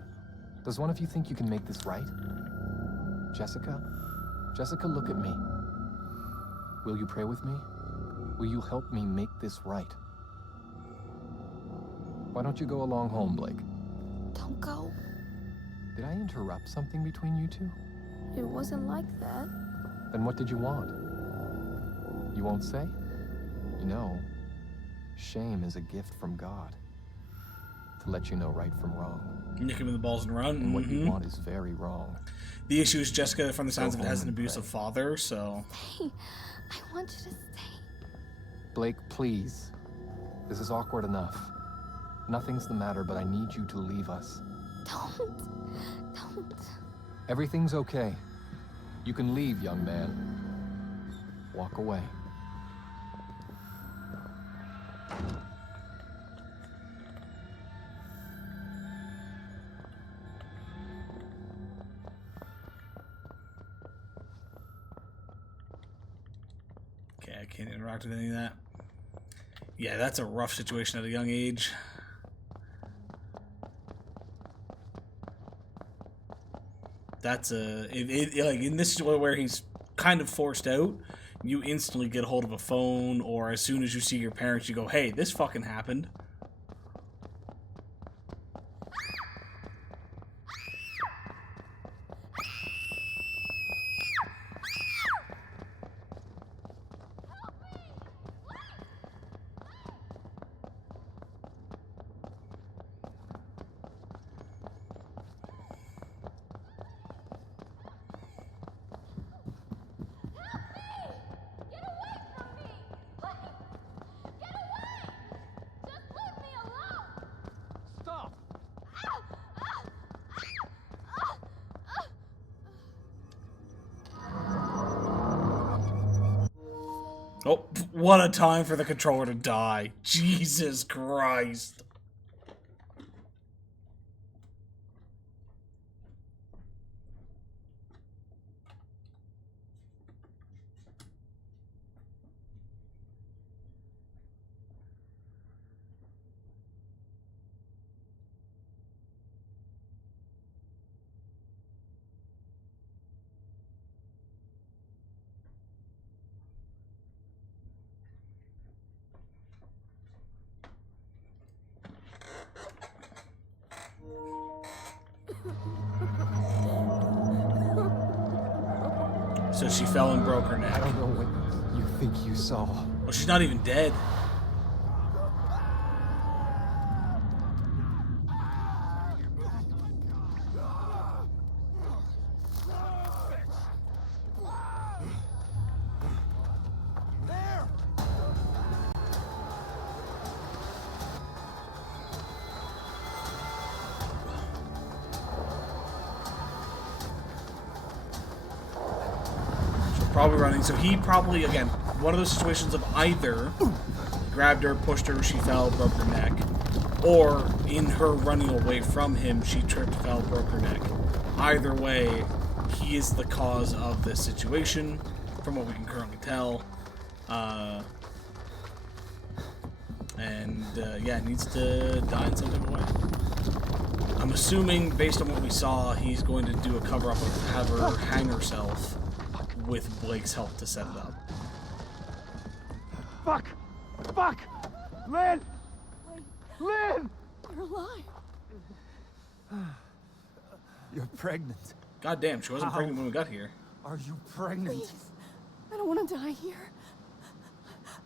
Does one of you think you can make this right? Jessica? Jessica, look at me. Will you pray with me? Will you help me make this right? Why don't you go along home, Blake? Don't go. Did I interrupt something between you two? It wasn't like that. Then what did you want? You won't say? You know, shame is a gift from God. To let you know right from wrong. Nick him in the balls and run. And what you want is very wrong. The issue is Jessica, from the sounds of it, home has an and abusive pray. father, so... Hey, I want you to stay. Blake, please. This is awkward enough. Nothing's the matter, but I need you to leave us. Don't. Everything's okay. You can leave, young man. Walk away. Okay, I can't interact with any of that. Yeah, that's a rough situation at a young age. That's like in this situation where he's kind of forced out, you instantly get a hold of a phone, or as soon as you see your parents, you go, "Hey, this fucking happened." Oh, what a time for the controller to die. Jesus Christ. So she fell and broke her neck. I don't know what you think you saw. Well, she's not even dead. Probably running, so he probably, again, one of those situations of either grabbed her, pushed her, she fell, broke her neck, or in her running away from him, she tripped, fell, broke her neck. Either way, he is the cause of this situation, from what we can currently tell. Yeah, needs to die in some type of way. I'm assuming, based on what we saw, he's going to do a cover-up of have her hang herself with Blake's help to set it up. Fuck! Fuck! Lynn! Lynn! You're alive. You're pregnant. God damn, she wasn't pregnant when we got here. Are you pregnant? Please. I don't want to die here.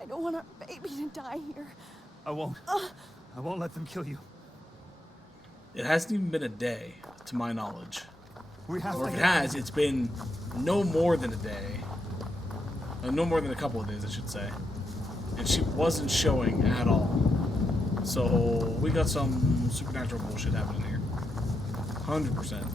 I don't want our baby to die here. I won't. I won't let them kill you. It hasn't even been a day, to my knowledge. We have Or to if it has, it's been no more than a day. No more than a couple of days, I should say. And she wasn't showing at all. So, we got some supernatural bullshit happening here. 100%.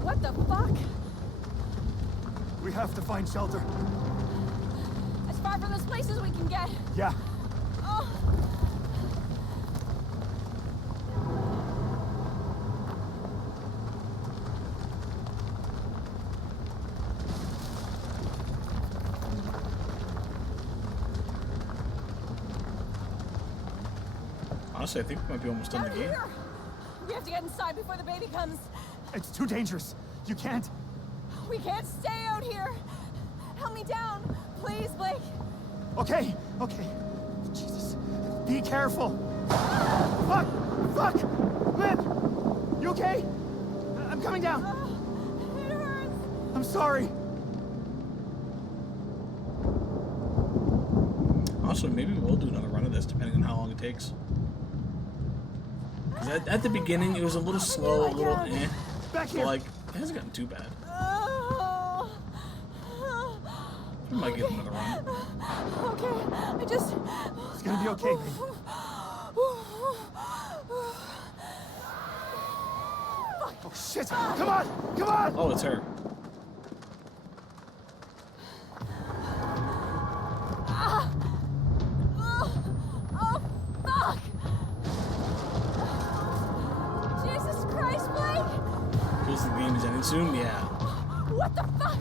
What the fuck? We have to find shelter. As far from this place as we can get. Yeah. Oh. Honestly, I think we might be almost done the Down game. here. We have to get inside before the baby comes. It's too dangerous. You can't. We can't stay out here. Help me down, please, Blake. Okay, okay. Jesus. Be careful. Fuck! Fuck! Lynn! You okay? I'm coming down. It hurts. I'm sorry. Also, maybe we'll do another run of this, depending on how long it takes. 'Cause at the beginning, it was a little slow, a little eh. Back But, here. like, it hasn't gotten too bad. Oh. We might get another run. Okay, I just... It's gonna be okay, baby. Oh shit! Come on! Come on! Oh, it's her. Oh, fuck! Jesus Christ, Blake! Feels the game is ending soon? Yeah. What the fuck?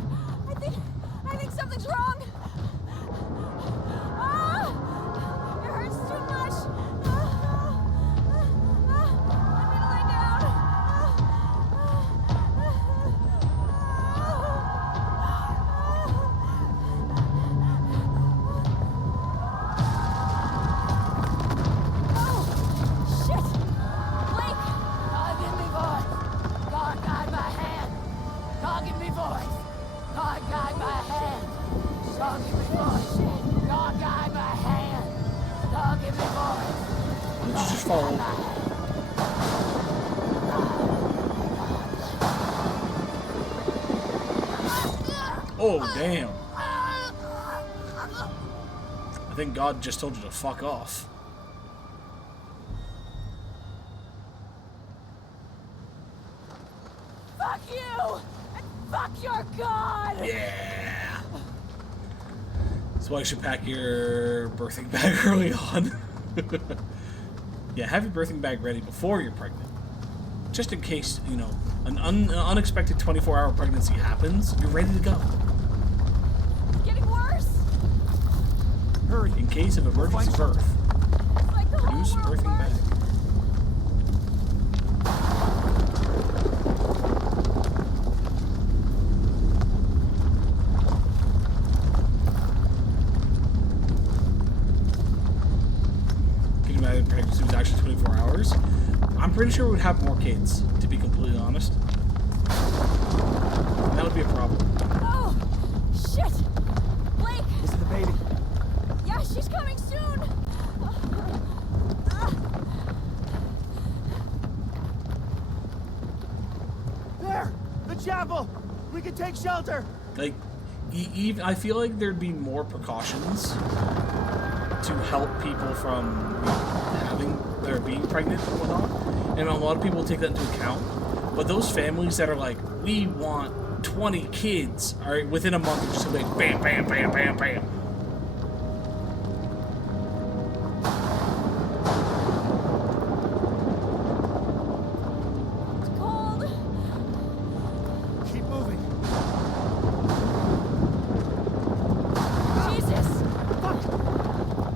I think something's wrong. Ah! It hurts too much. Let me lay down. Oh, shit! Blake! God, give me voice. God, guide my hand. God, give me voice. God, guide my hand. God, give me voice. God, guide my hand. God, give me voice. Let's just follow. Oh, damn. I think God just told you to fuck off. Fuck you! And fuck your God! Yeah. That's why you should pack your birthing bag early on. Yeah, have your birthing bag ready before you're pregnant. Just in case, you know, an unexpected 24-hour pregnancy happens, you're ready to go. It's getting worse! Hurry! In case of emergency birth, It's like the whole use world birthing bag. burns. Can you imagine pregnancy was actually 24 hours? I'm pretty sure we'd have more kids, to be completely honest. That would be a problem. Oh, shit! Blake! This is the baby. Yeah, she's coming soon! There! The chapel! We can take shelter! Like, I feel like there'd be more precautions to help people from being pregnant and whatnot, and a lot of people take that into account. But those families that are like, we want 20 kids, all right, within a month, it's just like bam, bam, bam, bam, bam. It's cold. Keep moving. Jesus! Fuck!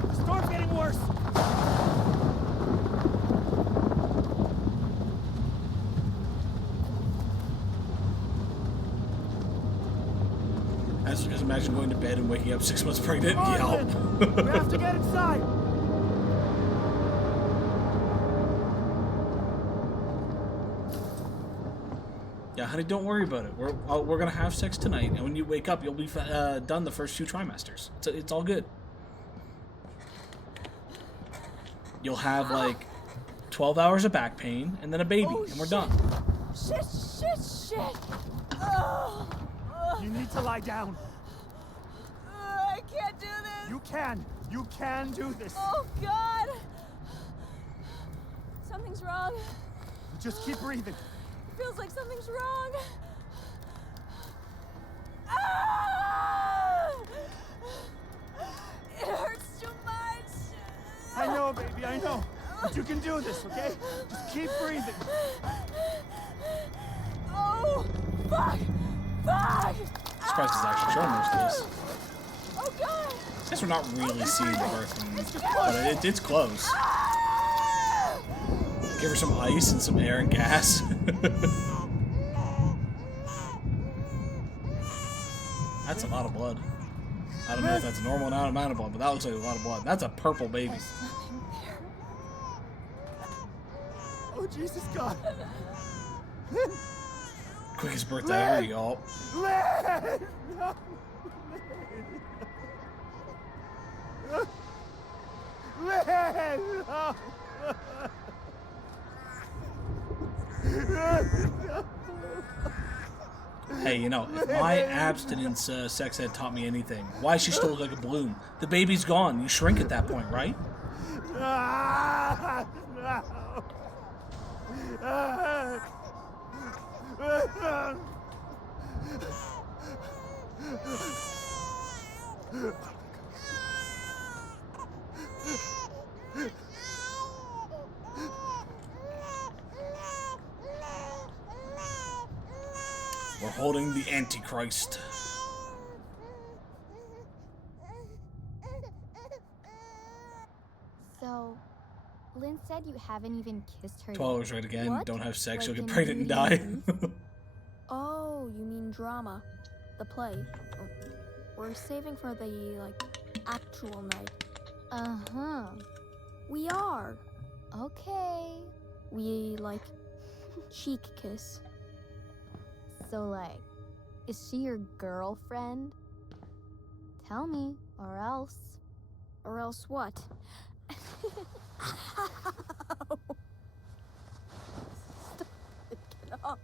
The storm's getting worse! Just imagine going to bed and waking up 6 months pregnant. Come on, Yeah. then. We have to get inside! Yeah, honey, don't worry about it. We're gonna have sex tonight, and when you wake up, you'll be done the first 2 trimesters. It's all good. You'll have like 12 hours of back pain, and then a baby, Oh, and we're shit. done. Shit! Oh, You need to lie down. I can't do this! You can. You can do this. Oh, God! Something's wrong. Just keep breathing. Feels like something's wrong. Ah! It hurts too much. I know, baby, I know. But you can do this, okay? Just keep breathing. Oh, fuck! Fuck! Surprised it's actually showing most of this. Oh, God! I guess we're not really seeing the birth, but it's close. Ah! Give her some ice and some air and gas. That's a lot of blood. I don't know if that's a normal amount of blood, but that looks like a lot of blood. That's a purple baby. Oh, Jesus, God. Quickest birthday ever, y'all. Lynn! No! Lynn! No! Hey, you know, if my abstinence sex ed taught me anything, why she still look like a balloon? The baby's gone. You shrink at that point, right? Ah, no! We're holding the Antichrist. So, Lynn said you haven't even kissed her 12 yet. hours right again. What? Don't have sex, you'll Like get in pregnant and Beauty die. and the Beast? Oh, you mean drama. The play. Oh, we're saving for the, like, actual night. Uh-huh. We are. Okay. We, like, cheek kiss. So, like, is she your girlfriend? Tell me, or else. Or else what? Stop it, get off.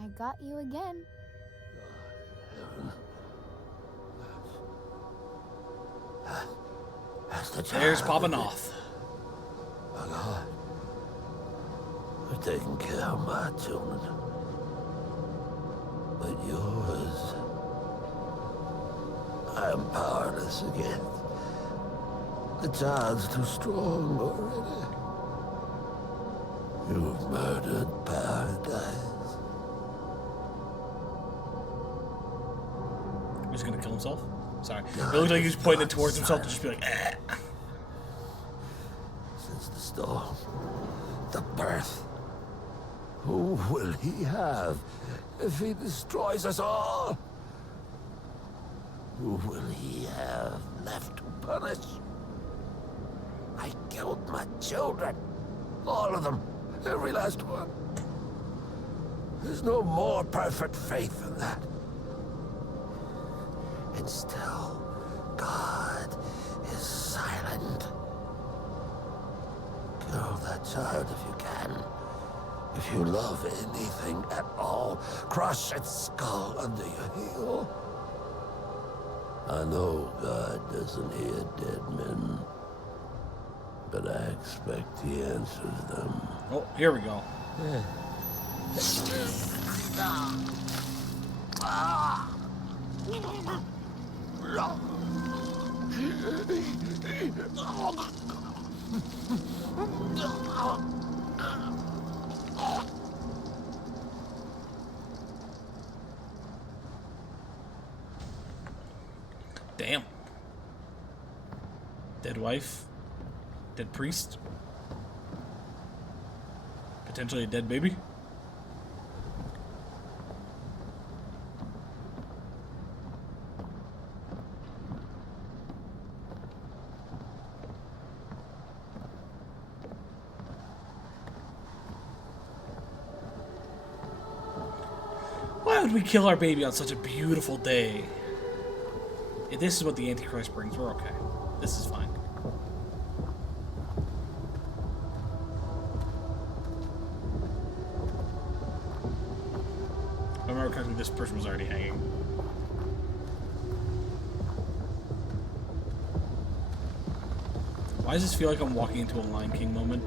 I got you again. That's the There's child. Papa Noth. My God. We're taking care of my children. But yours, I am powerless against. The child's too strong already. You've murdered paradise. He's gonna kill himself? Sorry. It looks like he's pointing it towards himself to just be like, eh. Since the storm, the birth, who will he have if he destroys us all? Who will he have left to punish? I killed my children. All of them. Every last one. There's no more perfect faith than that. And still, God is silent. Kill that child if you can. If you love anything at all, crush its skull under your heel. I know God doesn't hear dead men, but I expect he answers them. Oh, here we go. Damn. Dead wife. Dead priest. Potentially a dead baby. Why would we kill our baby on such a beautiful day? If this is what the Antichrist brings, we're okay. This is fine. If I remember correctly, this person was already hanging. Why does this feel like I'm walking into a Lion King moment?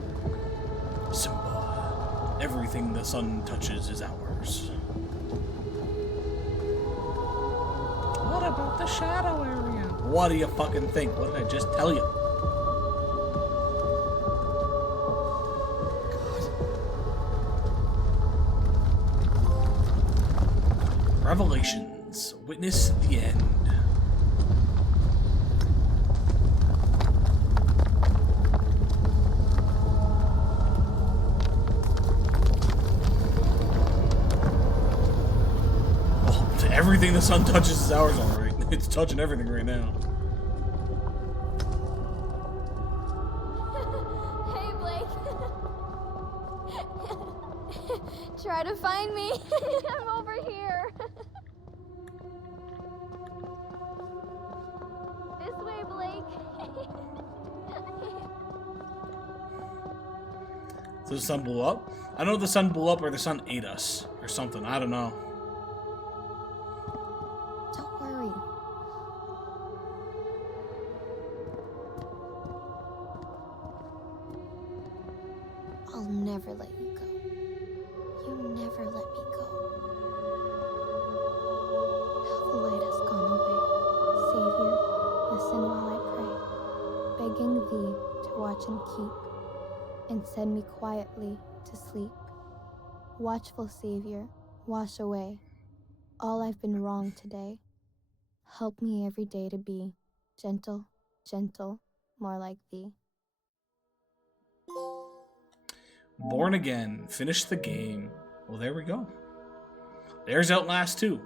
Simba. Everything the sun touches is ours. What about the shadow area? What do you fucking think? What did I just tell you? Revelations. Witness the end. Oh, everything the sun touches is ours, alright. It's touching everything right now. Hey, Blake. try to find me. I'm over here. This way, Blake. So the sun blew up? I don't know if the sun blew up or the sun ate us. Or something. I don't know. Don't worry. I'll never let you go. You never let me go. Now the light has gone away. Savior, listen while I pray, begging thee to watch and keep, and send me quietly to sleep. Watchful Savior, wash away all I've been wrong today. Help me every day to be gentle, gentle, more like thee. Born Again. Finish the game. Well, there we go. There's Outlast 2.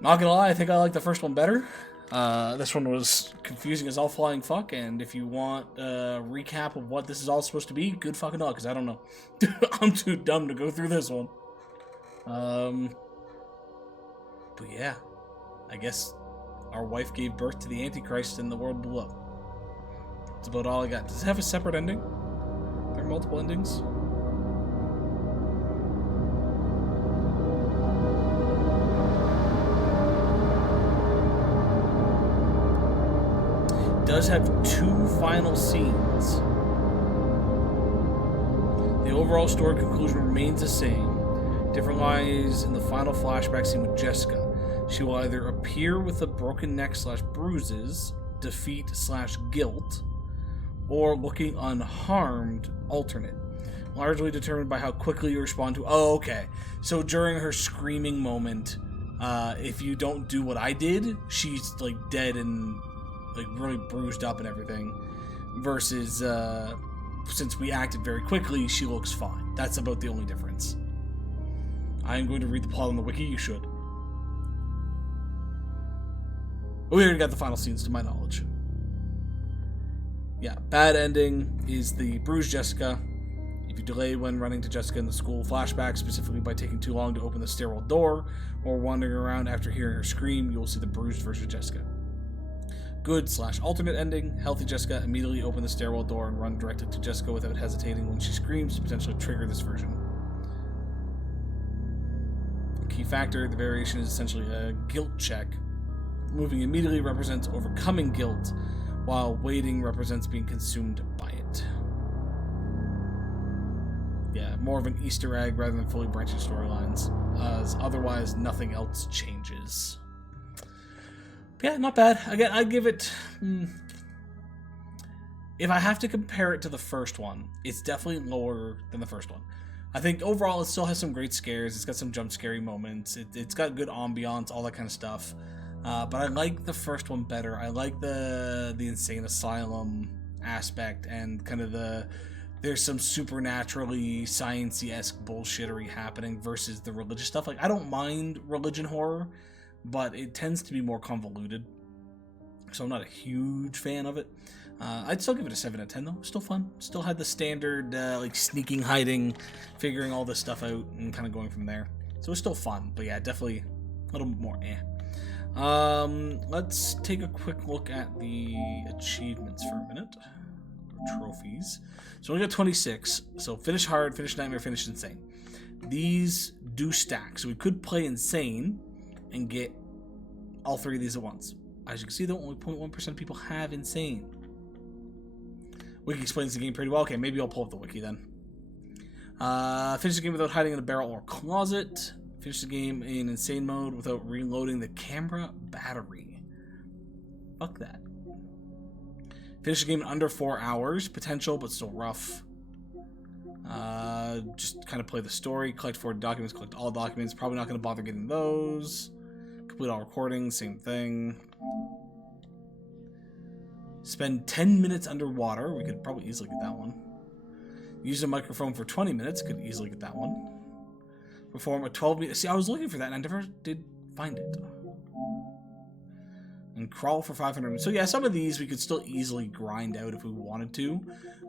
Not gonna lie, I think I like the first one better. This one was confusing as all flying fuck, and if you want a recap of what this is all supposed to be, good fucking luck, because I don't know. I'm too dumb to go through this one. But yeah, I guess our wife gave birth to the Antichrist and the world blew up. That's about all I got. Does it have a separate ending? There are multiple endings? It does have 2 final scenes. The overall story conclusion remains the same. Different lies in the final flashback scene with Jessica. She will either appear with a broken neck / bruises, defeat / guilt, or looking unharmed alternate, largely determined by how quickly you respond to. Oh, okay. So during her screaming moment, if you don't do what I did, she's like dead and like really bruised up and everything. Versus since we acted very quickly, she looks fine. That's about the only difference. I am going to read the plot on the wiki. You should. We already got the final scenes to my knowledge. Yeah, bad ending is the bruised Jessica. If you delay when running to Jessica in the school flashback, specifically by taking too long to open the stairwell door, or wandering around after hearing her scream, you will see the bruised version of Jessica. Good / alternate ending, healthy Jessica immediately open the stairwell door and run directly to Jessica without hesitating when she screams to potentially trigger this version. Key factor, the variation is essentially a guilt check. Moving immediately represents overcoming guilt, while waiting represents being consumed by it. Yeah, more of an Easter egg rather than fully branching storylines, as otherwise nothing else changes. Yeah, not bad. Again, I'd give it... If I have to compare it to the first one, it's definitely lower than the first one. I think overall it still has some great scares, it's got some jump scary moments, it's got good ambiance, all that kind of stuff. But I like the first one better. I like the insane asylum aspect and kind of there's some supernaturally sciencey-esque bullshittery happening versus the religious stuff. Like, I don't mind religion horror, but it tends to be more convoluted. So I'm not a huge fan of it. I'd still give it a 7 out of 10 though. Still fun. Still had the standard like sneaking, hiding, figuring all this stuff out and kind of going from there. So it's still fun, but yeah, definitely a little bit more Let's take a quick look at the achievements for a minute. Or trophies. So we got 26. So finish hard, finish nightmare, finish insane. These do stack. So we could play insane and get all 3 of these at once. As you can see, though, only 0.1% of people have insane. Wiki explains the game pretty well. Okay, maybe I'll pull up the wiki then. Finish the game without hiding in a barrel or closet. Finish the game in insane mode without reloading the camera battery. Fuck that. Finish the game in under 4 hours. Potential, but still rough. Just kind of play the story. Collect 4 documents. Collect all documents. Probably not going to bother getting those. Complete all recordings. Same thing. Spend 10 minutes underwater. We could probably easily get that one. Use a microphone for 20 minutes. Could easily get that one. Perform a 12-meter... See, I was looking for that and I never did find it. And crawl for 500. So yeah, some of these we could still easily grind out if we wanted to.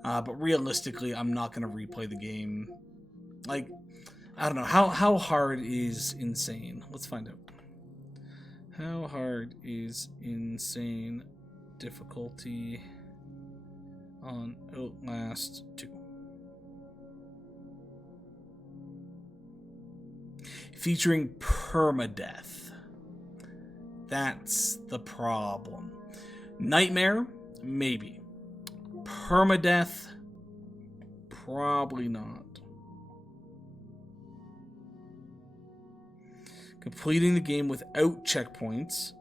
But realistically, I'm not going to replay the game. Like, I don't know. How hard is insane? Let's find out. How hard is insane difficulty on Outlast 2? Featuring permadeath. That's the problem. Nightmare? Maybe. Permadeath? Probably not. Completing the game without checkpoints,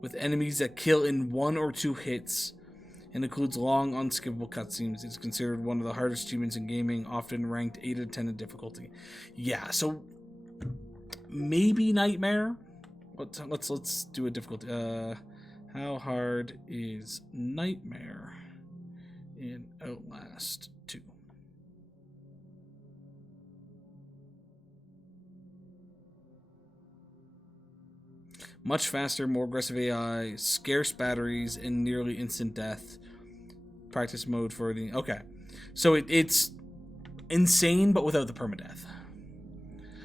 with enemies that kill in 1 or 2 hits, and includes long, unskippable cutscenes, is considered one of the hardest achievements in gaming, often ranked 8 out of 10 in difficulty. Yeah, so maybe Nightmare. Let's do a difficulty. How hard is Nightmare in Outlast 2? Much faster, more aggressive AI, scarce batteries, and nearly instant death. Practice mode for the... Okay. So it's insane, but without the permadeath.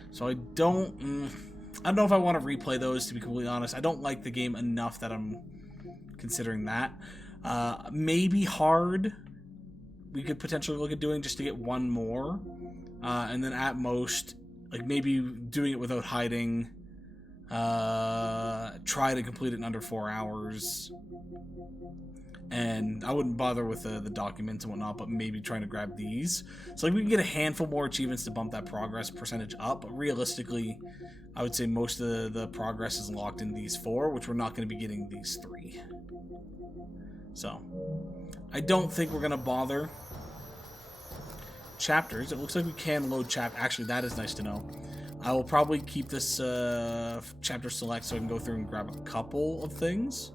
So I don't know if I want to replay those, to be completely honest. I don't like the game enough that I'm considering that. Maybe hard we could potentially look at doing just to get one more. And then at most, like maybe doing it without hiding... try to complete it in under 4 hours, and I wouldn't bother with the documents and whatnot, but maybe trying to grab these. So like we can get a handful more achievements to bump that progress percentage up, but realistically I would say most of the progress is locked in these 4, which we're not going to be getting these 3. So I don't think we're going to bother. Chapters, it looks like we can load actually that is nice to know. I will probably keep this chapter select so I can go through and grab a couple of things.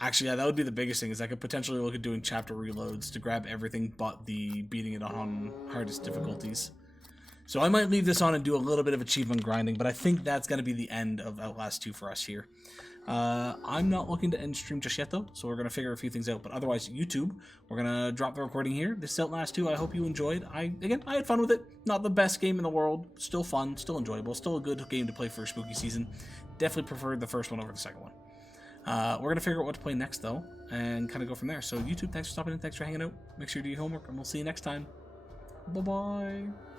Actually, yeah, that would be the biggest thing, is I could potentially look at doing chapter reloads to grab everything but the beating it on hardest difficulties. So I might leave this on and do a little bit of achievement grinding, but I think that's going to be the end of Outlast 2 for us here. I'm not looking to end stream just yet, though, so we're going to figure a few things out. But otherwise, YouTube, we're going to drop the recording here. This is Outlast 2. I hope you enjoyed. I had fun with it. Not the best game in the world. Still fun. Still enjoyable. Still a good game to play for a spooky season. Definitely preferred the first one over the second one. We're going to figure out what to play next, though, and kind of go from there. So, YouTube, thanks for stopping in. Thanks for hanging out. Make sure you do your homework, and we'll see you next time. Bye-bye.